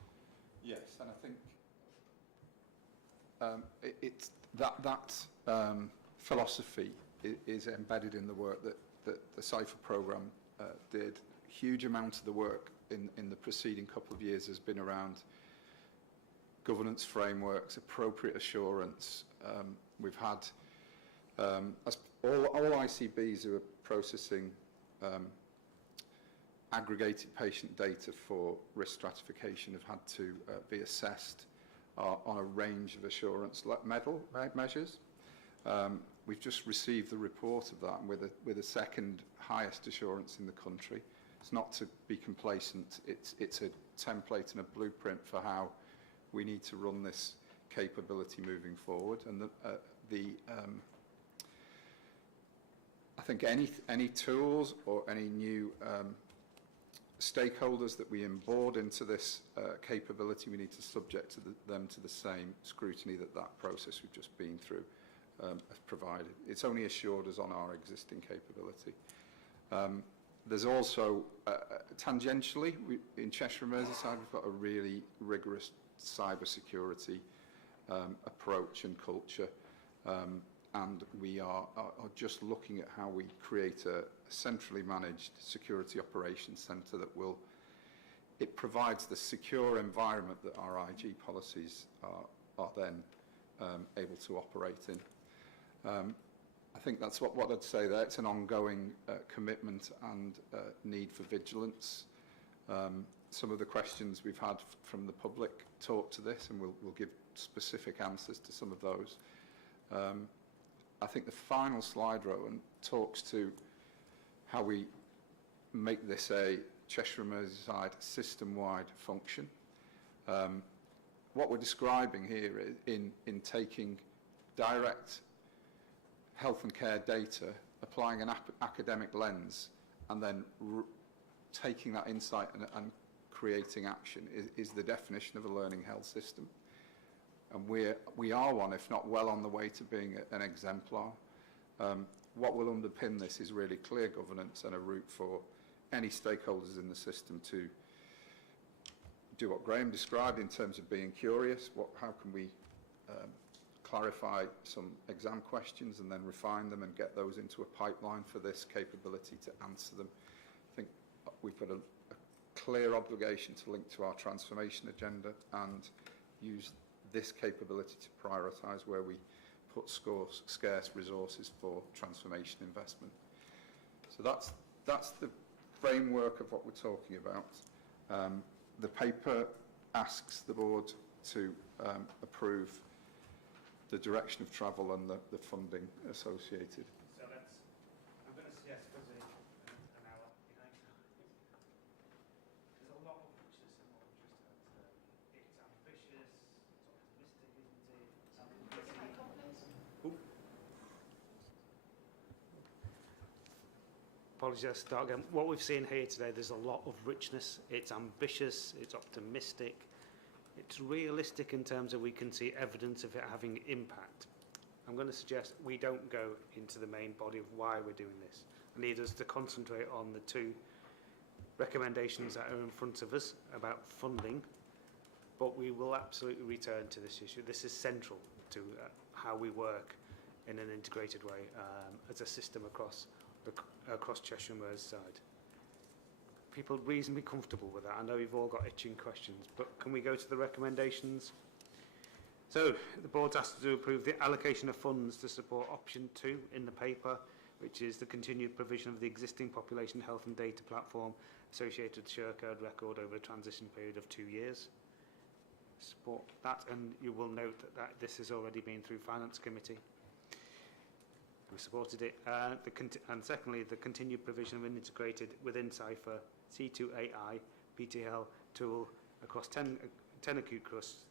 Yes, and I think it's that philosophy is embedded in the work that the CIPHER programme did. Huge amount of the work in the preceding couple of years has been around governance frameworks, appropriate assurance. We've had as all ICBs who are processing aggregated patient data for risk stratification have had to be assessed on a range of assurance measures. We've just received the report of that with the second highest assurance in the country. It's not to be complacent, it's a template and a blueprint for how we need to run this capability moving forward. And I think any tools or any new stakeholders that we onboard into this capability, we need to subject them to the same scrutiny that process we've just been through have provided. It's only assured us on our existing capability. There's also, tangentially, in Cheshire and Merseyside, we've got a really rigorous cyber security approach and culture, and we are just looking at how we create a centrally managed security operations centre that will, it provides the secure environment that our IG policies are then able to operate in. I think that's what I'd say there. It's an ongoing commitment and need for vigilance. Some of the questions we've had from the public talk to this, and we'll give specific answers to some of those. I think the final slide, Rowan, talks to how we make this a Cheshire and Merseyside system-wide function. What we're describing here is in taking direct health and care data, applying an academic lens, and then taking that insight and creating action is the definition of a learning health system. And we are one, if not well on the way to being an exemplar. What will underpin this is really clear governance and a route for any stakeholders in the system to do what Graham described in terms of being curious. How can we clarify some exam questions and then refine them and get those into a pipeline for this capability to answer them. I think we've got a clear obligation to link to our transformation agenda and use this capability to prioritise where we put scarce resources for transformation investment. So that's the framework of what we're talking about. The paper asks the board to approve the direction of travel and the funding associated. So I'm going to suggest for an hour. There's a lot of richness in what we've just had. It's ambitious, it's optimistic, isn't it? Apologies, I'll start again. What we've seen here today, there's a lot of richness. It's ambitious, it's optimistic. It's realistic in terms of we can see evidence of it having impact. I'm going to suggest we don't go into the main body of why we're doing this. I need us to concentrate on the two recommendations that are in front of us about funding, but we will absolutely return to this issue. This is central to how we work in an integrated way as a system across Cheshire and Merseyside. People reasonably comfortable with that? I know you've all got itching questions, but can we go to the recommendations? So the board's asked to approve the allocation of funds to support option 2 in the paper, which is the continued provision of the existing population health and data platform associated with the share code record over a transition period of 2 years. Support that, and you will note that this has already been through Finance Committee. We supported it. And secondly, the continued provision of an integrated within CIPHER C2AI PTL tool across 10 acute trusts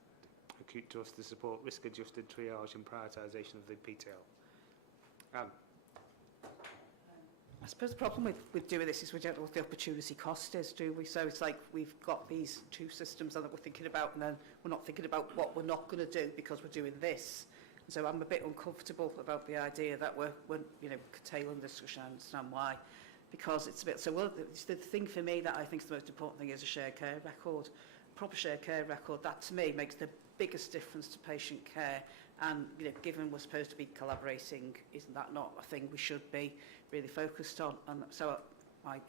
to support risk-adjusted triage and prioritisation of the PTL. I suppose the problem with doing this is we don't know what the opportunity cost is, do we? So it's like we've got these two systems that we're thinking about, and then we're not thinking about what we're not going to do because we're doing this. And so I'm a bit uncomfortable about the idea that we're curtailing this, which I understand why. Because it's a bit, the thing for me that I think is the most important thing is a shared care record. Proper shared care record, that to me makes the biggest difference to patient care. And given we're supposed to be collaborating, isn't that not a thing we should be really focused on? And so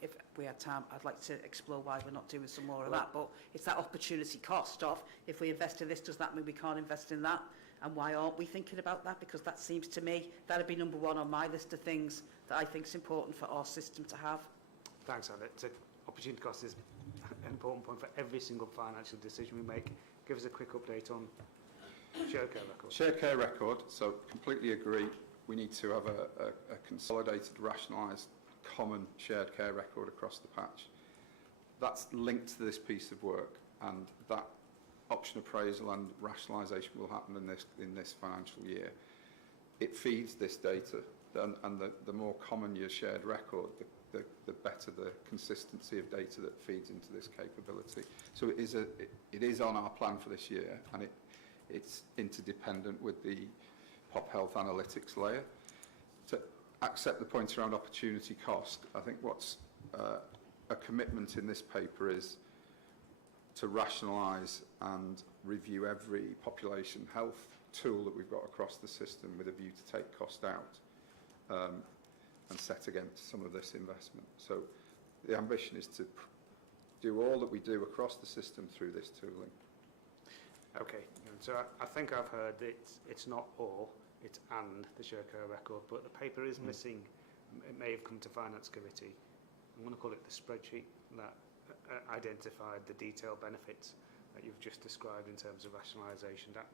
if we had time, I'd like to explore why we're not doing some more of that. But it's that opportunity cost of, if we invest in this, does that mean we can't invest in that? And why aren't we thinking about that? Because that seems to me, that would be number one on my list of things that I think is important for our system to have. Thanks, Anna. Opportunity cost is an important point for every single financial decision we make. Give us a quick update on shared care record. Shared care record, so completely agree. We need to have a consolidated, rationalised, common shared care record across the patch. That's linked to this piece of work, and that option appraisal and rationalisation will happen in this financial year. It feeds this data, and the more common your shared record, the better the consistency of data that feeds into this capability. So it is on our plan for this year, and it's interdependent with the pop health analytics layer. To accept the point around opportunity cost, I think what's a commitment in this paper is to rationalise and review every population health tool that we've got across the system with a view to take cost out and set against some of this investment. So the ambition is to do all that we do across the system through this tooling. Okay, so I think I've heard it's not or, it's and the Cheshire record, but the paper is missing. It may have come to Finance Committee. I'm going to call it the spreadsheet that identified the detailed benefits that you've just described in terms of rationalisation. That,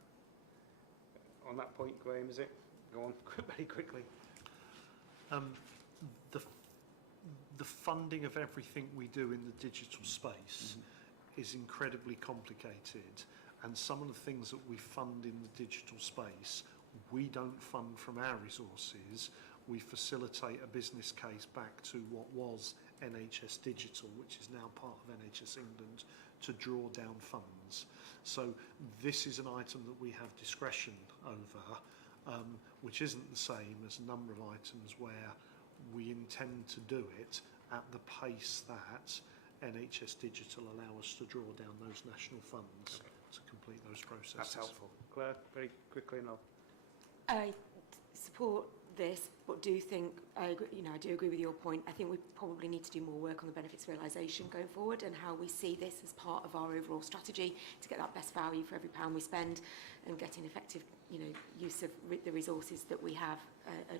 on that point, Graham, is it? Go on very quickly. The funding of everything we do in the digital space is incredibly complicated, and some of the things that we fund in the digital space, we don't fund from our resources. We facilitate a business case back to what was NHS Digital, which is now part of NHS England, to draw down funds. So this is an item that we have discretion over, which isn't the same as a number of items where we intend to do it at the pace that NHS Digital allow us to draw down those national funds to complete those processes. That's helpful. Claire, very quickly, and I support this, but do think, I do agree with your point. I think we probably need to do more work on the benefits realisation going forward and how we see this as part of our overall strategy to get that best value for every pound we spend and getting effective, use of the resources that we have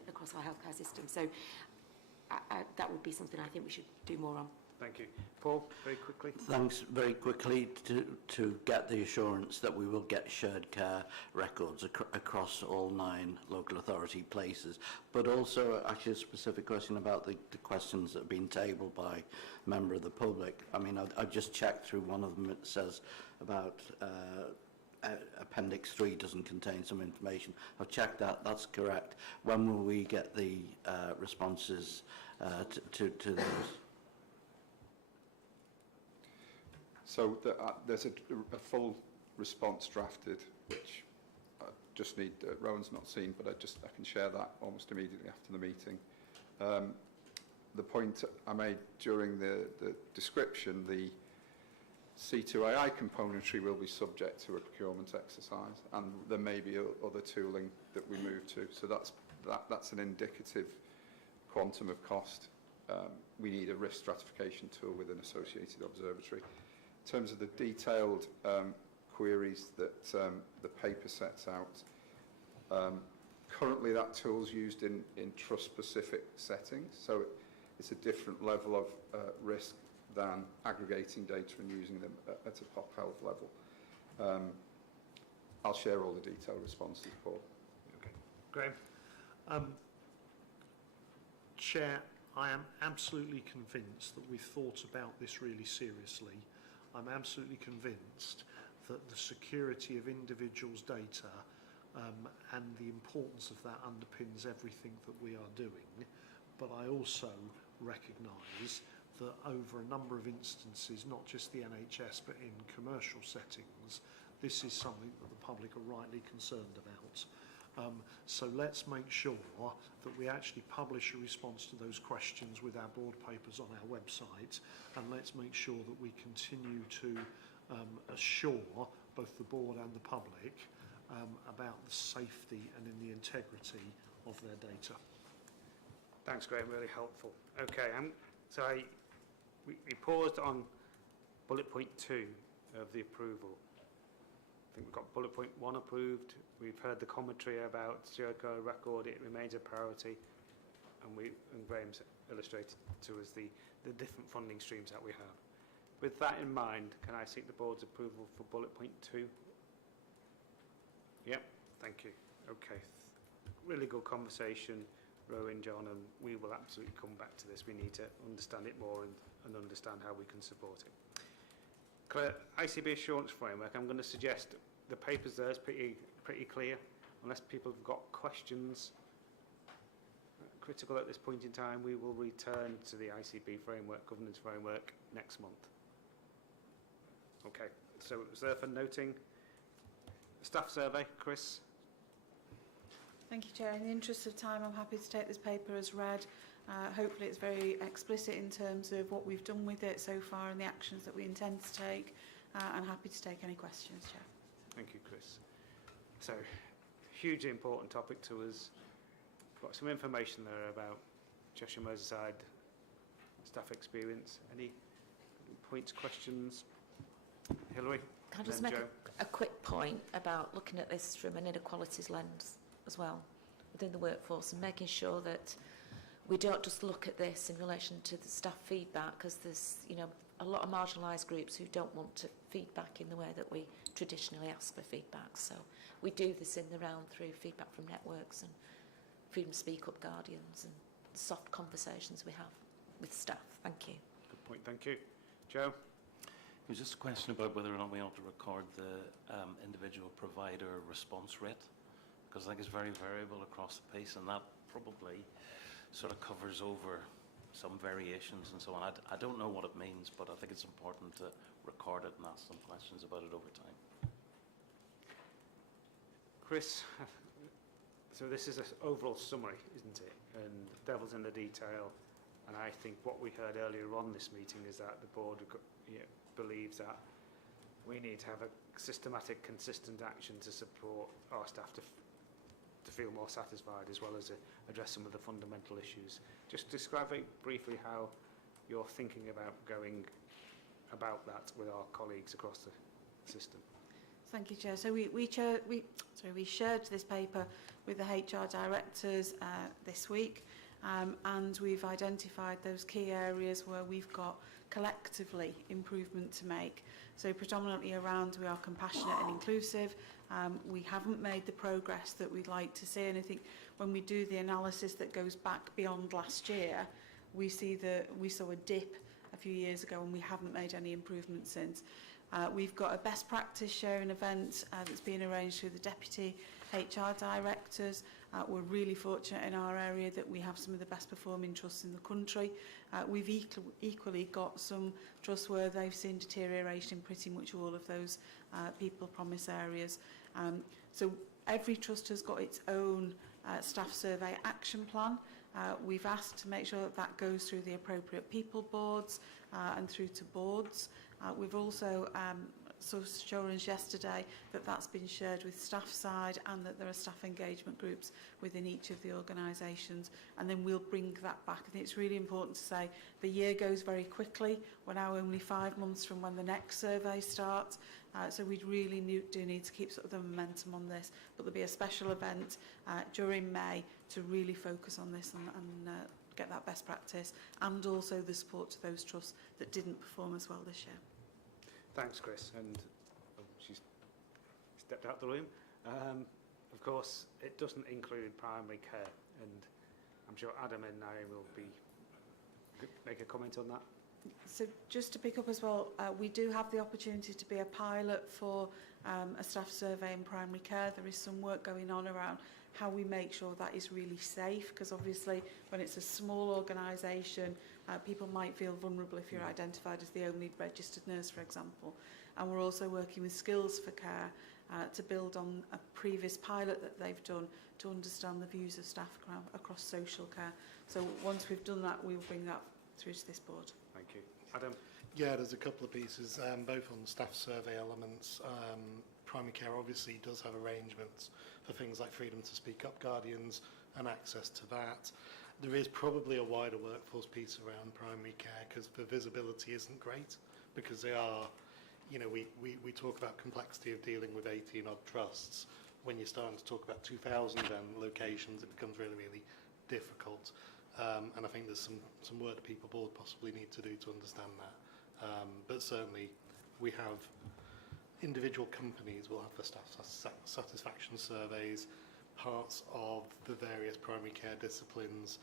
across our healthcare system. So that would be something I think we should do more on. Thank you. Paul, very quickly. Thanks. Very quickly, to get the assurance that we will get shared care records across all 9 local authority places, but also actually a specific question about the questions that have been tabled by a member of the public. I mean, I just checked through one of them. It says about Appendix 3 doesn't contain some information. I've checked that. That's correct. When will we get the responses to those? So there's a full response drafted, which I just need, Rowan's not seen, but I can share that almost immediately after the meeting. The point I made during the description, the C2AI componentry will be subject to a procurement exercise, and there may be other tooling that we move to. So that's an indicative quantum of cost. We need a risk stratification tool with an associated observatory. In terms of the detailed queries that the paper sets out, currently that tool's used in trust-specific settings, so it's a different level of risk than aggregating data and using them at a pop health level. I'll share all the detailed responses, Paul. Okay. Graham? Chair, I am absolutely convinced that we've thought about this really seriously. I'm absolutely convinced that the security of individuals' data and the importance of that underpins everything that we are doing. But I also recognise that over a number of instances, not just the NHS, but in commercial settings, this is something that the public are rightly concerned about. So let's make sure that we actually publish a response to those questions with our board papers on our website, and let's make sure that we continue to assure both the board and the public about the safety and in the integrity of their data. Thanks, Graham. Really helpful. Okay, so we paused on bullet point 2 of the approval. I think we've got bullet point 1 approved. We've heard the commentary about Cheshire record. It remains a priority, and Graham's illustrated to us the different funding streams that we have. With that in mind, can I seek the board's approval for bullet point 2? Yep, thank you. Okay, really good conversation, Rowan, John, and we will absolutely come back to this. We need to understand it more and understand how we can support it. Claire, ICB assurance framework, I'm going to suggest the papers there is pretty clear. Unless people have got questions critical at this point in time, we will return to the ICB framework, governance framework, next month. Okay, so it was there for noting. Staff survey, Chris? Thank you, Chair. In the interest of time, I'm happy to take this paper as read. Hopefully it's very explicit in terms of what we've done with it so far and the actions that we intend to take. And happy to take any questions, Chair. Thank you, Chris. So, hugely important topic to us. Got some information there about Cheshire and Merseyside staff experience. Any points, questions? Hilary? Can I just make a quick point about looking at this from an inequalities lens as well within the workforce and making sure that we don't just look at this in relation to the staff feedback, because there's, you know, a lot of marginalised groups who don't want to feedback in the way that we traditionally ask for feedback. So we do this in the round through feedback from networks and Freedom Speak Up Guardians and soft conversations we have with staff. Thank you. Good point, thank you. Joe? It was just a question about whether or not we ought to record the individual provider response rate, because I think it's very variable across the piece, and that probably sort of covers over some variations and so on. I don't know what it means, but I think it's important to record it and ask some questions about it over time. Chris, so this is an overall summary, isn't it? And devil's in the detail. And I think what we heard earlier on this meeting is that the board believes that we need to have a systematic, consistent action to support our staff to feel more satisfied, as well as address some of the fundamental issues. Just describe very briefly how you're thinking about going about that with our colleagues across the system. Thank you, Chair. So we shared this paper with the HR directors this week, and we've identified those key areas where we've got collectively improvement to make. So predominantly around we are compassionate and inclusive. We haven't made the progress that we'd like to see, and I think when we do the analysis that goes back beyond last year, we saw a dip a few years ago and we haven't made any improvement since. We've got a best practice sharing event that's been arranged through the Deputy HR Directors. We're really fortunate in our area that we have some of the best performing trusts in the country. We've equally got some trusts where they've seen deterioration in pretty much all of those people promise areas. So every trust has got its own staff survey action plan. We've asked to make sure that that goes through the appropriate people boards and through to boards. We've also saw assurance yesterday that that's been shared with staff side and that there are staff engagement groups within each of the organisations, and then we'll bring that back. I think it's really important to say the year goes very quickly. We're now only 5 months from when the next survey starts, so we really do need to keep sort of the momentum on this, but there'll be a special event during May to really focus on this and get that best practice, and also the support to those trusts that didn't perform as well this year. Thanks, Chris. And she's stepped out the room. Of course, it doesn't include primary care, and I'm sure Adam and Naomi will make a comment on that. So just to pick up as well, we do have the opportunity to be a pilot for a staff survey in primary care. There is some work going on around how we make sure that is really safe, because obviously when it's a small organisation, people might feel vulnerable if you're identified as the only registered nurse, for example. And we're also working with Skills for Care to build on a previous pilot that they've done to understand the views of staff across social care. So once we've done that, we'll bring that through to this board. Thank you. Adam? Yeah, there's a couple of pieces, both on staff survey elements. Primary care obviously does have arrangements for things like Freedom to Speak Up Guardians and access to that. There is probably a wider workforce piece around primary care because the visibility isn't great, because they are, you know, we talk about complexity of dealing with 18 odd trusts. When you're starting to talk about 2,000 locations, it becomes really, really difficult. And I think there's some work the People Board possibly need to do to understand that. But certainly we have individual companies will have the staff satisfaction surveys. Parts of the various primary care disciplines,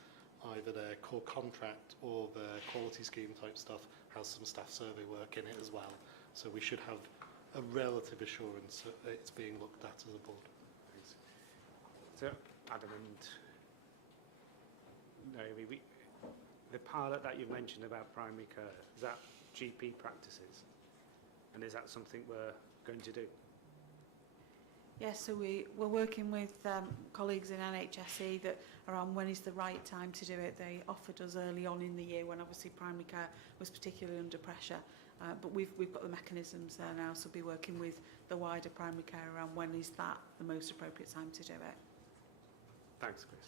either their core contract or their quality scheme type stuff, has some staff survey work in it as well. So we should have a relative assurance that it's being looked at as a board. Thanks. So Adam and Naomi, the pilot that you've mentioned about primary care, is that GP practices? And is that something we're going to do? Yes, so we're working with colleagues in NHSE that around when is the right time to do it. They offered us early on in the year when obviously primary care was particularly under pressure. But we've got the mechanisms there now, so we'll be working with the wider primary care around when is that the most appropriate time to do it. Thanks, Chris.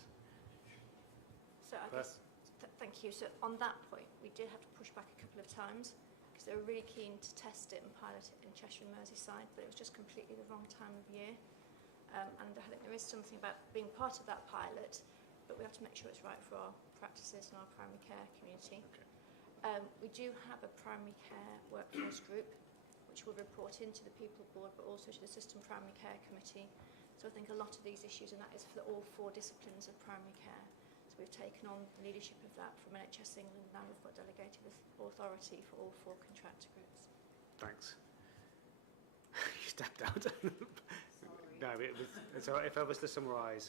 So I guess, thank you. So on that point, we did have to push back a couple of times because they were really keen to test it and pilot it in Cheshire and Merseyside, but it was just completely the wrong time of year. And I think there is something about being part of that pilot, but we have to make sure it's right for our practices and our primary care community. Okay. We do have a primary care workforce group which will report into the People Board but also to the System Primary Care Committee. So I think a lot of these issues, and that is for all 4 disciplines of primary care. So we've taken on the leadership of that from NHS England, and now we've got delegated authority for all 4 contractor groups. Thanks. You stepped out. No, so if I was to summarise,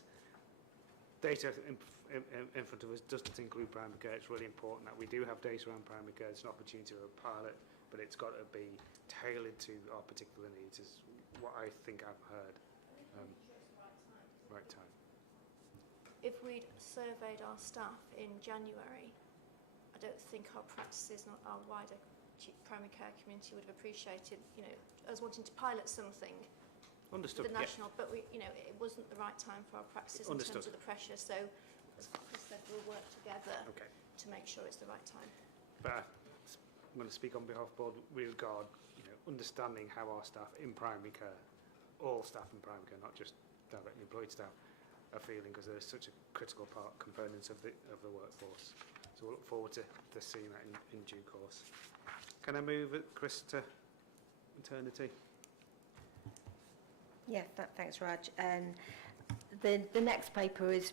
data in front of us doesn't include primary care. It's really important that we do have data around primary care. It's an opportunity for a pilot, but it's got to be tailored to our particular needs, is what I think I've heard. Right time. If we'd surveyed our staff in January, I don't think our practices and our wider primary care community would have appreciated, you know, us wanting to pilot something. Understood. The national, yeah. But we, you know, it wasn't the right time for our practices in terms of the pressure. So, as Chris said, we'll work together to make sure it's the right time. But I'm going to speak on behalf of the board with regard, you know, understanding how our staff in primary care, all staff in primary care, not just directly employed staff, are feeling, because they're such a critical component of the workforce. So we'll look forward to seeing that in due course. Can I move it, Chris, to maternity? Yeah, thanks, Raj. The next paper is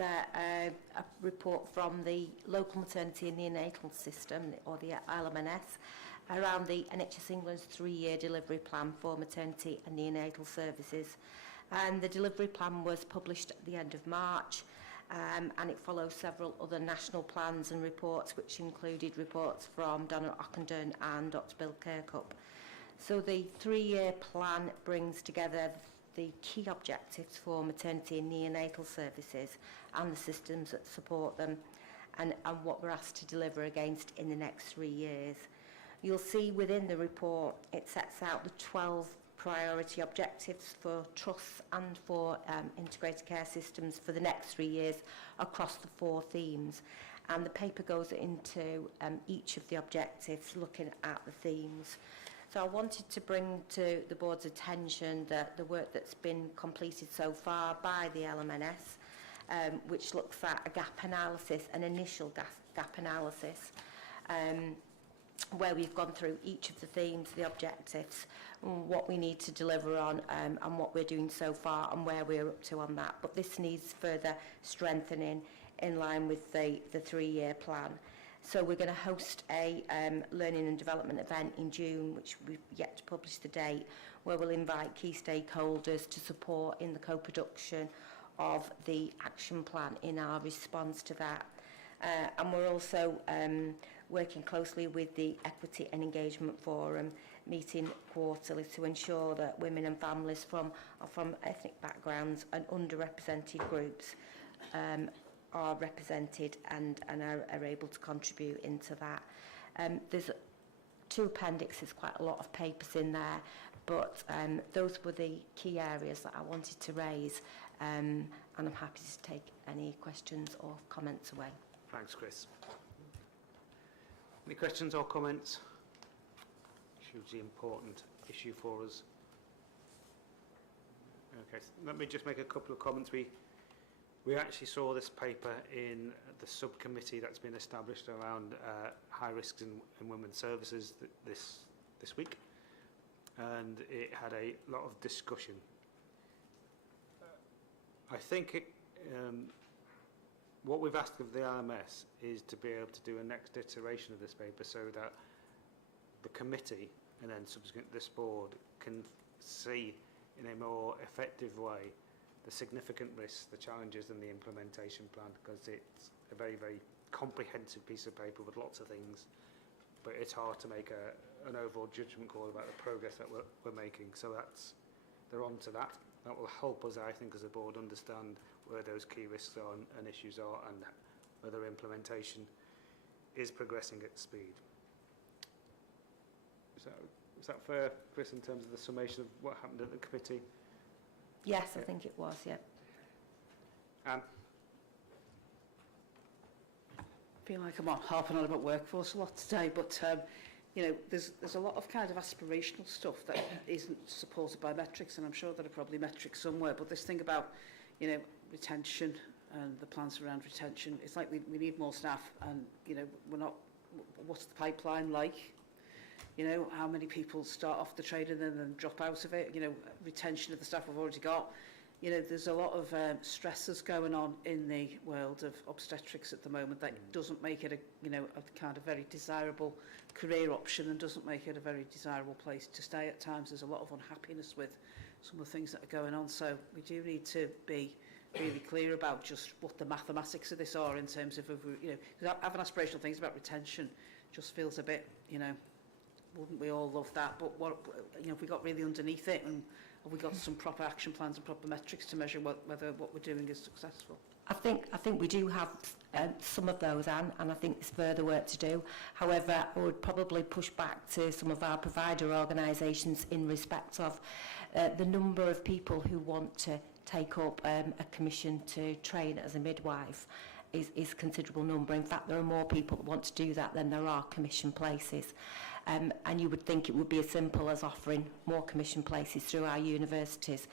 a report from the local maternity and neonatal system, or the LMNS, around the NHS England's 3-year delivery plan for maternity and neonatal services. And the delivery plan was published at the end of March, and it follows several other national plans and reports, which included reports from Donna Ockenden and Dr Bill Kirkup. So the 3-year plan brings together the key objectives for maternity and neonatal services and the systems that support them, and what we're asked to deliver against in the next 3 years. You'll see within the report it sets out the 12 priority objectives for trusts and for integrated care systems for the next 3 years across the 4 themes. And the paper goes into each of the objectives, looking at the themes. So I wanted to bring to the board's attention the work that's been completed so far by the LMNS, which looks at a gap analysis, an initial gap analysis, where we've gone through each of the themes, the objectives, what we need to deliver on, and what we're doing so far and where we're up to on that. But this needs further strengthening in line with the 3-year plan. So we're going to host a learning and development event in June, which we've yet to publish the date, where we'll invite key stakeholders to support in the co-production of the action plan in our response to that. And we're also working closely with the Equity and Engagement Forum, meeting quarterly to ensure that women and families from ethnic backgrounds and underrepresented groups are represented and are able to contribute into that. There's 2 appendixes, quite a lot of papers in there, but those were the key areas that I wanted to raise, and I'm happy to take any questions or comments away. Thanks, Chris. Any questions or comments? Hugely important issue for us. Okay, so let me just make a couple of comments. We actually saw this paper in the subcommittee that's been established around high risks in women's services this week, and it had a lot of discussion. I think what we've asked of the RMS is to be able to do a next iteration of this paper so that the committee and then subsequently this board can see in a more effective way the significant risks, the challenges and the implementation plan, because it's a very, very comprehensive piece of paper with lots of things, but it's hard to make an overall judgment call about the progress that we're making. So they're on to that. That will help us, I think, as a board understand where those key risks are and issues are, and whether implementation is progressing at speed. Is that fair, Chris, in terms of the summation of what happened at the committee? Yes, I think it was, yeah. Anne? I feel like I'm harping on about workforce a lot today, but you know, there's a lot of kind of aspirational stuff that isn't supported by metrics, and I'm sure there are probably metrics somewhere, but this thing about, you know, retention and the plans around retention, it's like we need more staff, and, you know, we're not, what's the pipeline like? You know, how many people start off the training and then drop out of it? You know, retention of the staff we've already got. You know, there's a lot of stresses going on in the world of obstetrics at the moment that doesn't make it a, you know, a kind of very desirable career option, and doesn't make it a very desirable place to stay at times. There's a lot of unhappiness with some of the things that are going on. So we do need to be really clear about just what the mathematics of this are in terms of, you know, having aspirational things about retention just feels a bit, you know, wouldn't we all love that? But what, you know, if we got really underneath it, and have we got some proper action plans and proper metrics to measure whether what we're doing is successful? I think we do have some of those, Anne, and I think there's further work to do. However, I would probably push back to some of our provider organisations in respect of the number of people who want to take up a commission to train as a midwife is a considerable number. In fact, there are more people that want to do that than there are commission places. And you would think it would be as simple as offering more commission places through our universities.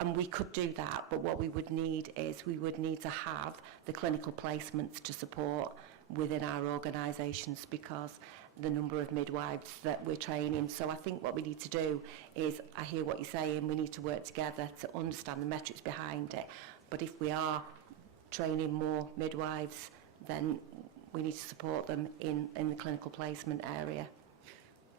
And we could do that, but what we would need is we would need to have the clinical placements to support within our organisations, because the number of midwives that we're training. So I think what we need to do is, I hear what you're saying, we need to work together to understand the metrics behind it. But if we are training more midwives, then we need to support them in the clinical placement area.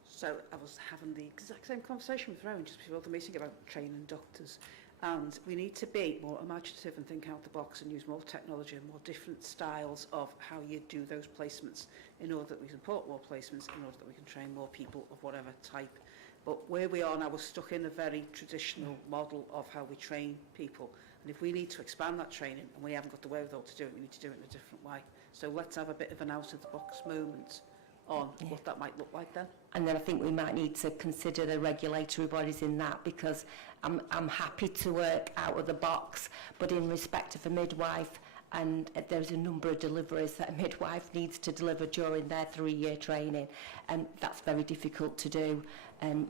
So I was having the exact same conversation with Rowan just before the meeting about training doctors. And we need to be more imaginative and think out the box and use more technology and more different styles of how you do those placements, in order that we support more placements, in order that we can train more people of whatever type. But where we are now, we're stuck in a very traditional model of how we train people. And if we need to expand that training and we haven't got the wherewithal to do it, we need to do it in a different way. So let's have a bit of an out-of-the-box moment on what that might look like then. And then I think we might need to consider the regulatory bodies in that, because I'm happy to work out of the box, but in respect of a midwife, and there's a number of deliveries that a midwife needs to deliver during their 3-year training, and that's very difficult to do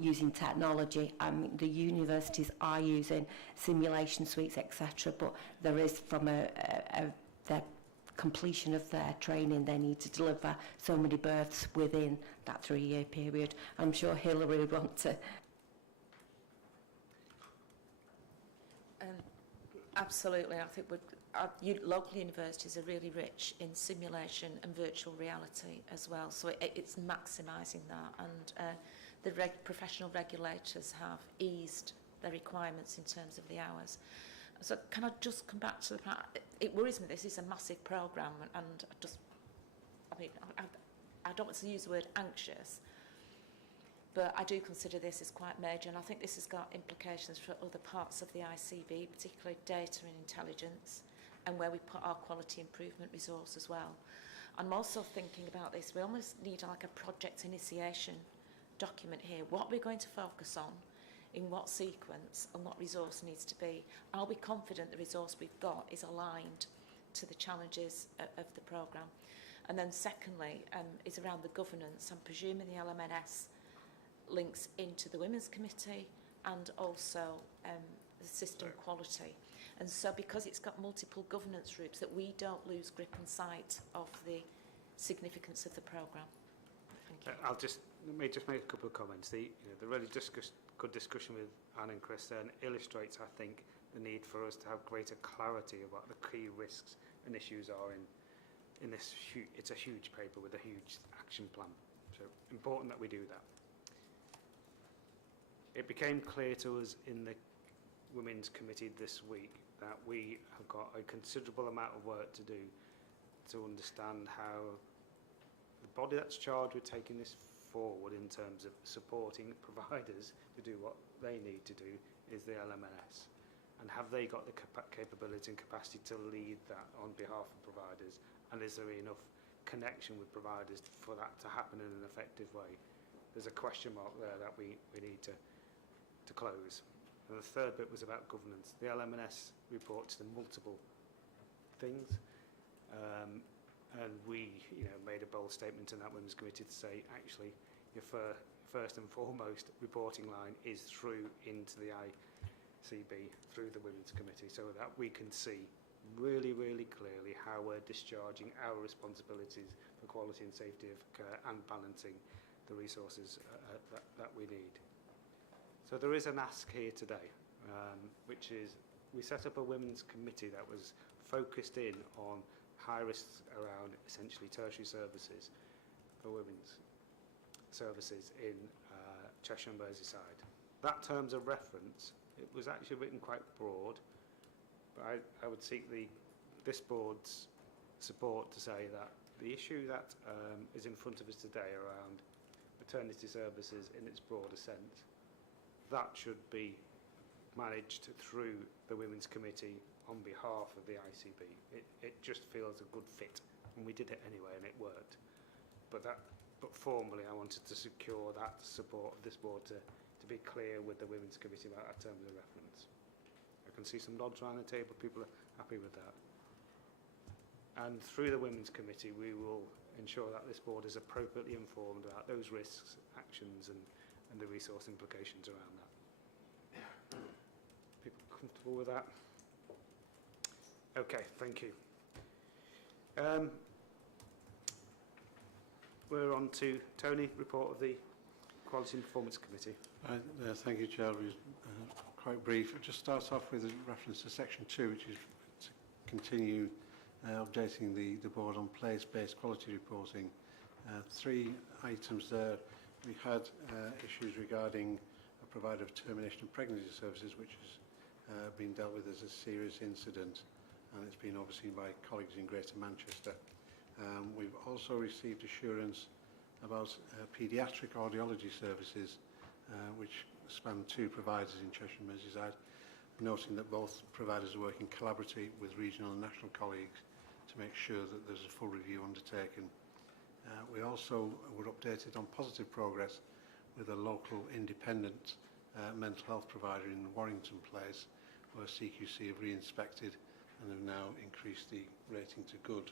using technology. The universities are using simulation suites, etc., but there is, from their completion of their training, they need to deliver so many births within that 3-year period. I'm sure Hilary would want to. Absolutely. I think our local universities are really rich in simulation and virtual reality as well, so it's maximising that, and the professional regulators have eased their requirements in terms of the hours. So can I just come back to the fact, it worries me, this is a massive programme, and I don't want to use the word anxious, but I do consider this as quite major, and I think this has got implications for other parts of the ICB, particularly data and intelligence, and where we put our quality improvement resource as well. I'm also thinking about this, we almost need like a project initiation document here. What we're going to focus on, in what sequence, and what resource needs to be. Are we confident the resource we've got is aligned to the challenges of the programme? And then secondly, is around the governance. I'm presuming the LMNS links into the Women's Committee and also the system quality. And so because it's got multiple governance groups, that we don't lose grip and sight of the significance of the programme. Thank you. Let me just make a couple of comments. The really good discussion with Anne and Chris then illustrates, I think, the need for us to have greater clarity about the key risks and issues are in this. It's a huge paper with a huge action plan. So important that we do that. It became clear to us in the Women's Committee this week that we have got a considerable amount of work to do to understand how the body that's charged with taking this forward in terms of supporting providers to do what they need to do is the LMNS. And have they got the capability and capacity to lead that on behalf of providers? And is there enough connection with providers for that to happen in an effective way? There's a question mark there that we need to close. And the third bit was about governance. The LMNS reports the multiple things. And we made a bold statement in that Women's Committee to say, actually, your first and foremost reporting line is through into the ICB, through the Women's Committee, so that we can see really, really clearly how we're discharging our responsibilities for quality and safety of care and balancing the resources that we need. So there is an ask here today, which is we set up a Women's Committee that was focused in on high risks around essentially tertiary services for women's services in Cheshire and Merseyside. That terms of reference, it was actually written quite broad, but I would seek this board's support to say that the issue that is in front of us today around maternity services in its broader sense, that should be managed through the Women's Committee on behalf of the ICB. It just feels a good fit, and we did it anyway, and it worked. But formally, I wanted to secure that support of this board to be clear with the Women's Committee about our terms of reference. I can see some nods around the table. People are happy with that. And through the Women's Committee, we will ensure that this board is appropriately informed about those risks, actions, and the resource implications around that. People comfortable with that? Okay, thank you. We're on to Tony, report of the Quality and Performance Committee. Thank you, Chair. Quite brief. I'll just start off with a reference to section 2, which is to continue updating the board on place-based quality reporting. 3 items there. We had issues regarding a provider of termination of pregnancy services, which has been dealt with as a serious incident, and it's been overseen by colleagues in Greater Manchester. We've also received assurance about paediatric audiology services, which span 2 providers in Cheshire and Merseyside, noting that both providers are working collaboratively with regional and national colleagues to make sure that there's a full review undertaken. We also were updated on positive progress with a local independent mental health provider in Warrington Place, where CQC have re-inspected and have now increased the rating to good.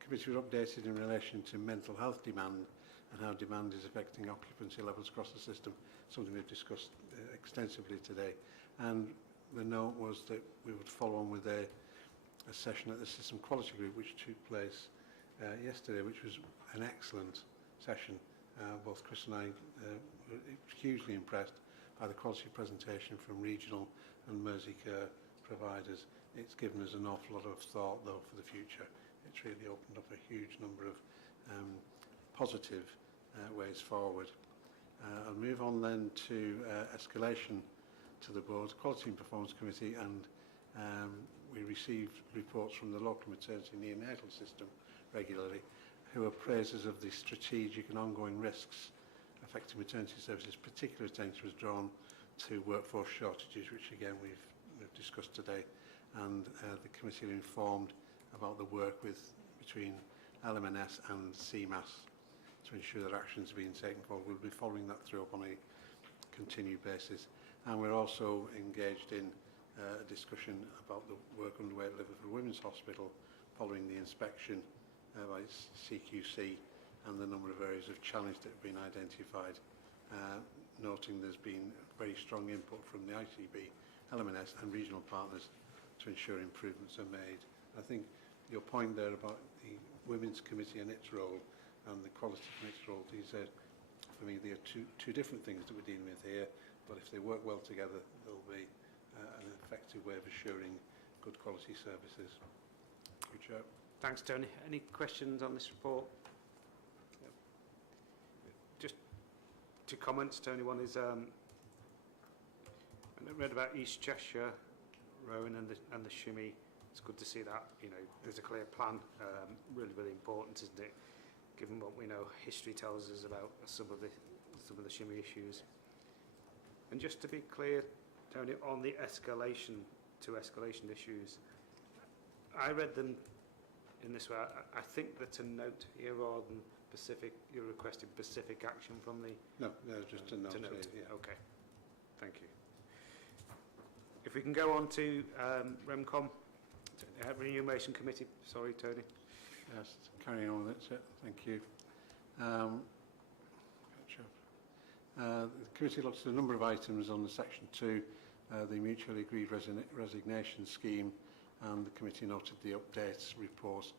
The committee was updated in relation to mental health demand and how demand is affecting occupancy levels across the system, something we've discussed extensively today. And the note was that we would follow on with a session at the System Quality Group, which took place yesterday, which was an excellent session. Both Chris and I were hugely impressed by the quality presentation from regional and Merseycare providers. It's given us an awful lot of thought, though, for the future. It's really opened up a huge number of positive ways forward. I'll move on then to escalation to the board, Quality and Performance Committee, and we receive reports from the local maternity and neonatal system regularly, who are praisers of the strategic and ongoing risks affecting maternity services. Particular attention was drawn to workforce shortages, which again we've discussed today, and the committee are informed about the work between LMNS and CMAS to ensure that actions are being taken forward. We'll be following that through up on a continued basis, and we're also engaged in a discussion about the work underway at Liverpool Women's Hospital following the inspection by CQC and the number of areas of challenge that have been identified, noting there's been very strong input from the ICB, LMNS and regional partners to ensure improvements are made. I think your point there about the Women's Committee and its role and the Quality Committee's role, these are, for me, they are two different things that we're dealing with here, but if they work well together, there'll be an effective way of assuring good quality services. Good job. Thanks, Tony. Any questions on this report? Just 2 comments, Tony. One is, I read about East Cheshire, Rowan and the shimmy. It's good to see that, there's a clear plan. Really, really important, isn't it? Given what we know, history tells us about some of the shimmy issues. And just to be clear, Tony, on the escalation issues, I read them in this way. I think that's a note here rather than specific. You're requesting specific action from the. No, just a note. Yeah. Okay, thank you. If we can go on to REMCOM, Remuneration Committee. Sorry, Tony. Yes, carrying on with it. Thank you. The committee looked at a number of items on the Section 2, the mutually agreed resignation scheme, and the committee noted the updates report,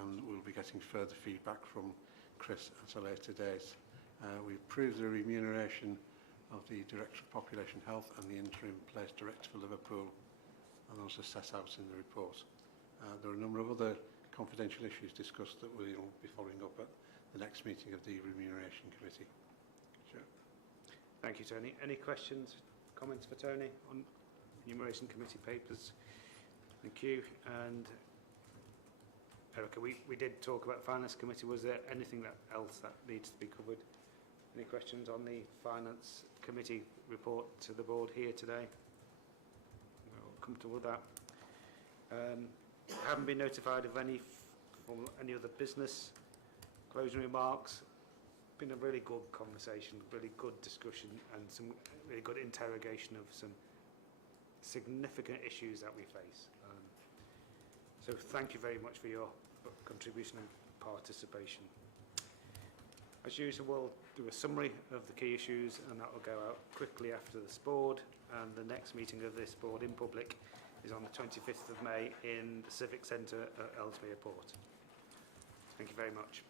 and we'll be getting further feedback from Chris at a later date. We approved the remuneration of the Director of Population Health and the Interim Place Director for Liverpool, and those are set out in the report. There are a number of other confidential issues discussed that we'll be following up at the next meeting of the Remuneration Committee. Sure. Thank you, Tony. Any questions, comments for Tony on Remuneration Committee papers? Thank you. And Erica, we did talk about Finance Committee. Was there anything else that needs to be covered? Any questions on the Finance Committee report to the board here today? We're comfortable with that. Haven't been notified of any other business. Closing remarks. Been a really good conversation, really good discussion, and some really good interrogation of some significant issues that we face. So thank you very much for your contribution and participation. As usual, we'll do a summary of the key issues, and that will go out quickly after this board, and the next meeting of this board in public is on the 25th of May in the Civic Centre at Ellesmere Port. Thank you very much.